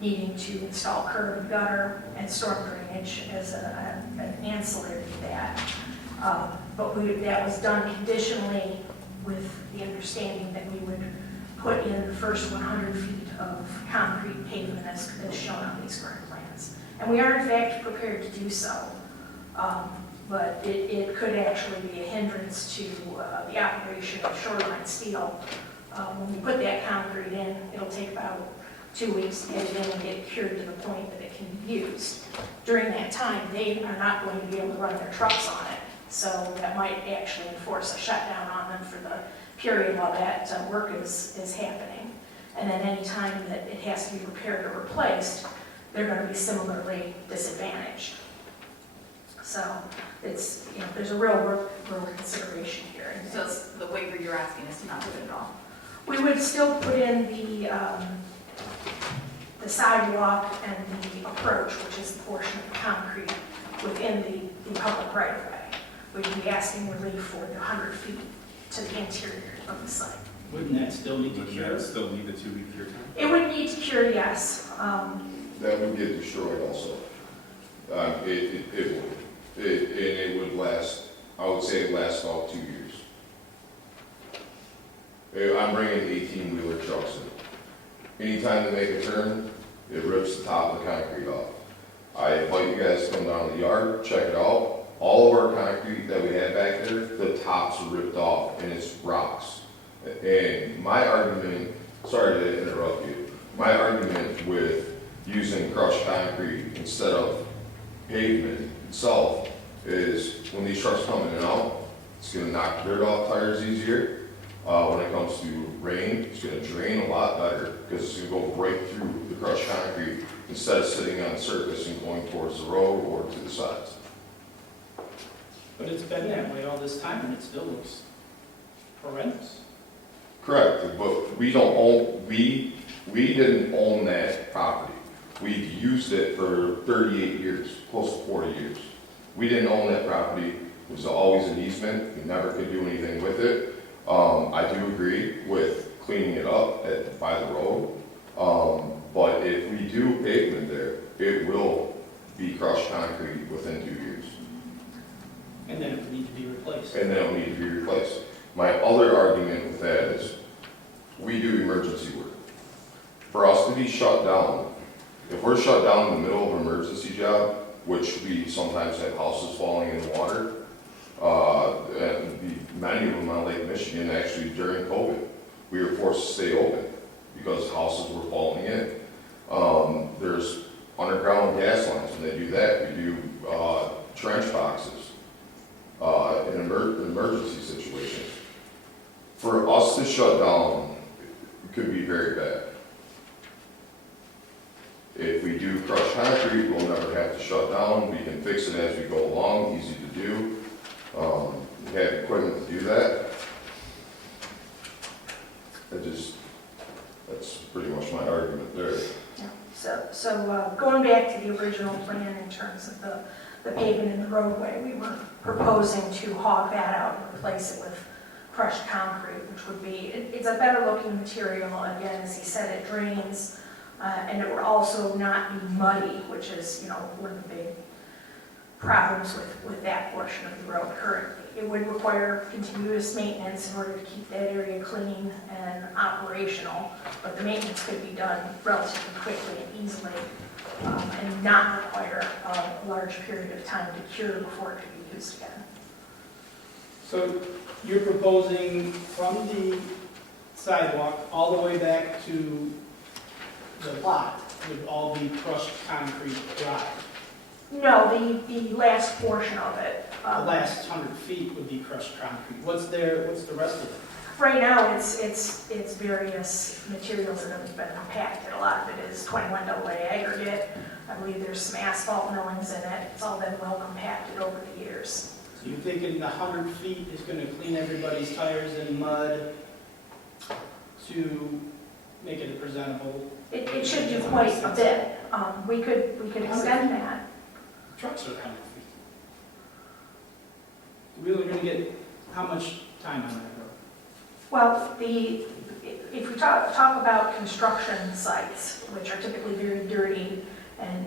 needing to install curb and gutter and storm drainage as an ancillary to that. But that was done conditionally with the understanding that we would put in the first 100 feet of concrete pavement as shown on these current plans. And we are in fact prepared to do so, but it could actually be a hindrance to the operation of Shoreline Steel. When we put that concrete in, it'll take about 2 weeks to get it in and get cured to the point that it can be used. During that time, they are not going to be able to run their trucks on it, so that might actually enforce a shutdown on them for the period while that work is happening. And then any time that it has to be repaired or replaced, they're going to be similarly disadvantaged. So it's, there's a real consideration here. And So the waiver you're asking is not good at all? we would still put in the sidewalk and the approach, which is the portion of concrete within the public right-of-way. We'd be asking relief for the 100 feet to the interior of the site. Wouldn't that still need to Would cure? that still need the 2-week cure time? It would need to cure, yes. That would get destroyed also. It would. And it would last, I would say it lasts about 2 years. I'm bringing 18-wheeler trucks in. Anytime they make a turn, it rips the top of the concrete off. I invite you guys to come down to the yard, check it out. All of our concrete that we had back there, the tops are ripped off and it's rocks. And my argument, sorry to interrupt you, my argument with using crushed concrete instead of pavement itself is when these trucks come in and out, it's gonna knock dirt off tires easier. When it comes to rain, it's gonna drain a lot better because it's gonna go right through the crushed concrete instead of sitting on the surface and going towards the road or to the sides. But it's been that way all this time and it still looks horrendous. Correct, but we don't own, we didn't own that property. We've used it for 38 years, close to 40 years. We didn't own that property. It was always an easement. We never could do anything with it. I do agree with cleaning it up by the road. But if we do pavement there, it will be crushed concrete within 2 years. And then it would need to be replaced. And then it'll need to be replaced. My other argument with that is, we do emergency work. For us to be shut down, if we're shut down in the middle of an emergency job, which we sometimes have houses falling in the water, and many of them on Lake Michigan, actually during COVID, we were forced to stay open because houses were falling in. There's underground gas lines, when they do that, we do trench boxes in emergency situations. For us to shut down, it could be very bad. If we do crushed concrete, we'll never have to shut down. We can fix it as we go along, easy to do. We have equipment to do that. That's pretty much my argument there. Yeah. So going back to the original plan in terms of the pavement in the roadway, we were proposing to hog that out and replace it with crushed concrete, which would be, it's a better looking material. Again, as he said, it drains, and it would also not be muddy, which is, one of the big problems with that portion of the road currently. It would require continuous maintenance in order to keep that area clean and operational, but the maintenance could be done relatively quickly and easily, and not require a large period of time to cure before it could be used again. So you're proposing from the sidewalk all the way back to the lot would all be crushed concrete drive. No, the last portion of it. The last 100 feet would be crushed concrete. What's the rest of it? Right now, it's various materials that have been compacted. A lot of it is 21 AA aggregate. I believe there's some asphalt millings in it. It's all been well compacted over the years. So you're thinking the 100 feet is going to clean everybody's tires and mud to make it a presentable? It should do quite a bit. We could extend that. Trucks are 100 feet. We're really going to get how much time on that road? Well, if we talk about construction sites, which are typically very dirty and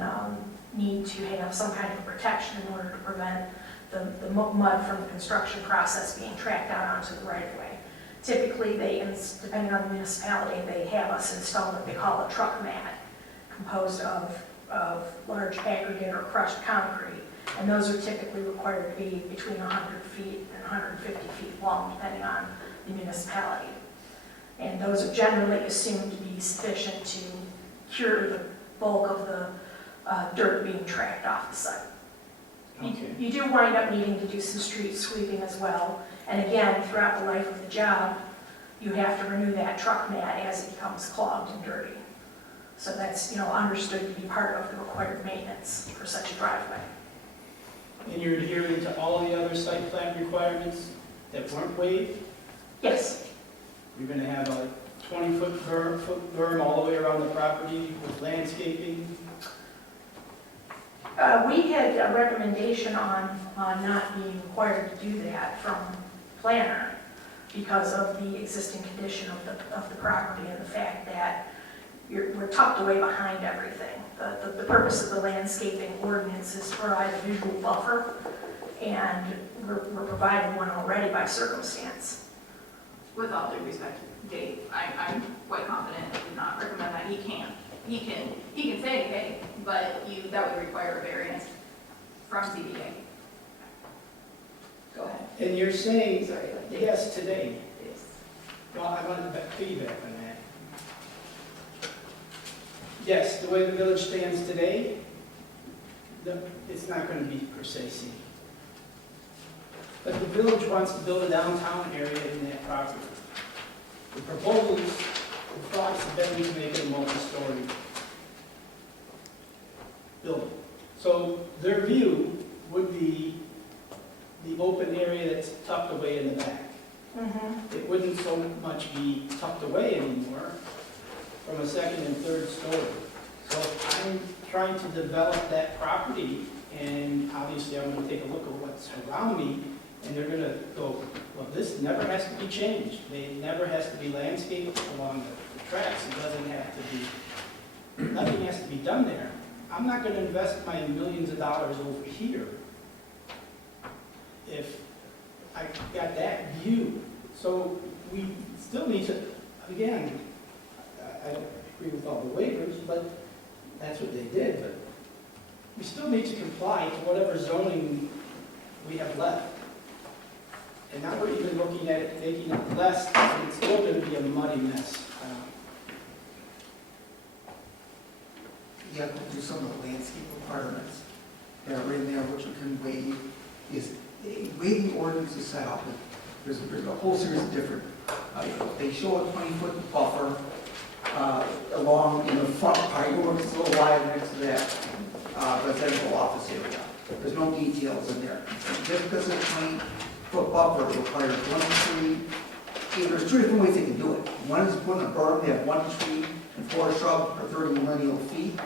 need to have some kind of protection in order to prevent the mud from the construction process being tracked out onto the right-of-way. Typically, depending on the municipality, they have us install what they call a truck mat, composed of large aggregate or crushed concrete. And those are typically required to be between 100 feet and 150 feet long, depending on the municipality. And those are generally assumed to be sufficient to cure the bulk of the dirt being tracked off the site. Okay. You do wind up needing to do some street sweeping as well. And again, throughout the life of the job, you have to renew that truck mat as it becomes clogged and dirty. So that's, understood to be part of the required maintenance for such a driveway. And you're adhering to all the other site plan requirements that weren't waived? Yes. You're going to have a 20-foot berm all the way around the property with landscaping? We had a recommendation on not being required to do that from planner because of the existing condition of the property and the fact that we're tucked away behind everything. The purpose of the landscaping ordinance is to provide a visual buffer, and we're providing one already by circumstance. With all due respect, Dave, I'm quite confident I would not recommend that. He can say, hey, but that would require a variance from ZBA. Go ahead. And you're saying, Sorry, Dave. yes, today. Yes. Well, I want to piggyback on that. Yes, the way the village stands today, it's not going to be per se C. But the village wants to build a downtown area in that property. The proposals, the thoughts have been to make it a multi-story building. So their view would be the open area that's tucked away in the back. It wouldn't so much be tucked away anymore from a second and third story. So I'm trying to develop that property, and obviously I'm going to take a look at what's around me, and they're going to go, well, this never has to be changed. It never has to be landscaped along the tracks. It doesn't have to be, nothing has to be done there. I'm not going to invest my millions of dollars over here if I got that view. So we still need to, again, I don't agree with all the waivers, but that's what they did, but we still need to comply to whatever zoning we have left. And now we're even looking at it, making it less, and it's still going to be a muddy mess. You have to do some of the landscape requirements that are in there, which you can waive, is the way the ordinance is set up. There's a whole series of different, they show a 20-foot buffer along in the front part, it's a little wide next to that residential office area. There's no details in there. Just because it's a 20-foot buffer, it requires one tree. There's two different ways they can do it. One is putting a berm, they have 1 tree and 4 shrubs per 30 lineal feet.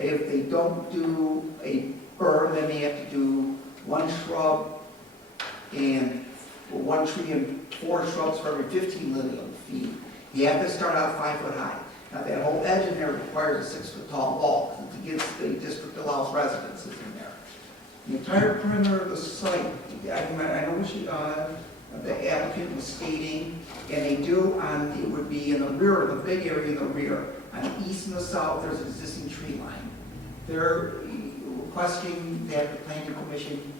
If they don't do a berm, then they have to do 1 shrub and 1 tree and 4 shrubs for every 15 lineal feet. You have to start out 5 foot high. Now that whole edge in there requires a 6 foot tall wall. The district allows residences in there. The entire perimeter of the site, I know what the applicant was stating, and they do it would be in the rear, the big area in the rear. On the east and the south, there's an existing tree line. They're requesting that the planning commission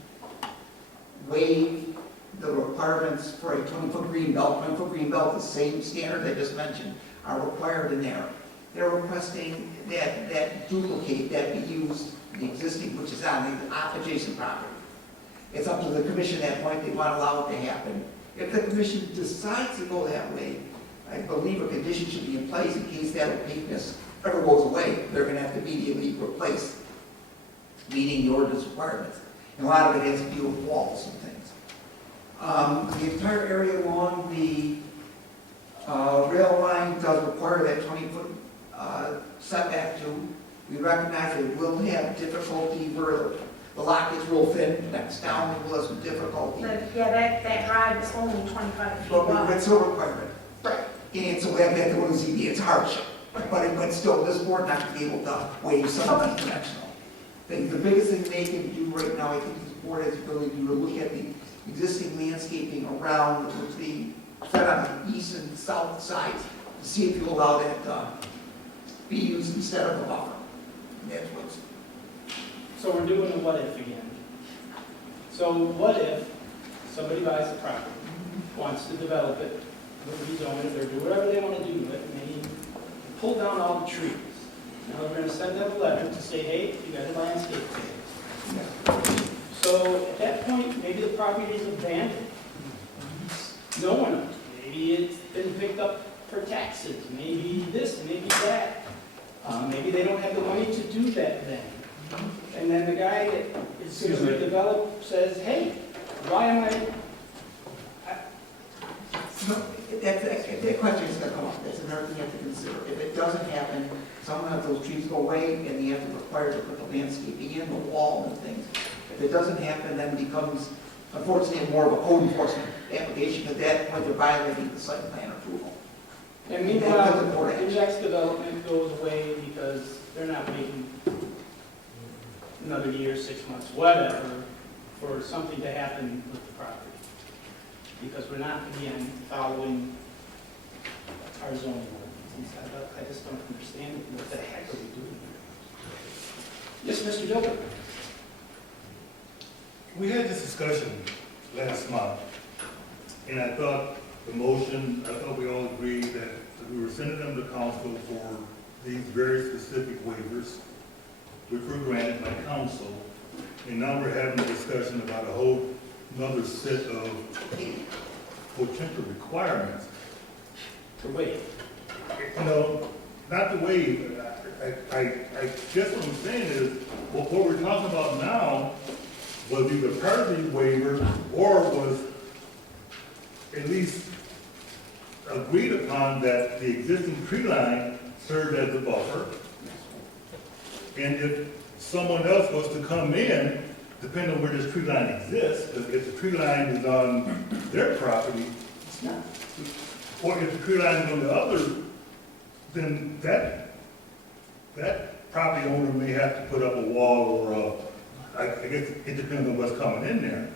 waive the requirements for a 20-foot green belt. 20-foot green belt, the same standard I just mentioned, are required in there. they're requesting that duplicate, that be used, the existing, which is on the adjacent property. It's up to the commission at that point, they want to allow it to happen. If the commission decides to go that way, I believe a condition should be in place in case that opaqueness ever goes away. They're going to have to immediately replace, meeting the ordinance requirements. And a lot of it has to do with walls and things. The entire area along the rail line does require that 20-foot setback too. We recognize that it will have difficulty where the lot gets real thin, next down, it will have some difficulty. Yeah, that drive is only 25 feet But wide. it's a requirement. Right. And so we have to go to ZB, it's hardship. But still, this board not to be able to waive some of these dimensional things. The biggest thing they can do right now, I think this board has the ability to look at the existing landscaping around, which they set on the east and south sides, to see if you allow that to be used instead of a buffer. And that's what's. So we're doing a what if again. So what if somebody buys the property, wants to develop it, rezone it, or do whatever they want to do with it, and they pull down all the trees. Now we're going to send them a letter to say, hey, you got a landscape plan. So at that point, maybe the property is abandoned. No one owns it. Maybe it's been picked up for taxes, maybe this, maybe that. Maybe they don't have the money to do that then. And then the guy that is going to develop says, hey, why am No, that question is going to come up. That's another thing you have to consider. If it doesn't happen, some of those trees go away, and you have to require to put the landscaping in, the wall and things. If it doesn't happen, then it becomes, unfortunately, more of a code enforcement application, because at that point they're violating the site plan approval. And meanwhile, the next development goes away because they're not waiting another year, 6 months, whatever, for something to happen with the property. Because we're not, again, following our zoning ordinance. I just don't understand what the heck are we doing here? Yes, Mr. Dilbert? We had this discussion last month, and I thought we all agreed that we were sending them to council for these very specific waivers, which were granted by council, and now we're having a discussion about a whole another set of potential requirements. To waive. No, not to waive. I guess what I'm saying is, what we're talking about now was either part of the waiver or was at least agreed upon that the existing tree line served as a buffer. And if someone else was to come in, depending on where this tree line exists, if the tree line is on their property, It's not. or if the tree line is on the other, then that property owner may have to put up a wall or I guess it depends on what's coming in there.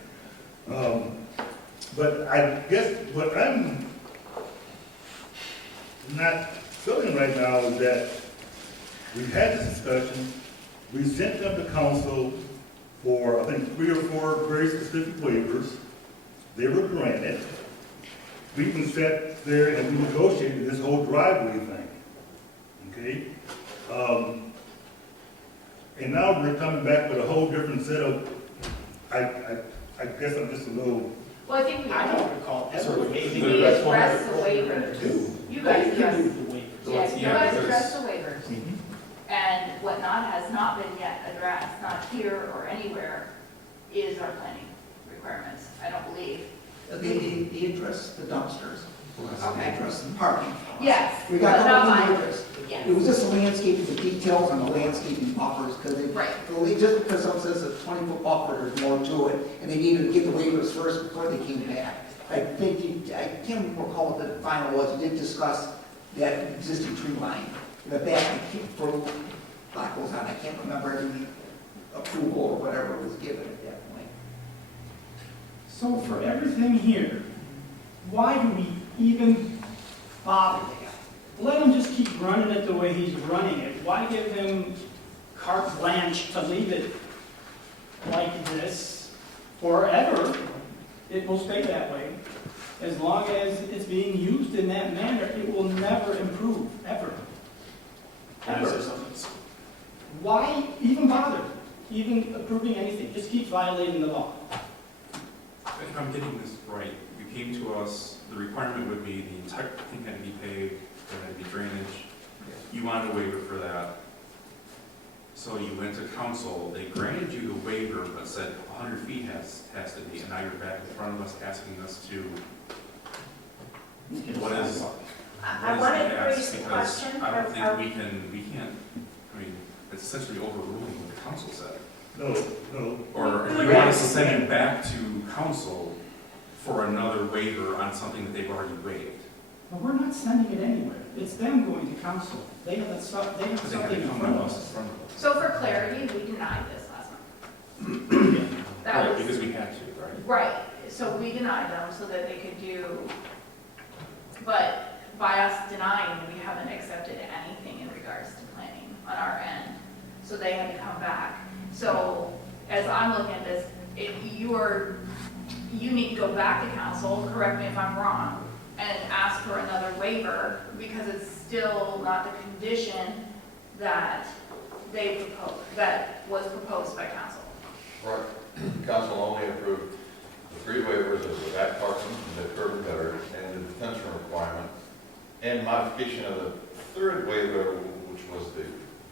But I guess what I'm not feeling right now is that we've had this discussion, we sent them to council for, I think, 3 or 4 very specific waivers. They were granted. We even sat there and we negotiated this whole driveway thing. Okay? And now we're coming back with a whole different set of, I guess I'm just a little. Well, I think I don't recall ever waiving. we addressed the waivers. You guys You addressed, do the waivers. yes, you Yeah, guys there's- addressed the waivers. And what has not been yet addressed, not here or anywhere, is our planning requirements, I don't believe. They address the dumpsters. Okay. They address the parking. Yes, We but got not nothing mine. to address. Yes. It was just the landscaping, the details on the landscaping buffers, because Right. just because someone says a 20-foot buffer, there's more to it, and they needed to get the waivers first before they came back. I think I can't recall what the final was, you did discuss that existing tree line. The back, for black goes on, I can't remember any approval or whatever was given at that point. So for everything here, why do we even bother the guy? Let him just keep running it the way he's running it. Why give him carte blanche to leave it like this forever? It will stay that way. As long as it's being used in that manner, it will never improve, ever. why even bother? Even approving anything, just keeps violating the law. If I'm getting this right, you came to us, the requirement would be the entire thing had to be paved, there had to be drainage. You wanted a waiver for that. So you went to council, they granted you the waiver, but said 100 feet has to be, and now you're back in front of us asking us to, what is? I want to raise the question. I don't think we can't, I mean, it's essentially overruling what the council said. No. Or if you want us to send it back to council for another waiver on something that they've already waived. But we're not sending it anywhere. It's them going to council. They have But they have something to in come front to of us in us. front of us. So for clarity, we denied this last month. That Right, was, because we had to, right? right, so we denied them so that they could do, but by us denying, we haven't accepted anything in regards to planning on our end. So they had to come back. So as I'm looking at this, if you need to go back to council, correct me if I'm wrong, and ask for another waiver because it's still not the condition that they proposed, that was proposed by council. Right. Council only approved the 3 waivers of the back parking, the curb and gutter, and the detention requirement, and modification of the 3rd waiver, which was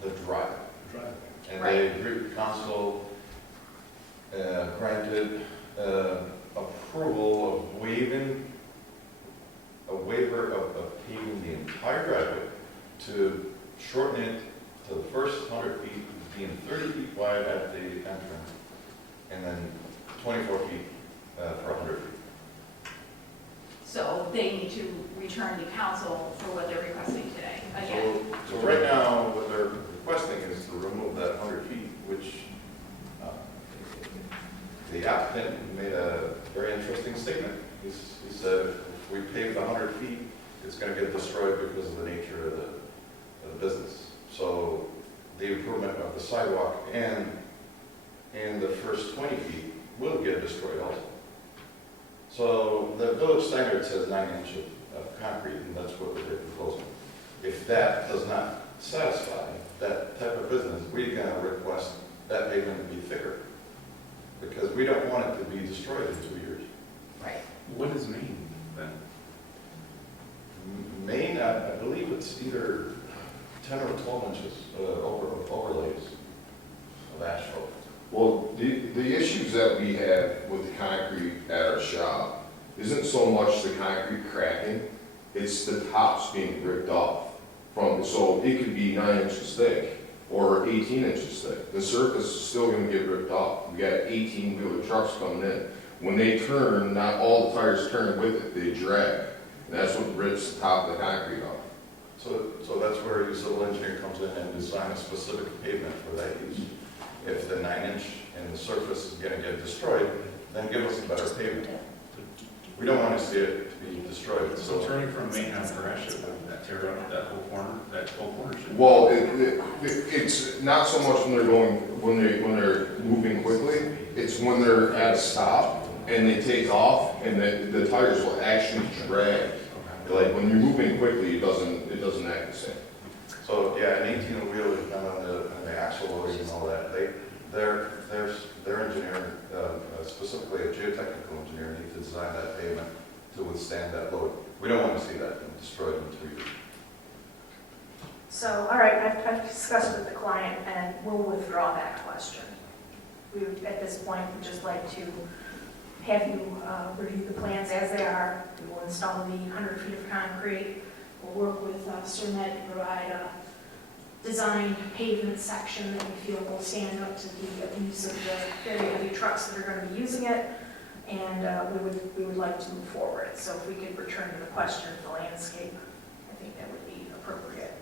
the drive. And they agreed, council granted approval of waiving, a waiver of paving the entire driveway to shorten it to the first 100 feet, being 30 feet wide at the entrance, and then 24 feet for 100 feet. So they need to return to council for what they're requesting today, again. So right now, what they're requesting is to remove that 100 feet, which the applicant made a very interesting statement. He said, if we pave the 100 feet, it's going to get destroyed because of the nature of the business. So the improvement of the sidewalk and the first 20 feet will get destroyed also. So the village standard says 9 inches of concrete, and that's what they're proposing. If that does not satisfy that type of business, we're going to request that pavement to be thicker, because we don't want it to be destroyed in 2 years. Right. What is Maine then? Maine, I believe it's either 10 or 12 inches overlays of asphalt. Well, the issues that we have with the concrete at our shop isn't so much the concrete cracking, it's the tops being ripped off. So it could be 9 inches thick or 18 inches thick. The surface is still gonna get ripped off. We got 18-wheeler trucks coming in. When they turn, not all the tires turn with it, they drag. And that's what rips the top of the concrete off. So that's where your civil engineer comes in and design a specific pavement for that use. If the 9 inch and the surface is gonna get destroyed, then give us a better pavement. We don't want to see it to be destroyed. So turning from Maine on Gratiot, would that tear up that whole corner should? Well, it's not so much when they're moving quickly, it's when they're at a stop and they take off and the tires will actually drag. Like when you're moving quickly, it doesn't act the same. So yeah, an 18-wheeler is done on the axle loading and all that. Their engineer, specifically a geotechnical engineer, needs to design that pavement to withstand that load. We don't want to see that destroyed in 2 years. So, all right, I've discussed with the client and we'll withdraw that question. We, at this point, would just like to have you review the plans as they are. We will install the 100 feet of concrete. We'll work with Surmet to provide a designed pavement section that we feel will stand up to the abuse of the very heavy trucks that are going to be using it. And we would like to move forward. So if we could return to the question of the landscape, I think that would be appropriate.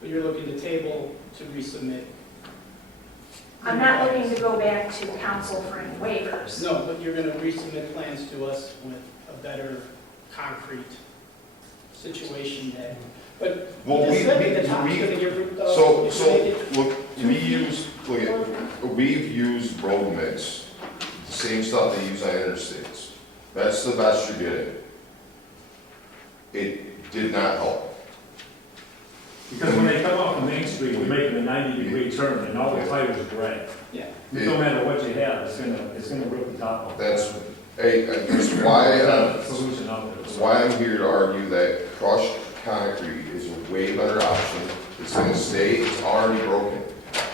But you're looking to table to resubmit. I'm not looking to go back to council for any waivers. No, but you're gonna resubmit plans to us with a better concrete situation that, but you Well, just said that the top's gonna get ripped off. So, If you make it look, we've used road mix, the same stuff they use on interstates. That's the best you're getting. It did not help. Because when they come off of Main Street, you're making a 90-degree turn, and all the tires are gray. Yeah. No matter what you have, it's gonna rip the top off. That's, that's why, There's a solution out there. that's why I'm here to argue that crushed concrete is a way better option. It's gonna stay, it's already broken.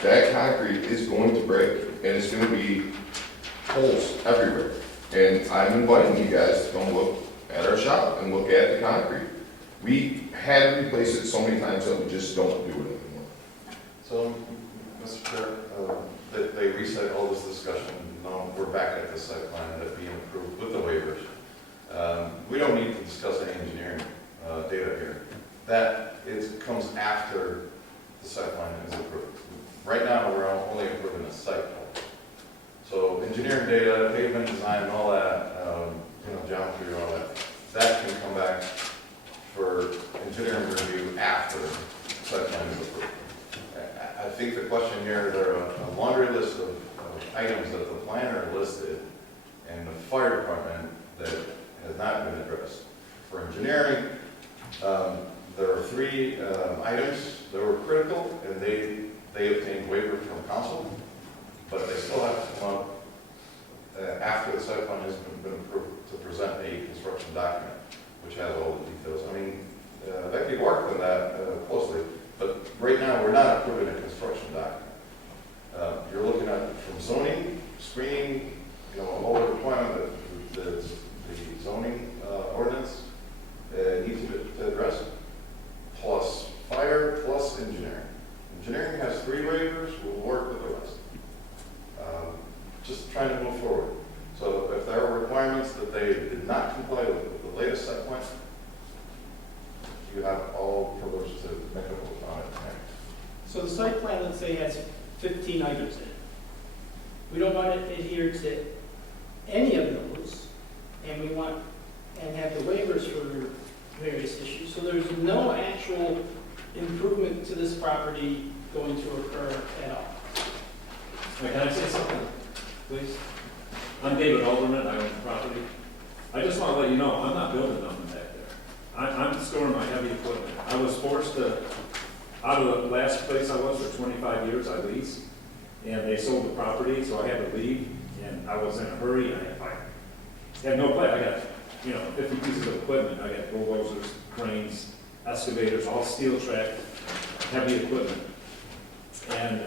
That concrete is going to break, and it's gonna be holes everywhere. And I'm inviting you guys to come look at our shop and look at the concrete. We had to replace it so many times that we just don't do it anymore. So, Mr. Chair, they reset all this discussion, now we're back at the site plan that being approved with the waivers. We don't need to discuss any engineering data here. That comes after the site plan is approved. Right now, we're only approving a site plan. So engineering data, pavement design, and all that, geometry, all that, that can come back for engineering review after the site plan is approved. I think the question here, there are a laundry list of items that the planner listed and the fire department that has not been addressed. For engineering, there are 3 items that were critical, and they obtained waiver from council, but they still have to come up after the site plan has been approved to present a construction document, which has all the details. I mean, that could work on that closely, but right now we're not approving a construction document. You're looking at from zoning, screening, a lower requirement that the zoning ordinance needs to address, plus fire, plus engineering. Engineering has 3 waivers, we'll work with the rest. Just trying to move forward. So if there are requirements that they did not comply with the latest site plan, you have all privilege to make a vote on it. So the site plan, let's say, has 15 items in it. We don't want to adhere to any of those, and we want, and have the waivers for various issues. So there's no actual improvement to this property going to occur at all. Wait, can I say something, please? I'm David Alderman, I own the property. I just want to let you know, I'm not building nothing back there. I'm storing my heavy equipment. I was forced to, out of the last place I was for 25 years, I leased, and they sold the property, so I had to leave, and I was in a hurry, and I had no place. I got, 50 pieces of equipment. I got bulldozers, cranes, excavators, all steel track, heavy equipment. And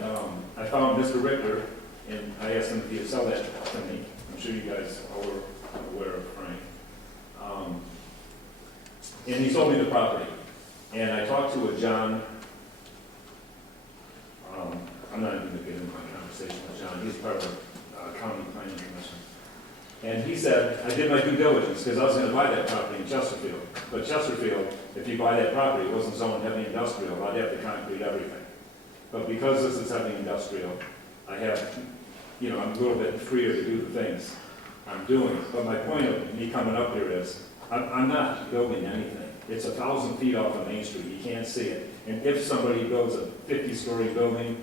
I found Mr. Richter, and I asked him if he would sell that to me. I'm sure you guys are aware of Frank. And he sold me the property. And I talked to a John, I'm not even going to get into my conversation with John. He's part of the County Planning Commission. And he said, I did my due diligence because I was going to buy that property in Chesterfield. But Chesterfield, if you buy that property, it wasn't zoned heavy industrial. I'd have to concrete everything. But because this is heavy industrial, I have, I'm a little bit freer to do the things I'm doing. But my point of me coming up here is, I'm not building anything. It's 1,000 feet off of Main Street. You can't see it. And if somebody builds a 50-story building,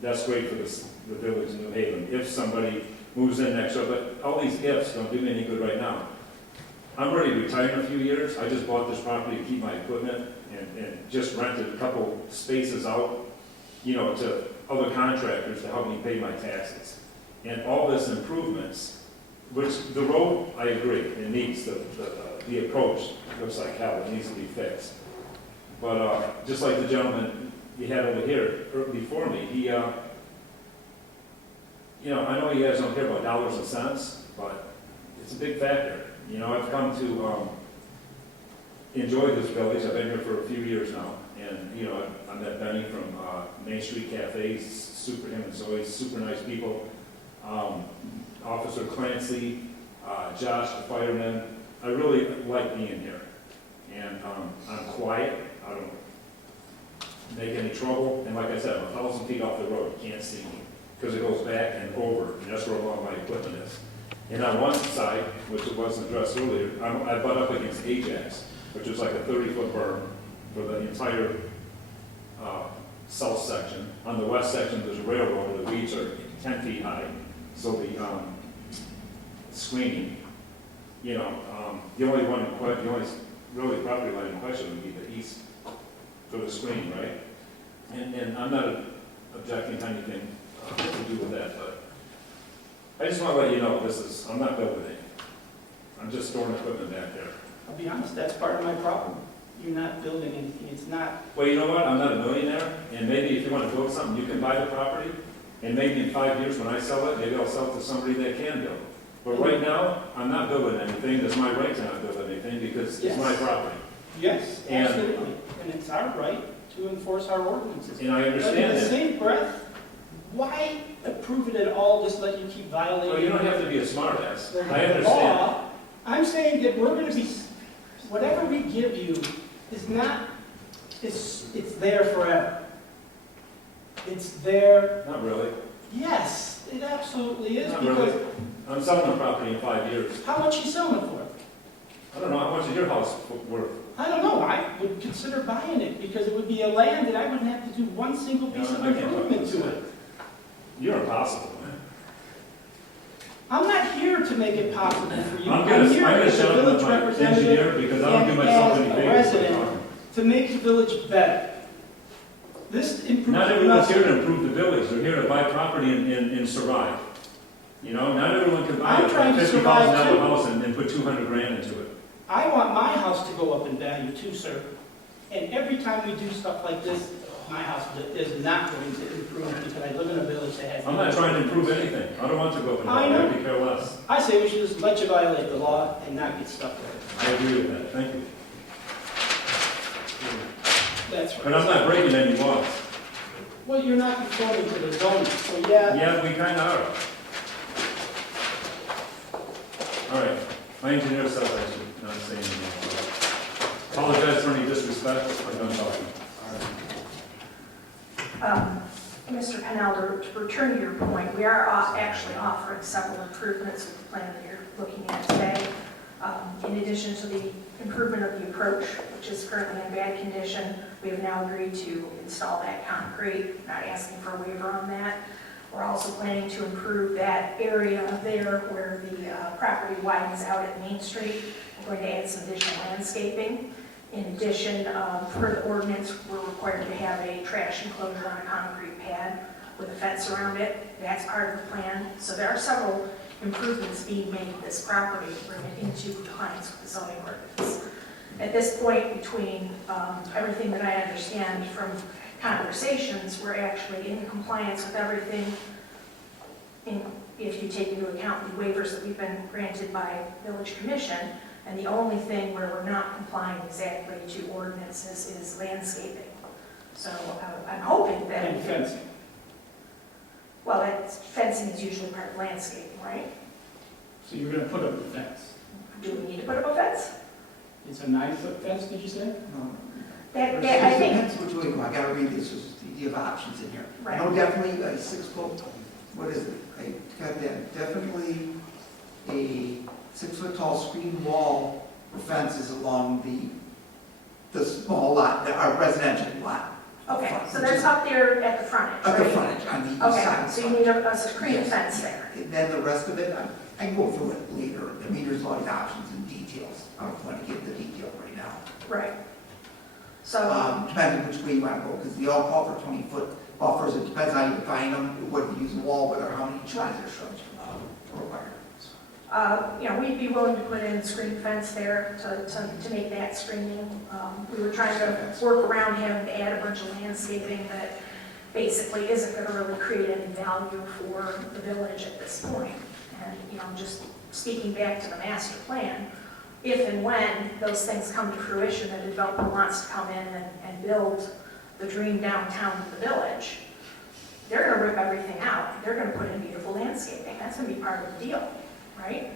that's great for the village of New Haven. If somebody moves in next door, but all these ifs don't do me any good right now. I'm ready to retire in a few years. I just bought this property to keep my equipment and just rented a couple spaces out, to other contractors to help me pay my taxes. And all this improvements, which the road, I agree, it needs the approach looks like hell, it needs to be fixed. But just like the gentleman you had over here before me, he, I know you guys don't care about dollars and cents, but it's a big factor. I've come to enjoy this village. I've been here for a few years now, and I met Benny from Main Street Cafes, him and Zoe, super nice people. Officer Clancy, Josh, the fireman. I really like being here, and I'm quiet. I don't make any trouble, and like I said, I'm 1,000 feet off the road. You can't see me because it goes back and over, and that's where a lot of my equipment is. And on one side, which it wasn't addressed earlier, I butt up against Ajax, which is like a 30-foot berm for the entire south section. On the west section, there's a railroad where the weeds are 10 feet high, so the screening, the only really property line in question would be the east for the screen, right? And I'm not objecting to anything to do with that, but I just want to let you know, I'm not building it. I'm just storing equipment back there. I'll be honest, that's part of my problem. You're not building anything, it's not, Well, you know what, I'm not a millionaire, and maybe if you want to build something, you can buy the property, and maybe in 5 years when I sell it, maybe I'll sell it to somebody that can build. But right now, I'm not building anything, it's my right to not build anything, because it's my Yes. property. yes, And- absolutely. And it's our right to enforce our ordinances. And I But in understand the that. same breath, why approve it at all, just let you keep violating? Well, you don't have to be a smartass. the I understand. law? I'm saying that we're gonna be, whatever we give you is not, it's there forever. It's there, Not really. yes, it absolutely is, Not because really. I'm selling the property in 5 years. how much you selling it for? I don't know, how much is your house worth? I don't know, I would consider buying it, because it would be a land that I wouldn't have to do one single piece of I can't talk improvement about to that. it. You're impossible, man. I'm not here to make it possible for you. I'm gonna here as a shout village at my representative engineer because I don't do and myself as any a favors. by resident talking. to make the village better. This improves Not everyone's here nothing. to improve the village, they're here to buy property and survive. You know, not everyone can buy I'm a trying to $50,000 survive, too. house and put 200 grand into it. I want my house to go up in value too, sir. And every time we do stuff like this, my house is not going to improve because I live in a village that has. I'm not trying to improve anything, I don't want to go up in I value, know. I could care less. I say we should just let you violate the law and not get stuck with it. I agree with that, thank you. That's right. But I'm not breaking any laws. Well, you're not conforming to the zoning, so yeah. Yeah, we kind of are. All right, my engineer says I should not say anything. Apologize for any disrespect, I'm done talking. Mr. Pennell, to return to your point, we are actually offering several improvements with the plan that you're looking at today. In addition to the improvement of the approach, which is currently in bad condition, we have now agreed to install that concrete, not asking for a waiver on that. We're also planning to improve that area there where the property widens out at Main Street. We're going to add some additional landscaping. In addition, per the ordinance, we're required to have a trash enclosure on a concrete pad with a fence around it. That's part of the plan. So there are several improvements being made to this property to bring it into compliance with the zoning ordinance. At this point, between everything that I understand from conversations, we're actually in compliance with everything, if you take into account the waivers that we've been granted by Village Commission. And the only thing where we're not complying exactly to ordinances is landscaping. So I'm hoping that. And fencing. Well, fencing is usually part of landscaping, right? So you're gonna put up the fence. Do we need to put up a fence? It's a 9-foot fence, did you say? No. That, I think, Depends which way you go. I gotta read this, you have options in here. Right. No, definitely a 6-foot, what is it? I got that, definitely a 6-foot tall screen wall or fences along the small lot, our residential lot. okay, so that's up there at the frontage, At the right? frontage, on the east Okay, side. so you need a screen fence there. And then the rest of it, I can go through it later. I mean, there's always options and details. I don't want to get into detail right now. Right. So, Depending which way you want to go, because they all call for 20-foot buffers. It depends how you define them, whether you use a wall, whether how many trees or shrubs required. we'd be willing to put in a screen fence there to make that screening. We were trying to work around having to add a bunch of landscaping that basically isn't going to really create any value for the village at this point. And, just speaking back to the master plan, if and when those things come to fruition, the developer wants to come in and build the dream downtown of the village, they're going to rip everything out. They're going to put in beautiful landscaping. That's going to be part of the deal, right?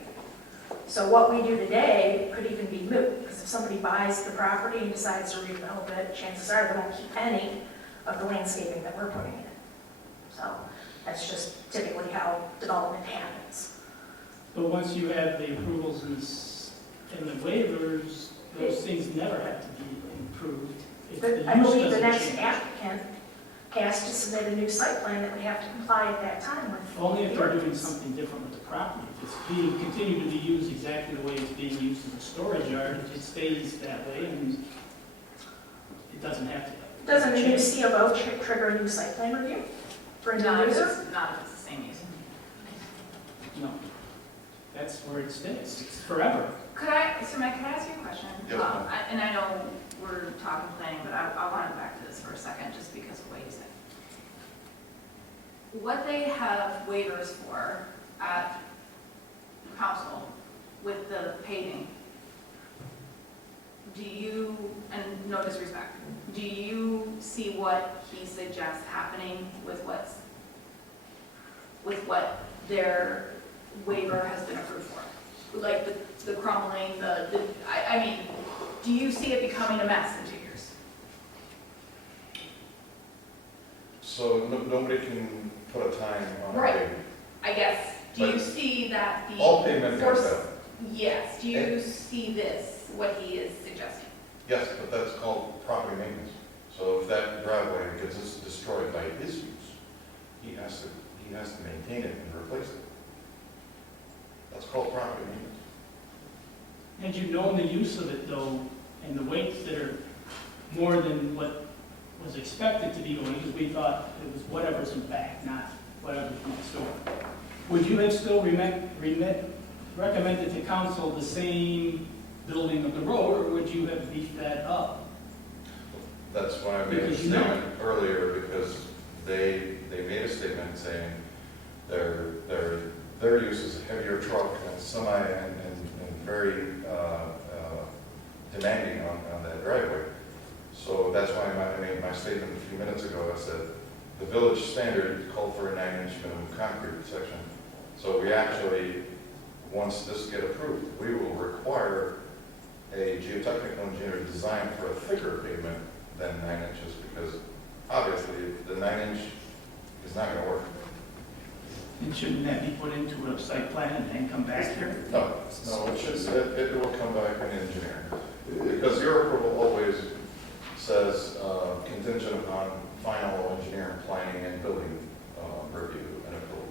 So what we do today could even be moot, because if somebody buys the property and decides to rebuild it, chances are they won't keep any of the landscaping that we're putting in. So that's just typically how development happens. But once you have the approvals and the waivers, those things never have to be improved. If the I use believe the doesn't next change. applicant has to submit a new site plan that would have to comply at that time with. Only if the they're doing ordinance. something different with the property. If it's being, continue to be used exactly the way it's being used in the storage yard, it stays that way and it doesn't have to. Doesn't a new C of O trigger a new site plan review for a Not new if user? it's, not if it's the same user. No. That's where it stays, it's forever. Could I, Mr. Mike, could I ask you a question? Yes, ma'am. And I know we're talking planning, but I want to go back to this for a second, just because of what you said. What they have waivers for at council with the paving, do you, and no disrespect, do you see what he suggests happening with what their waiver has been approved for? Like the crumbling, I mean, do you see it becoming a mess in 2 years? So nobody can put a time on Right. it. I guess, do you But see that the? All pavement comes force- out. Yes, do you see this, what he is suggesting? Yes, but that's called property maintenance. So if that driveway gets destroyed by his use, he has to maintain it and replace it. That's called property maintenance. Had you known the use of it though, and the weights that are more than what was expected to be going, because we thought it was whatever's in back, not whatever's next door, would you have still recommended to council the same building of the road, or would you have beefed that up? That's why I made a Because you know. statement earlier, because they made a statement saying their use is a heavier truck and semi and very demanding on that driveway. So that's why I made my statement a few minutes ago. I said, the village standard called for a 9-inch minimum concrete section. So we actually, once this get approved, we will require a geotechnical engineer to design for a thicker pavement than 9 inches, because obviously the 9-inch is not going to work. And shouldn't that be put into a site plan and then come back here? No, it will come back in engineering. Because your approval always says contingent upon final engineering, planning, and building review and approval.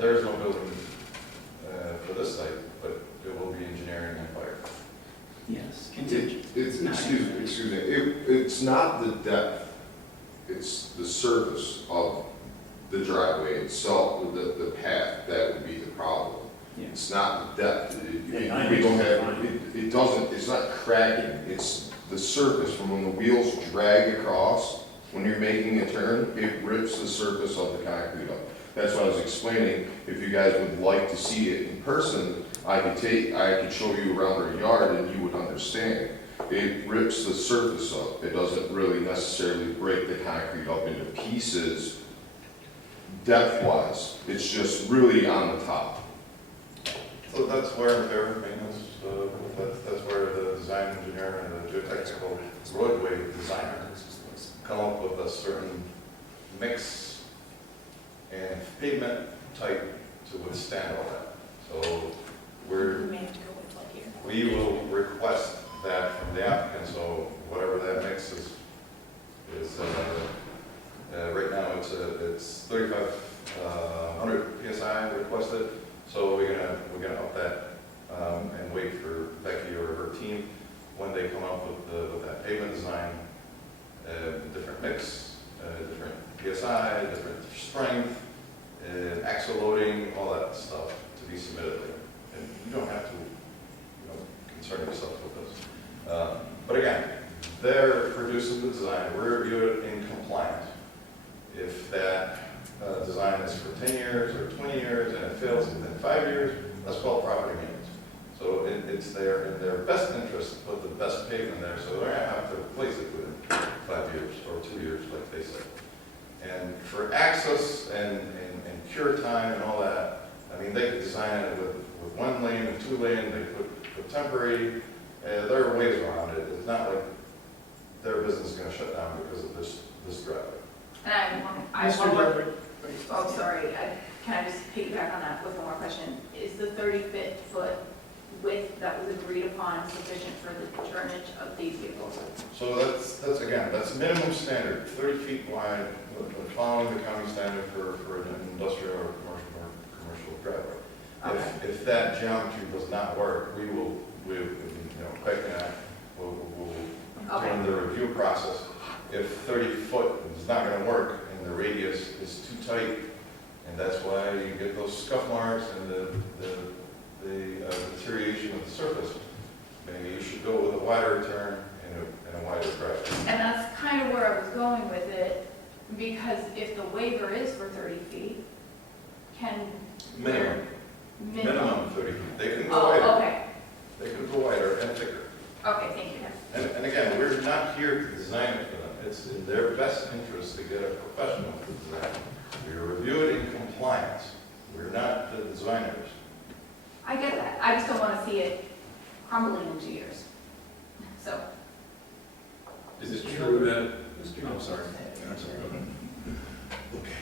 There's no building for this site, but it will be engineering and fire. Yes, contingent. Excuse me, it's not the depth, it's the surface of the driveway itself, the path, that would be the problem. Yeah. It's not the depth, Yeah, we don't have, it doesn't, it's not cracking, it's the surface from when the wheels drag across, when you're making a turn, it rips the surface of the concrete up. That's what I was explaining. If you guys would like to see it in person, I could show you around our yard and you would understand. It rips the surface up. It doesn't really necessarily break the concrete up into pieces depth-wise. It's just really on the top. So that's where their maintenance, that's where the design engineer and the geotechnical roadway designer come up with a certain mix and pavement type to withstand all that. So We may have to go with like here. we will request that from the applicant, so whatever that mix is right now it's 3,500 PSI requested, so we're gonna up that and wait for Becky or her team when they come up with that pavement design, different mix, different PSI, different strength, axle loading, all that stuff to be submitted there. And you don't have to, concern yourself with this. But again, they're producing the design, we review it in compliance. If that design is for 10 years or 20 years and it fails within 5 years, that's called property maintenance. So it's there in their best interest to put the best pavement there, so they're gonna have to replace it within 5 years or 2 years, like they said. And for access and cure time and all that, I mean, they could design it with 1 lane and 2 lane, they put temporary, there are ways around it. It's not like their business is gonna shut down because of this driveway. And I Mr. one more, Gilbert. oh, sorry, can I just piggyback on that with one more question? Is the 30-foot width that was agreed upon sufficient for the turnage of these vehicles? So that's minimum standard, 30 feet wide, following the county standard for an industrial or commercial driveway. Okay. If that geometry does not work, we will, Becky and I will Okay. run the review review process. If 30 foot is not gonna work and the radius is too tight, and that's why you get those scuff marks and the deterioration of the surface, maybe you should go with a wider turn and a wider drive. And that's kind of where I was going with it, because if the waiver is for 30 feet, can... Minimum. Minimum 30 feet. They can go Oh, wider. okay. They can go wider and thicker. Okay, thank you. And again, we're not here to design it for them. It's in their best interest to get a professional to design it. We review it in compliance. We're not the designers. I get that. I just don't want to see it crumbling in 2 years. So, Is it true that, I'm sorry. Okay.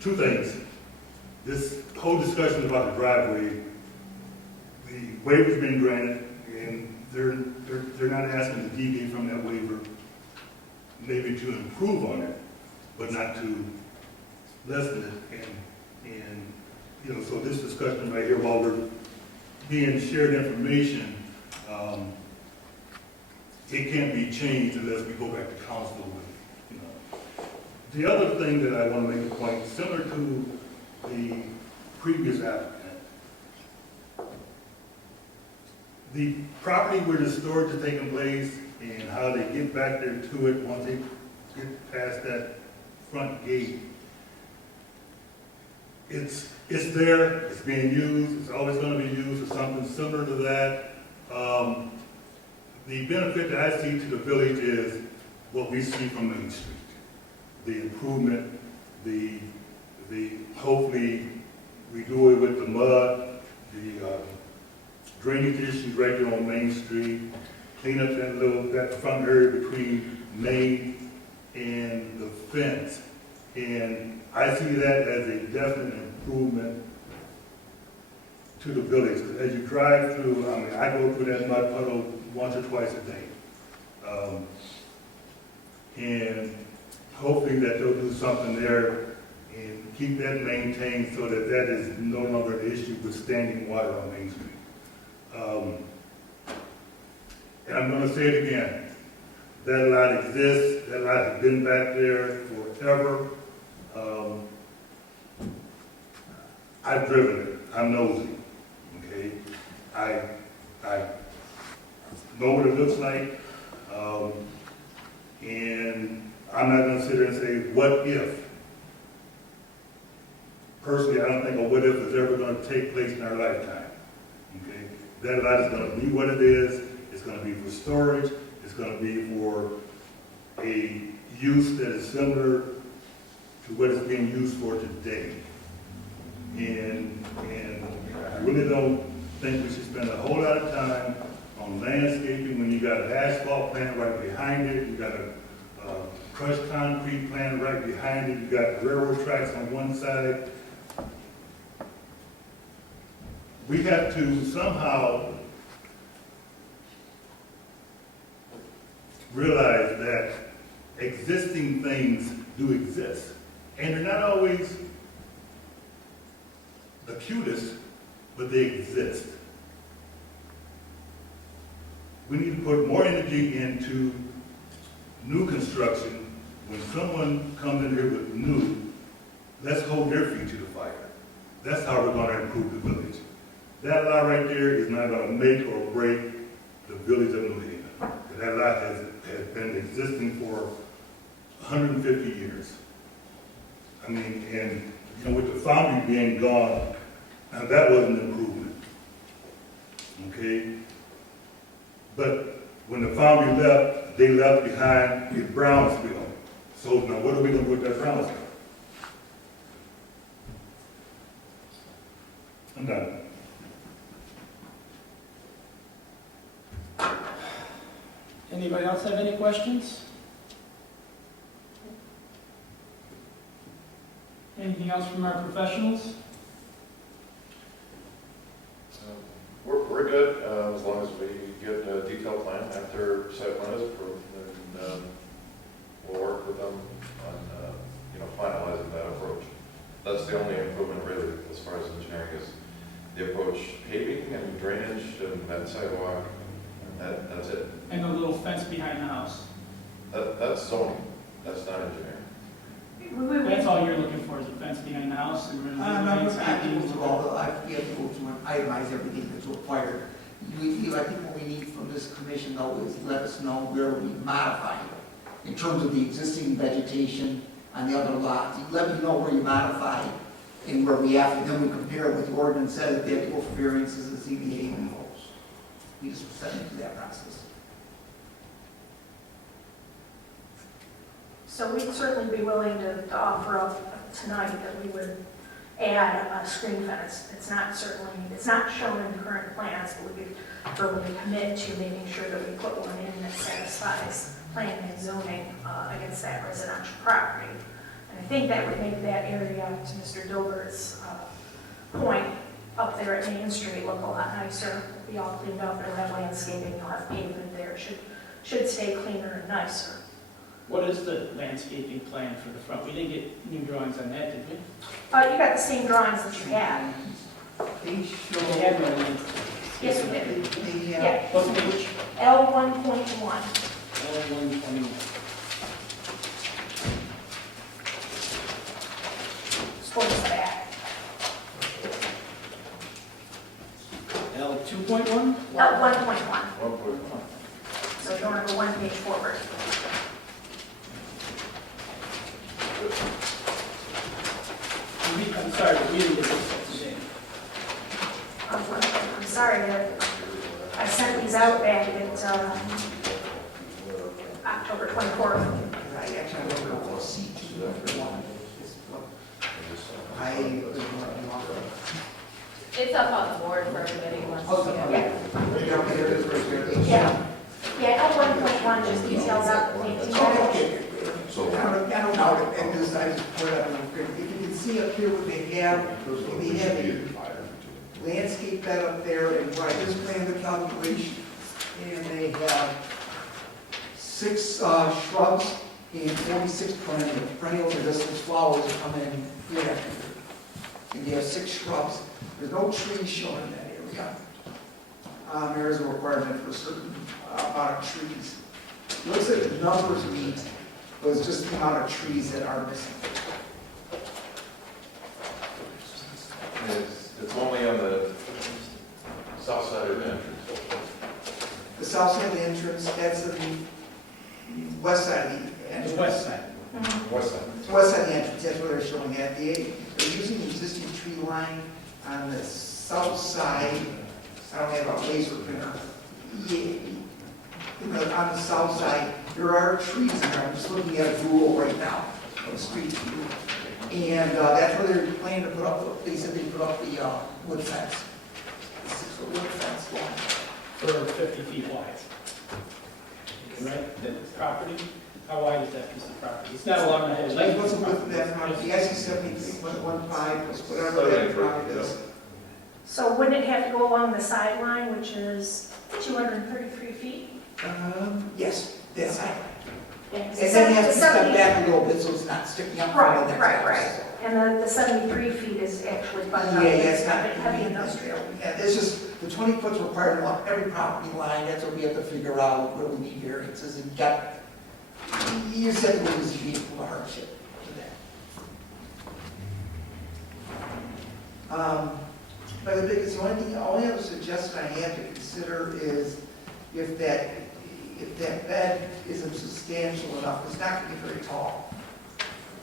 Two things. This whole discussion about the driveway, the waiver's been granted, and they're not asking to deviate from that waiver, maybe to improve on it, but not to lessen it. And you know, so this discussion right here, while we're being shared information, it can't be changed unless we go back to council with it, you know. The other thing that I want to make a point, similar to the previous applicant, the property where the storage is taking place and how they get back there to it once they get past that front gate, it's there, it's being used, it's always going to be used for something similar to that. The benefit that I see to the village is what we see from Main Street. The improvement, the hopefully we do away with the mud, the drainage issues right there on Main Street, clean up that front area between Main and the fence. And I see that as a definite improvement to the village. As you drive through, I mean, I go through that mud puddle once or twice a day. And hopefully that they'll do something there and keep that maintained so that that is no longer an issue with standing water on Main Street. And I'm gonna say it again, that lot exists, that lot has been back there forever. I've driven it, I'm nosy, okay? I know what it looks like, and I'm not gonna sit there and say, what if? Personally, I don't think a what if is ever gonna take place in our lifetime, okay? That lot is gonna be what it is, it's gonna be for storage, it's gonna be for a use that is similar to what it's being used for today. And I really don't think we should spend a whole lot of time on landscaping when you got an asphalt plant right behind it, you got a crushed concrete plant right behind it, you got railroad tracks on one side. We have to somehow realize that existing things do exist. And they're not always the cutest, but they exist. We need to put more energy into new construction. When someone comes in here with new, let's hold their feet to the fire. That's how we're going to improve the village. That lot right there is not going to make or break the village of New Haven. That lot has been existing for 150 years. I mean, and you know, with the foundry being gone, now that was an improvement, okay? But when the foundry left, they left behind a Brownsville. So now what are we gonna do with that Brownsville? I'm done. Anybody else have any questions? Anything else from our professionals? We're good, as long as we get a detailed plan after site plan is approved, and we'll work with them on, finalizing that approach. That's the only improvement really, as far as engineering is the approach, paving and drainage and that sidewalk, and that's it. And the little fence behind the house. That's zoning, that's not engineering. That's all you're looking for is a fence behind the house and I'm not landscaping? have to go through all the, we have to go through and itemize everything that's required. I think what we need from this commission though is let us know where we modify in terms of the existing vegetation on the other lots. You let me know where you modify and where we have to, then we compare it with the ordinance says they have to go for variances and ZBA and rules. We just set into that process. So we'd certainly be willing to offer up tonight that we would add a screen fence. It's not shown in the current plans, but we could verbally commit to making sure that we put one in that satisfies planning and zoning against that residential property. And I think that would make that area, to Mr. Dilbert's point, up there at Main Street look a lot nicer. It'll be all cleaned up, it'll have landscaping, you'll have pavement there. It should stay cleaner and nicer. What is the landscaping plan for the front? We didn't get new drawings on that, did we? You got the same drawings that you had. They show. We had no land. Yes, we did. They Yeah. have, What page? L1.1. L121. Towards the back. L2.1? L1.1. So if you want to go one page forward. I'm sorry, we didn't get this set today. I'm sorry that I sent these out back at October 24th. I actually don't know, C2 is what I would want to It's up on the board for everybody who wants to see it. Yeah, Okay, there it is, right there. yeah. Yeah, L1.1 just details out the painting. Okay. So, I don't know, and this, I just put it up, if you can see up here what they have a landscape bed up there, and what I just planned the calculation, and they have 6 shrubs and 46 perennials, or just those flowers that come in year after year. And they have 6 shrubs, there's no trees shown in that area. There is a requirement for a certain amount of trees. It looks like the numbers meet, but it's just the amount of trees that are missing. It's only on the south side of the entrance. The south side of the entrance, that's the west side of the entrance. The west side. West side. West side of the entrance, that's where they're showing that. They're using the existing tree line on the south side. I don't have a laser printer. On the south side, there are trees in there. I'm just looking at a Google right now, a street view. And that's where they're planning to put up, they said they put up the wood fence. The 6-foot wood fence line. For 50 feet wide. Right, the property, how wide is that piece of property? It's not along the whole Like, length. what's the width of that property? The SE 73.15 plus whatever that property is. So wouldn't it have to go along the sideline, which is 233 feet? Yes, that's it. Yeah, And then you have to step back a little bit so it's not sticking up from the next Right. house. And the 73 feet is actually by Yeah, it's not. heavy industrial. Yeah, it's just, the 20 foot's required along every property line, that's what we have to figure out, where we need variances, and you just have to look at the vehicle hardship to that. But the biggest, the only other suggestion I have to consider is if that bed isn't substantial enough, it's not gonna be very tall.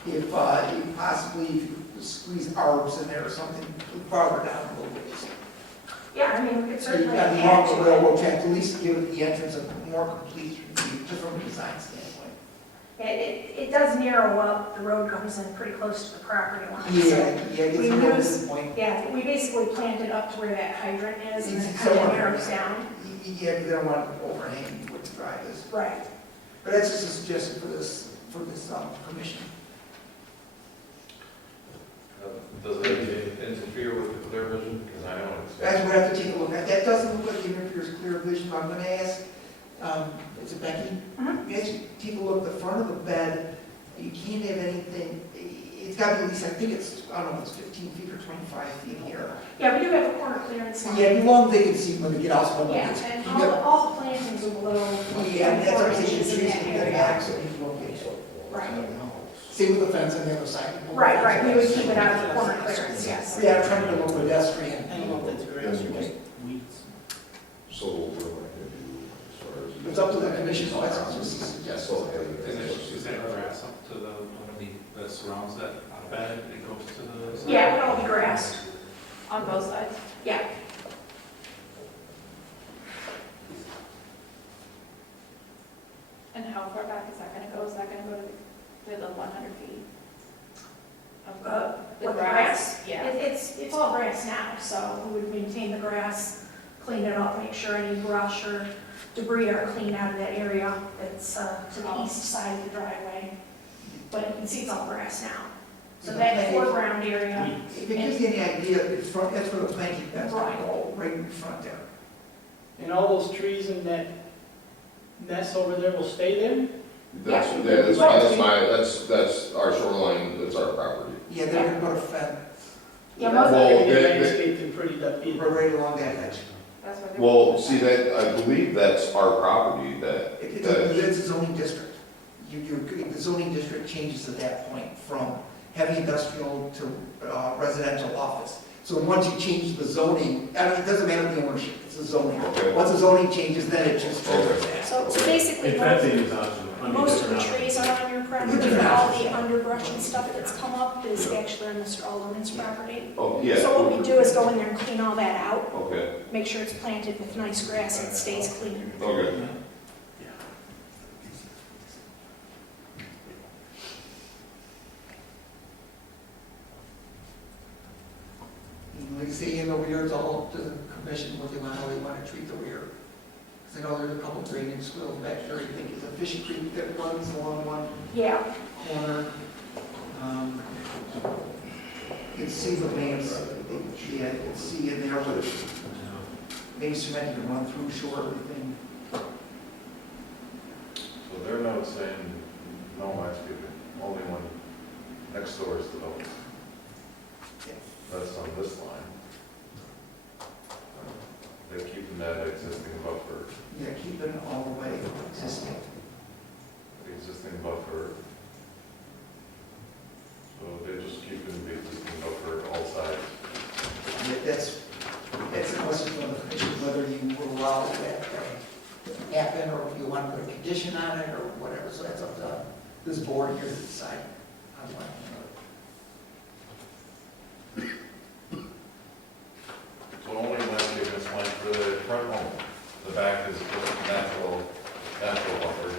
If possibly if you squeeze arbs in there or something farther down a little ways. Yeah, I mean, we could So you've certainly got add the to railroad it. track, to at least give the entrance a more complete view, just from a design standpoint. It does narrow up, the road comes in pretty close to the property line. Yeah, So it's we a real use- good point. Yeah, we basically planted up to where that hydrant is, and then Easy kind of somewhere. narrows down. Yeah, because they don't want to overhang what the drive is. Right. But that's just a suggestion for this commission. Does it interfere with the clear vision? Because I know it's. That's what I have to take a look at. That doesn't look like it interferes with clear vision, but I'm gonna ask, is it Becky? You guys take a look at the front of the bed, you can't have anything, it's gotta be at least, I think it's, I don't know, if it's 15 feet or 25 feet here. Yeah, we do have a corner clearance line. Yeah, as long as they can see when they get out. Yeah, and all the plantings are below. Yeah, that's four what I'm saying, inches in trees that can get area. back, so these locations. Right, Same with the fence on the other side. right, we would keep it out of the corner clearance, yes. Yeah, I'm trying to go pedestrian. I don't know if that's grass or just weeds. So what am I gonna do as far as? It's up to the commission, so that's just a suggestion. Is that grass up to that surrounds that bed, it goes to the? Yeah, it would all be grass, On both sides? yeah. And how far back is that gonna go? Is that gonna go to the 100 feet? Of With the grass? Yeah. It's all grass now, so we would maintain the grass, clean it up, make sure any brush or debris are cleaned out of that area that's to the east side of the driveway. But you can see it's all grass now. So that foreground area, If it gives you any idea, in front, that's where the planting beds Right. go, right in front there. And all those trees in that mess over there will stay there? That's, that's our shoreline, that's our property. Yeah, they're gonna put a fence yeah, Well, most, They're gonna they- landscape and pretty that either. right along that edge. That's what they're. Well, see that, I believe that's our property, that, It's a zoning district. The zoning district changes at that point from heavy industrial to residential office. So once you change the zoning, I mean, it doesn't matter the ownership, it's the zoning. Okay. Once the zoning changes, then it just triggers that. so basically, And fencing is optional. I mean, most of the it's not- trees are on your property, all the underbrush and stuff that's come up is actually on Mr. Alderman's property. oh, yeah. So what we do is go in there and clean all that out, Okay, make sure it's planted with nice grass and it stays clean. okay. Like I say, in the rear, it's all up to the commission, what they want, how they want to treat the rear. Because I know there's a couple drainage swales back there, I think it's a fishing creek that runs along one Yeah, corner. You can see the mains, yeah, you can see in there, but maybe cement can run through shore, everything. So their note's saying no landscaping, only one next door is developed. That's on this line. They're keeping that existing buffer, Yeah, keep it all the way existing. the existing buffer. So they're just keeping the existing buffer all sides. Yeah, that's a question for the commission, whether you will allow that to happen, or if you want to put a condition on it, or whatever, so that's up to this board here to decide how you want to handle it. So only landscaping is planned for the front home. The back is just natural buffer.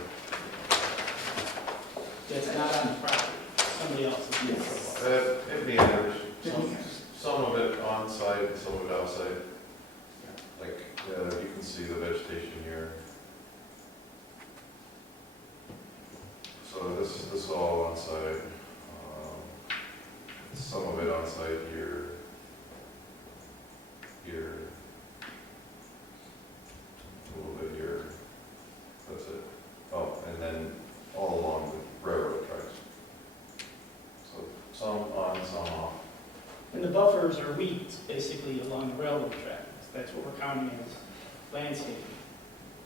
That's not on the property, somebody else's. It meanders, some of it on site, some of it outside. Like, you can see the vegetation here. So this is all on site. Some of it on site here. Here. A little bit here. That's it. Oh, and then all along the railroad tracks. So some on, some off. And the buffers are weeds, basically, along the railroad track. That's what we're counting as landscaping.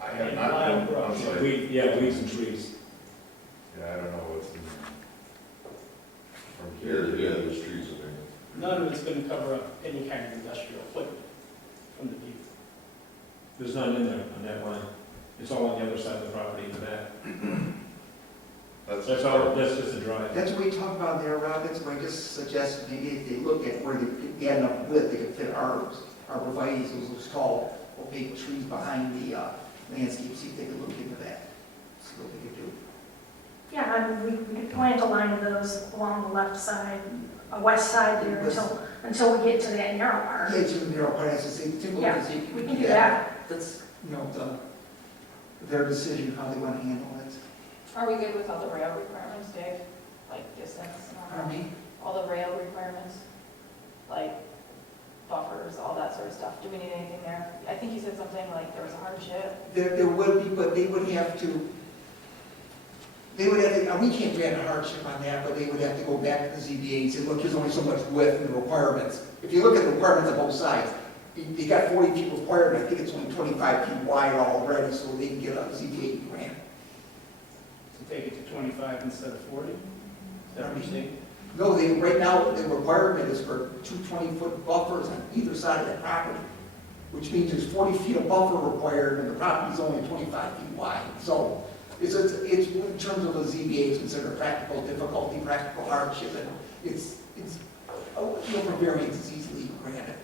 I have not been on site. Weeds and trees. Yeah, I don't know what's in. From Here, here. yeah, there's trees in there. None of it's gonna cover up any kind of industrial footprint from the view. There's none in there on that line. It's all on the other side of the property in the back. That's all, that's just a drive. That's what we talked about there, Rob, that's why I just suggest maybe if they look at where they end up with, they could fit arborvitae's, those tall opaque trees behind the landscape, see if they could look into that, see what they could do. yeah, I mean, we could plant a line of those along the left side, west side there until we get to that narrow part. Yeah, to the narrow part, as I say, take a look and see if you We can can do do that. that. That's, their decision, how they want to handle it. Are we good with all the rail requirements, Dave? Like distance and all Pardon that? me? All the rail requirements? Like buffers, all that sort of stuff? Do we need anything there? I think you said something like there was a hardship. There would be, but they would have to, we can't grant a hardship on that, but they would have to go back to the ZBA and say, look, there's only so much width in the requirements. If you look at the requirements on both sides, they got 40 feet required, and I think it's only 25 feet wide already, so they can get a ZBA grant. to take it to 25 instead of 40? Is that what you're saying? No, right now, the requirement is for 2 20-foot buffers on either side of that property, which means there's 40 feet of buffer required, and the property's only 25 feet wide. So it's in terms of the ZBA, it's considered practical difficulty, practical hardship, and it's for variance is easily granted,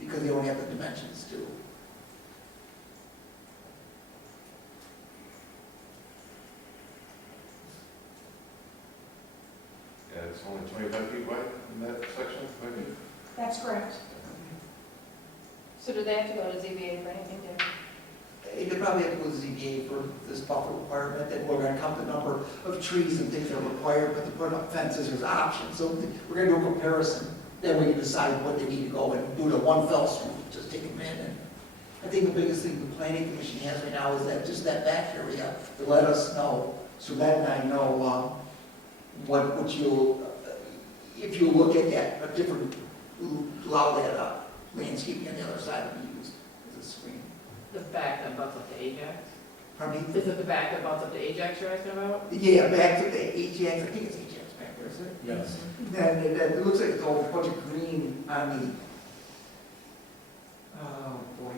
because they don't have the dimensions to. Yeah, it's only 25 feet wide in that section, maybe? That's correct. So do they have to go to ZBA for anything different? You probably have to go to ZBA for this buffer requirement, and we're gonna count the number of trees and things that are required, but to put up fences, there's options. So we're gonna do a comparison, then we can decide what they need to go and do it at one fell swoop, just take them in. And I think the biggest thing the planning commission has right now is that, just that back area, to let us know, so that and I know, what you, if you look at that, a different, allow that landscaping on the other side to be used as a screen. The back that butts up to Ajax? Pardon me? Is it the back that butts up to Ajax you're asking about? Yeah, back to the Ajax, I think it's Ajax back there, isn't it? Yes. Then it looks like it's all a bunch of green on the, oh boy.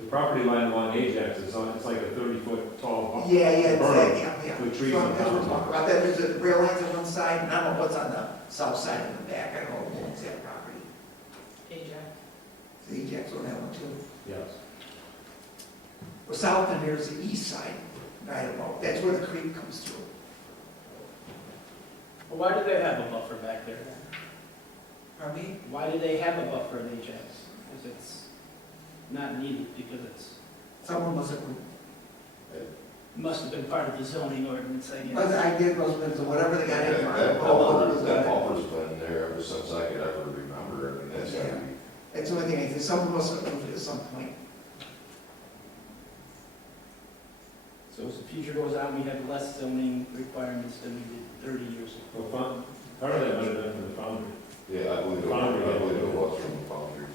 The property line along Ajax is on, it's like a 30-foot tall buffer. Yeah, it's berm yeah. With trees So on that's what we're top. talking about. Then there's a rail lines on one side, and I don't know what's on the south side and the back, I don't know who owns that property. Ajax. The Ajax on that one too. Yes. Well, south and there's the east side, I don't know, that's where the creek comes through. Well, why do they have a buffer back there then? Pardon me? Why do they have a buffer in Ajax? Because it's not needed, because it's, Someone must have, must have been part of the zoning ordinance, I but guess. I did, was whatever they got in. That buffer's been there ever since I could ever remember. I mean, that's gotta be. That's the only thing I think, someone must have moved it at some point. So as the future goes on, we have less zoning requirements than we did 30 years ago. Well, part of that might have been from the foundry. Yeah, I believe it was from the foundry.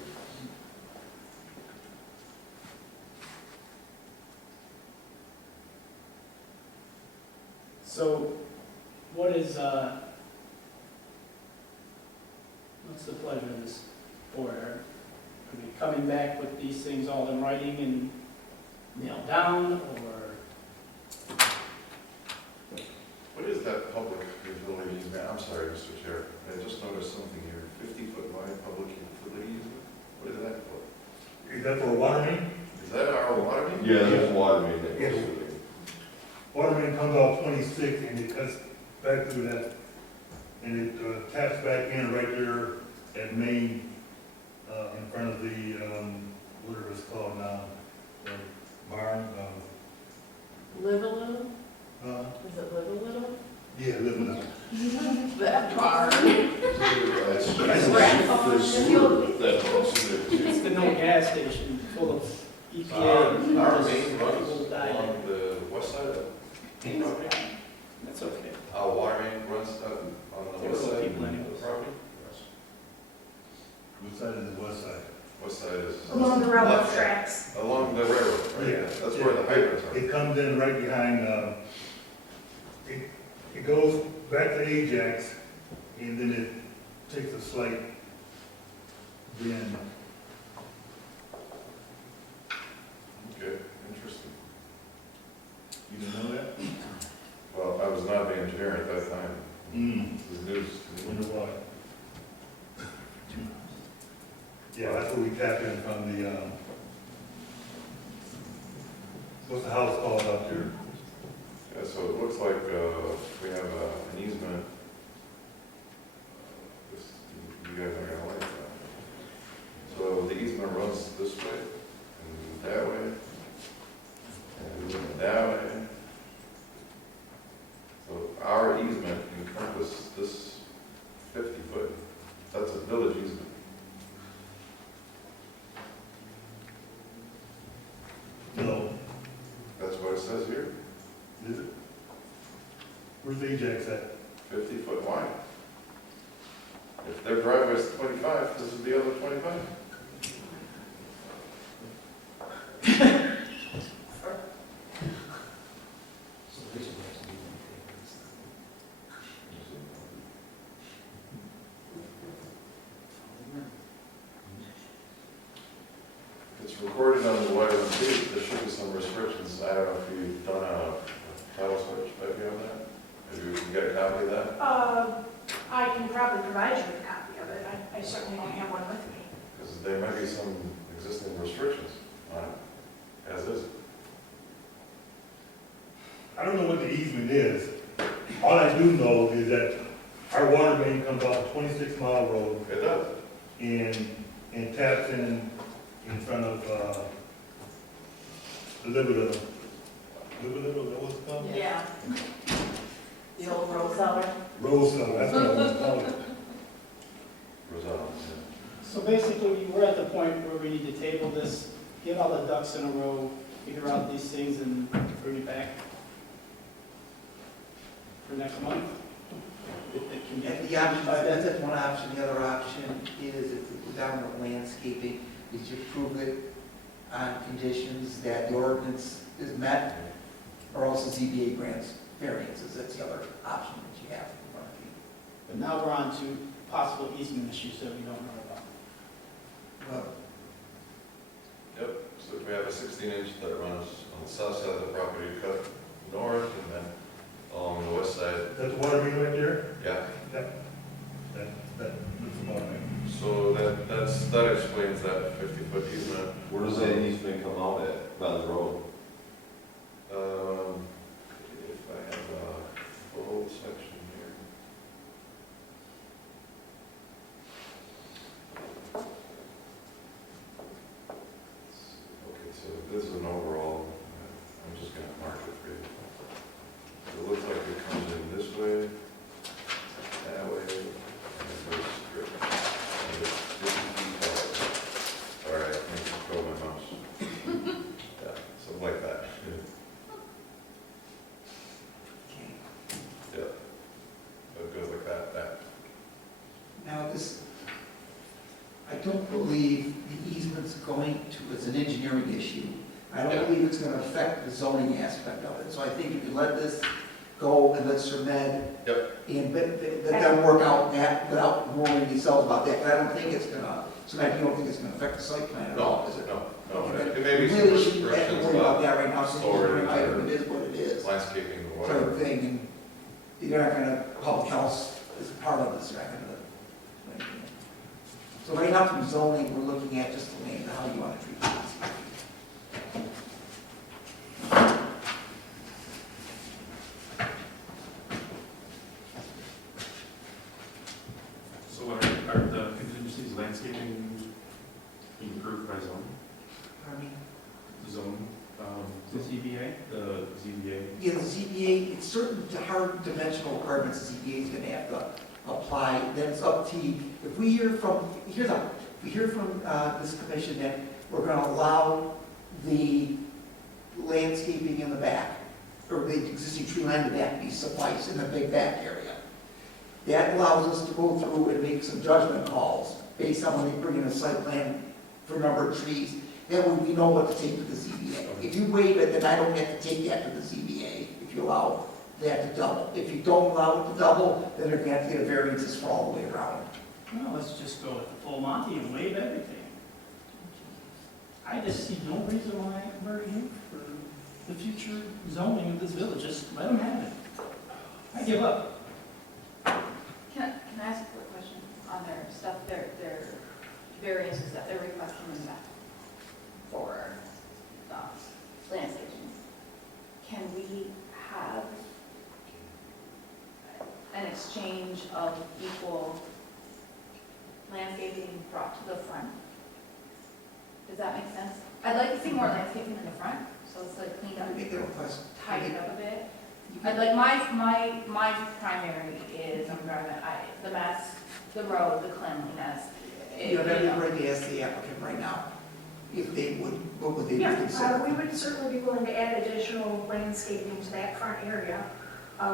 So what is, what's the pleasure of this board? Are we coming back with these things all in writing and nailed down, or? What is that public utility easement? I'm sorry, Mr. Chair, I just noticed something here, 50-foot wide public utility easement? What is that for? Is that for a water main? Is that our water main? Yeah, there's water main that goes through there. Water main comes off 26 and it cuts back through that, and it taps back in right there at Main, in front of the, whatever it's called now, the barn, Live a little? uh, Is it live a little? yeah, living out. That barn. That's It's the no gas station full of EPA. Our main runs People die there. along the west side of the property. That's okay. Our water main runs on the There west will side people of anyways. the property? Which side is the west side? West side is. Along the railroad left. tracks. Along the railroad, right? Yeah. That's where the hydrants are. It comes in right behind, it goes back to Ajax, and then it takes a slight bend. Okay, interesting. You didn't know that? Well, I was not the engineer at that time. Mm. This is news to me. Wonder why? Yeah, that's where we tap in from the, what's the house called up there? Yeah, so it looks like we have an easement. This, you guys are gonna like that. So the easement runs this way, and that way, and that way. So our easement encompasses this 50-foot, that's a village easement. No, That's what it says here, is it? Where's Ajax at? 50-foot wide. If their driveway's 25, this is the other 25. So according on the Wyland Peak, there should be some restrictions. I don't know if you've done a title search, maybe on that? Maybe we can get a copy of that? I can probably provide you with a copy of it. I certainly don't have one with me. Because there might be some existing restrictions on it, as is. I don't know what the easement is. All I do know is that our water main comes off 26-mile road It does. and taps in front of, Liberty, is that what's it called? Yeah. The old road cellar. Rose, that's what I was calling it. Rosella, So basically, we're at the point where we need to table this, get all the ducks in a row, figure out these things and bring it back for next month. It can And get, the option, that's one option. The other option is if we go down to landscaping, is you prove it on conditions that the ordinance is met, or else the ZBA grants variances. That's the other option that you have in front of you. but now we're on to possible easement issues that we don't know about. Well, Yep, so we have a 16-inch that runs on the south side of the property, cut north, and then along the west side. That's the water main right there? Yeah, That looks about right. so that explains that 50-foot easement. Where does that easement come out at, by the road? If I have a full section here. Okay, so this is an overall, I'm just gonna mark it for you. It looks like it comes in this way, that way, and it goes straight. And it's 50 feet tall. All right, let me throw my mouse. Yeah, something like that. okay. Yeah. So it goes like that. Now, this, I don't believe the easement's going to, it's an engineering issue. I Yeah. don't believe it's gonna affect the zoning aspect of it. So I think if you let this go and let SERMED. Yep. And let them work out that without worrying themselves about that. But I don't think it's gonna, SERMED, you don't think it's gonna affect the site plan at all, is it? No, Okay. it may be some Really shouldn't have to restrictions worry about about that right now, so storage item, it is what it is. landscaping or Sort whatever. of thing, and you're not gonna, public health is part of this, right? So right now from zoning, we're looking at just the land, how you wanna treat this. So are the contingencies landscaping being approved by zone? Pardon me? Zone, The ZBA? the ZBA? Yeah, the ZBA, it's certain hard dimensional requirements the ZBA is gonna have to apply, then it's up to you. If we hear from, this commission that we're gonna allow the landscaping in the back, or the existing tree line in the back be suffice in the big back area. That allows us to go through and make some judgment calls based on when they bring in a site plan for number of trees. That way we know what to take to the ZBA. If you waive it, then I don't have to take that to the ZBA if you allow that to double. If you don't allow it to double, then they're gonna have to get a variances for all the way around. No, let's just go with the full Monty and waive everything. I just see no reason why we're here for the future zoning of this village. Just let them have it. I give up. Can I ask a quick question on their stuff, their variances that they're requesting in the back for landscaping? Can we have an exchange of equal landscaping brought to the front? Does that make sense? I'd like to see more landscaping in the front, so it's like cleaned up, Make that request. tightened up a bit. I'd like, my primary is, I'm driving, the mess, the road, the cleanliness. You know, that'd be great to ask the applicant right now, if they would, what would they Yeah, consider? we would certainly be willing to add additional landscaping to that front area.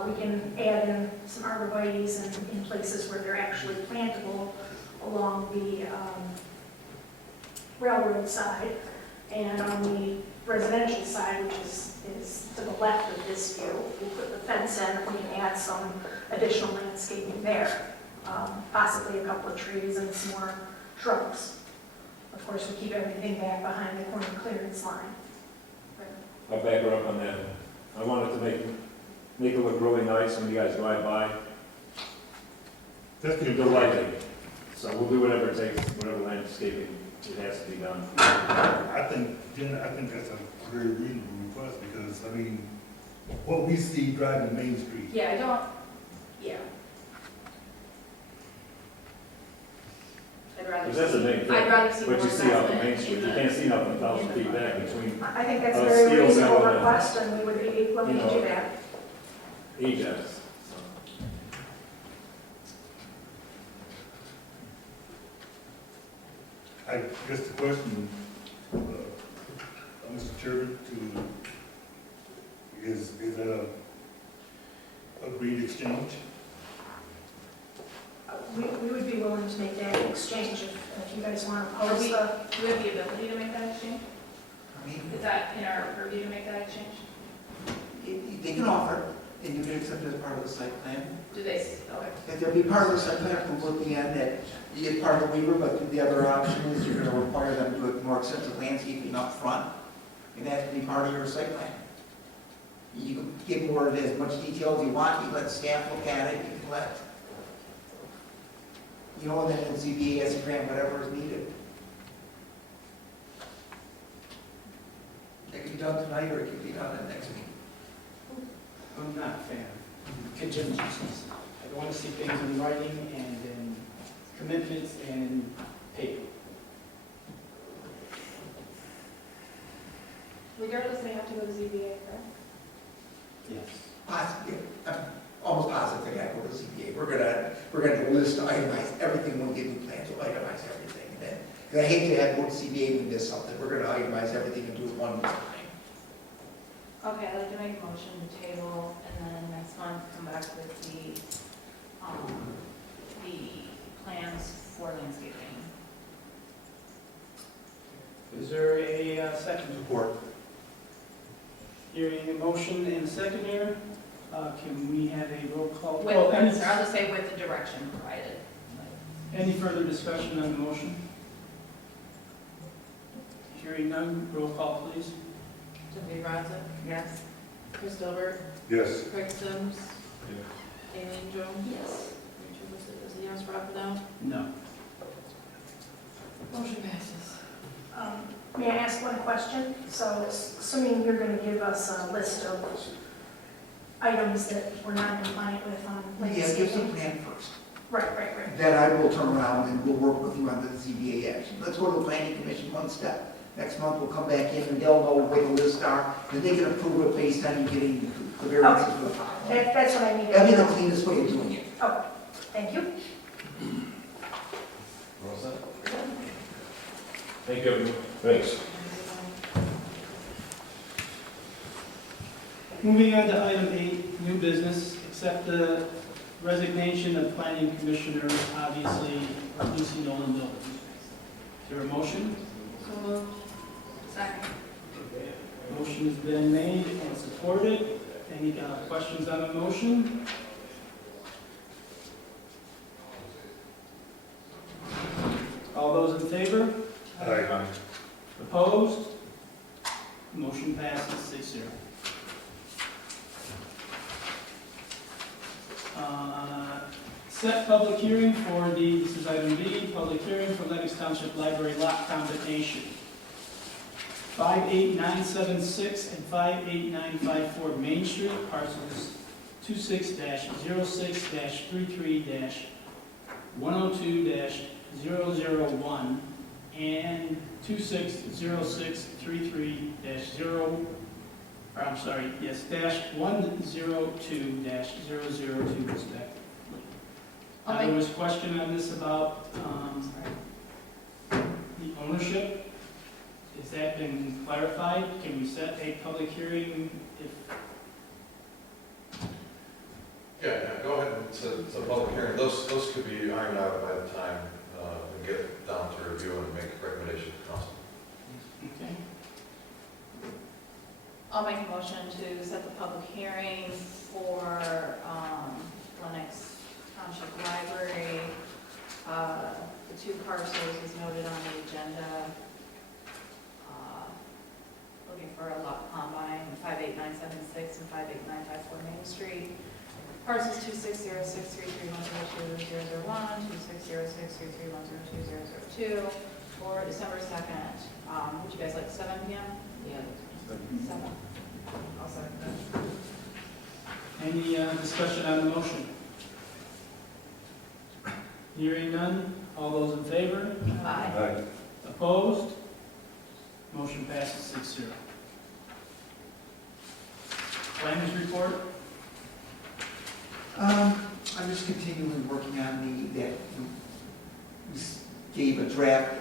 We can add in some arborvitaes in places where they're actually plantable along the railroad side. And on the residential side, which is to the left of this view, we'll put the fence in, we can add some additional landscaping there. Possibly a couple of trees and some more shrubs. Of course, we keep everything back behind the corner clearance line. I'll back her up on that. I want it to make it look really nice when you guys drive by. That's The the lighting. So we'll do whatever it takes, whatever landscaping it has to be done. I think, Jen, I think that's a very reasonable request, because, I mean, what we see driving Main Street, Yeah, I don't, yeah. I'd rather Because that's the see, main thing. I'd rather see more What you see out the investment Main Street, in you the- can't see nothing 1,000 feet back between I think that's a Steel very reasonable Mill and, request, and we would be willing to do that. Ajax. I guess the question, Mr. Chairman, is that a agreed exchange? We would be willing to make that exchange if you guys want to Are post we, the. do we have the ability to make that exchange? I mean, Is that in our purview to make that exchange? they can offer, and you can accept it as part of the site plan. Do they, okay. If there'll be part of the site plan approval at the end, that you get part of the waiver, but the other option is you're gonna require them to do a more extensive landscaping up front, and that can be part of your site plan. You can give more of as much detail as you want, you let staff look at it, you can let, you know, and then the ZBA has to grant whatever is needed. It can be done tonight, or it can be done at next week. I'm not a fan of contingencies. I want to see things in writing and in commitments and in paper. Regardless, they have to go to ZBA, correct? Yes. Possibly, I'm almost positive they gotta go to ZBA. We're gonna list, itemize everything when we get new plans, we'll itemize everything. And then, 'cause I hate to have go to ZBA and we miss something, we're gonna itemize everything and do it one time. Okay, I'd like to make a motion to table, and then next month come back with the plans for landscaping. Is there a second? Support. Hearing a motion and a second here, can we have a roll call? With, Oh, any- I'll just say with the direction provided. Any further discussion on the motion? Hearing none, roll call please. Tiffany Rodzik, Yes. Chris Gilbert, Yes. Craig Sims, Aileen Jones, Yes. Rachel Bissett is a yes, Rob Patel. No. Motion passes. May I ask one question? So assuming you're going to give us a list of items that we're not in compliant with on Yeah, give us a landscaping? plan first. Right. Then I will turn around and we'll work with you on the ZBA action. Let's go to the planning commission one step. Next month, we'll come back in and they'll know where the lists are, and they can approve it based on you getting the variances for the file. That's what I needed. That'll be the cleanest way of doing it. Oh, thank you. Thank you, everyone. Thanks. Moving on to item 8, new business, accept the resignation of planning commissioner, obviously, Lucy Nolan Miller. Is there a motion? So moved. Second. Motion has been made and supported. Any questions on the motion? All those in favor? Aye. Opposed? Motion passes 6-0. Set public hearing for this is item B, public hearing for Lennox Township Library lot combination. 58976 and 58954 Main Street, parcels 26-06-33-102-001 and 26-06-33-0, or I'm sorry, yes, -102-002 respectively. There was a question on this about the ownership. Has that been clarified? Can we set a public hearing if, Yeah, go ahead and set a public hearing. Those could be ironed out by the time we get down to review and make recommendations to council. okay? I'll make a motion to set the public hearing for Lennox Township Library The two parcels is noted on the agenda. Looking for a lot combine, 58976 and 58954 Main Street. Parcels 26063310201, 26063310202 for December 2nd. Would you guys like 7 p.m.? Yeah. 7. I'll second that. Any discussion on the motion? Hearing none, all those in favor? Aye. Opposed? Motion passes 6-0. Planners report? I'm just continually working on we gave a draft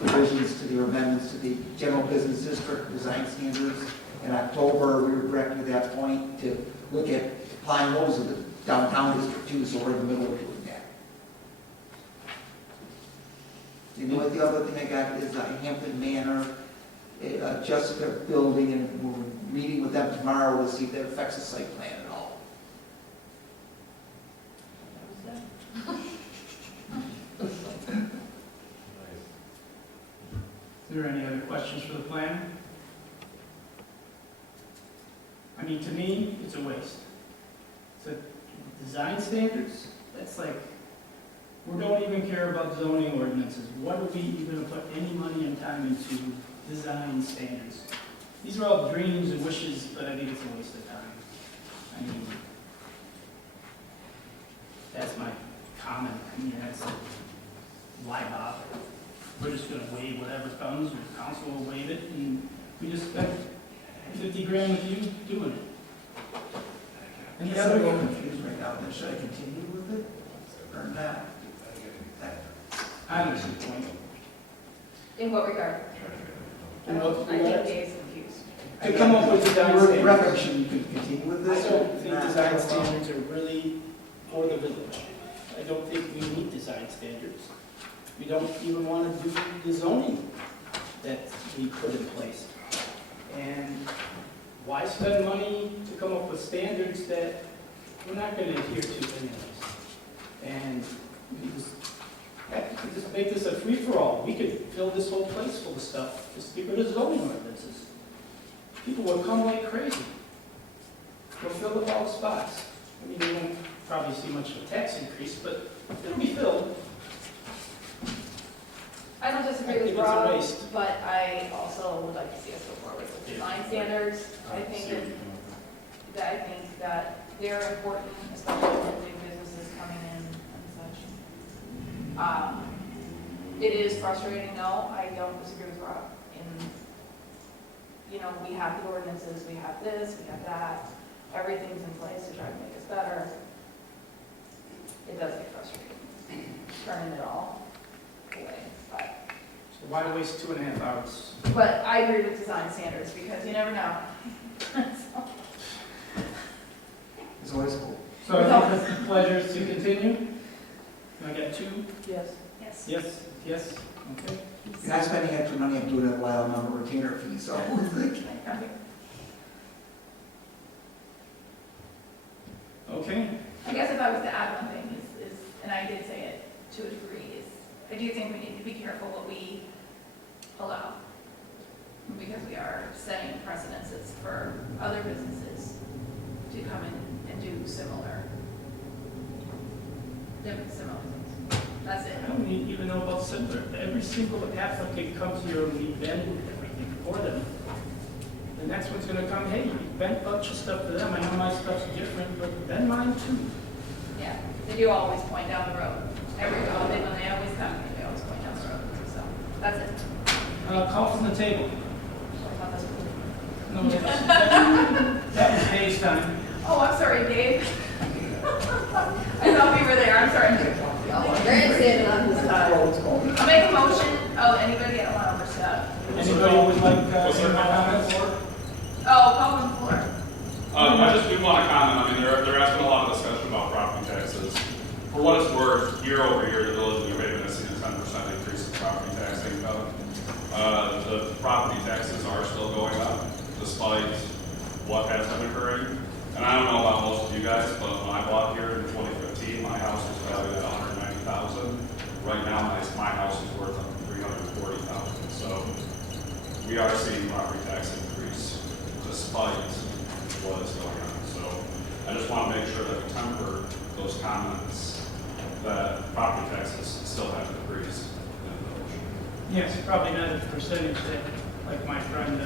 revisions to the amendments to the general business district design standards. In October, we were directed to that point to look at applying those to the downtown district too, so we're in the middle of doing that. You know what, the other thing I got is Hampton Manor, Jessica Building, and we're meeting with them tomorrow to see if that affects the site plan at all. Is there any other questions for the plan? I mean, to me, it's a waste. So, design standards, that's like, we don't even care about zoning ordinances. What are we even put any money and time into design standards? These are all dreams and wishes, but I think it's a waste of time. I mean, that's my comment. I mean, that's like, why bother? We're just gonna waive whatever comes, or the council will waive it, and we just spent 50 grand with you doing it. And the I'm a other little confused right now, then should I continue with it or not? I understand the point. In what regard? In what I think regard? Dave's confused. To come up with design standards. Reference, you can continue with I this? don't think Not- design standards are really for the village. I don't think we need design standards. We don't even want to do the zoning that we put in place. And why spend money to come up with standards that we're not going to adhere to anyways? And we just, heck, we could just make this a free-for-all. We could fill this whole place full of stuff, just get rid of zoning ordinances. People will come like crazy. We'll fill up all the spots. I mean, we won't probably see much of a tax increase, but it'll be filled. I don't disagree I with think it's a Rob, waste. but I also would like to see us go forward with design standards. I think that they're important, especially with new businesses coming in and such. It is frustrating, though. I don't disagree with Rob. We have the ordinances, we have this, we have that. Everything's in place to try to make us better. It does get frustrating, turning it all away, but. So why waste 2.5 hours? But I agree with design standards because you never know. It's always cool. So I think it's a pleasure to continue. I got 2? Yes. Yes. Yes, yes, okay. You're not spending extra money on doing it while I'm on a retainer fee, so it's like, Okay, I guess if I was to add one thing is, and I did say it to a degree, is I do think we need to be careful what we allow. Because we are setting precedences for other businesses to come in and do similar things. That's it. I don't even know about similar. Every single applicant comes here and we vend everything for them. The next one's gonna come, hey, you vent a bunch of stuff for them. I know my stuff's different, but vend mine too. Yeah, they do always point down the road. When they always come, they always point down the road. So, that's it. Call from the table. I thought that's cool. No, that was Dave's time. Oh, I'm sorry, Dave. I thought we were there, I'm sorry. Grandstanding on this time. I'll make a motion. Oh, anybody? I don't want to overstep. Anybody would like, any more comments? Oh, call on the floor. I just do want to comment, I mean, there has been a lot of discussion about property taxes. For what it's worth, year over year, the village of New Haven has seen a 10% increase in property tax income. The property taxes are still going up, despite what has been occurring. And I don't know about most of you guys, but when I bought here in 2015, my house was valued at $200,000. Right now, my house is worth $340,000. So we are seeing property tax increase despite what is going on. So I just want to make sure that we temper those comments that property taxes still have increased in the village. Yes, probably not at the percentage that, like my friend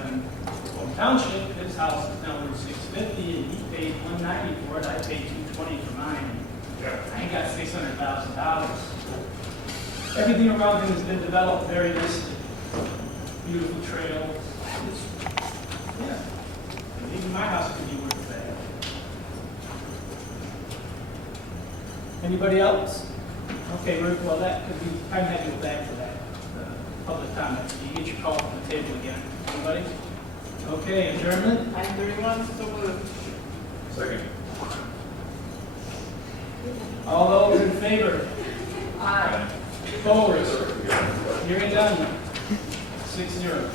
from Township, his house is now worth $650 and he paid $190 for it, I paid $220 for mine. I ain't got $600,000. Everything around him has been developed very nicely. Beautiful trails. Yeah. And even my house could be worth that. Anybody else? Okay, well, that could be, I had to go back to that, public comment. You get your call from the table again. Anybody? Okay, adjournment? 9:31, so moved. Second. All those in favor? Aye. Opposed? Hearing done. 6-0.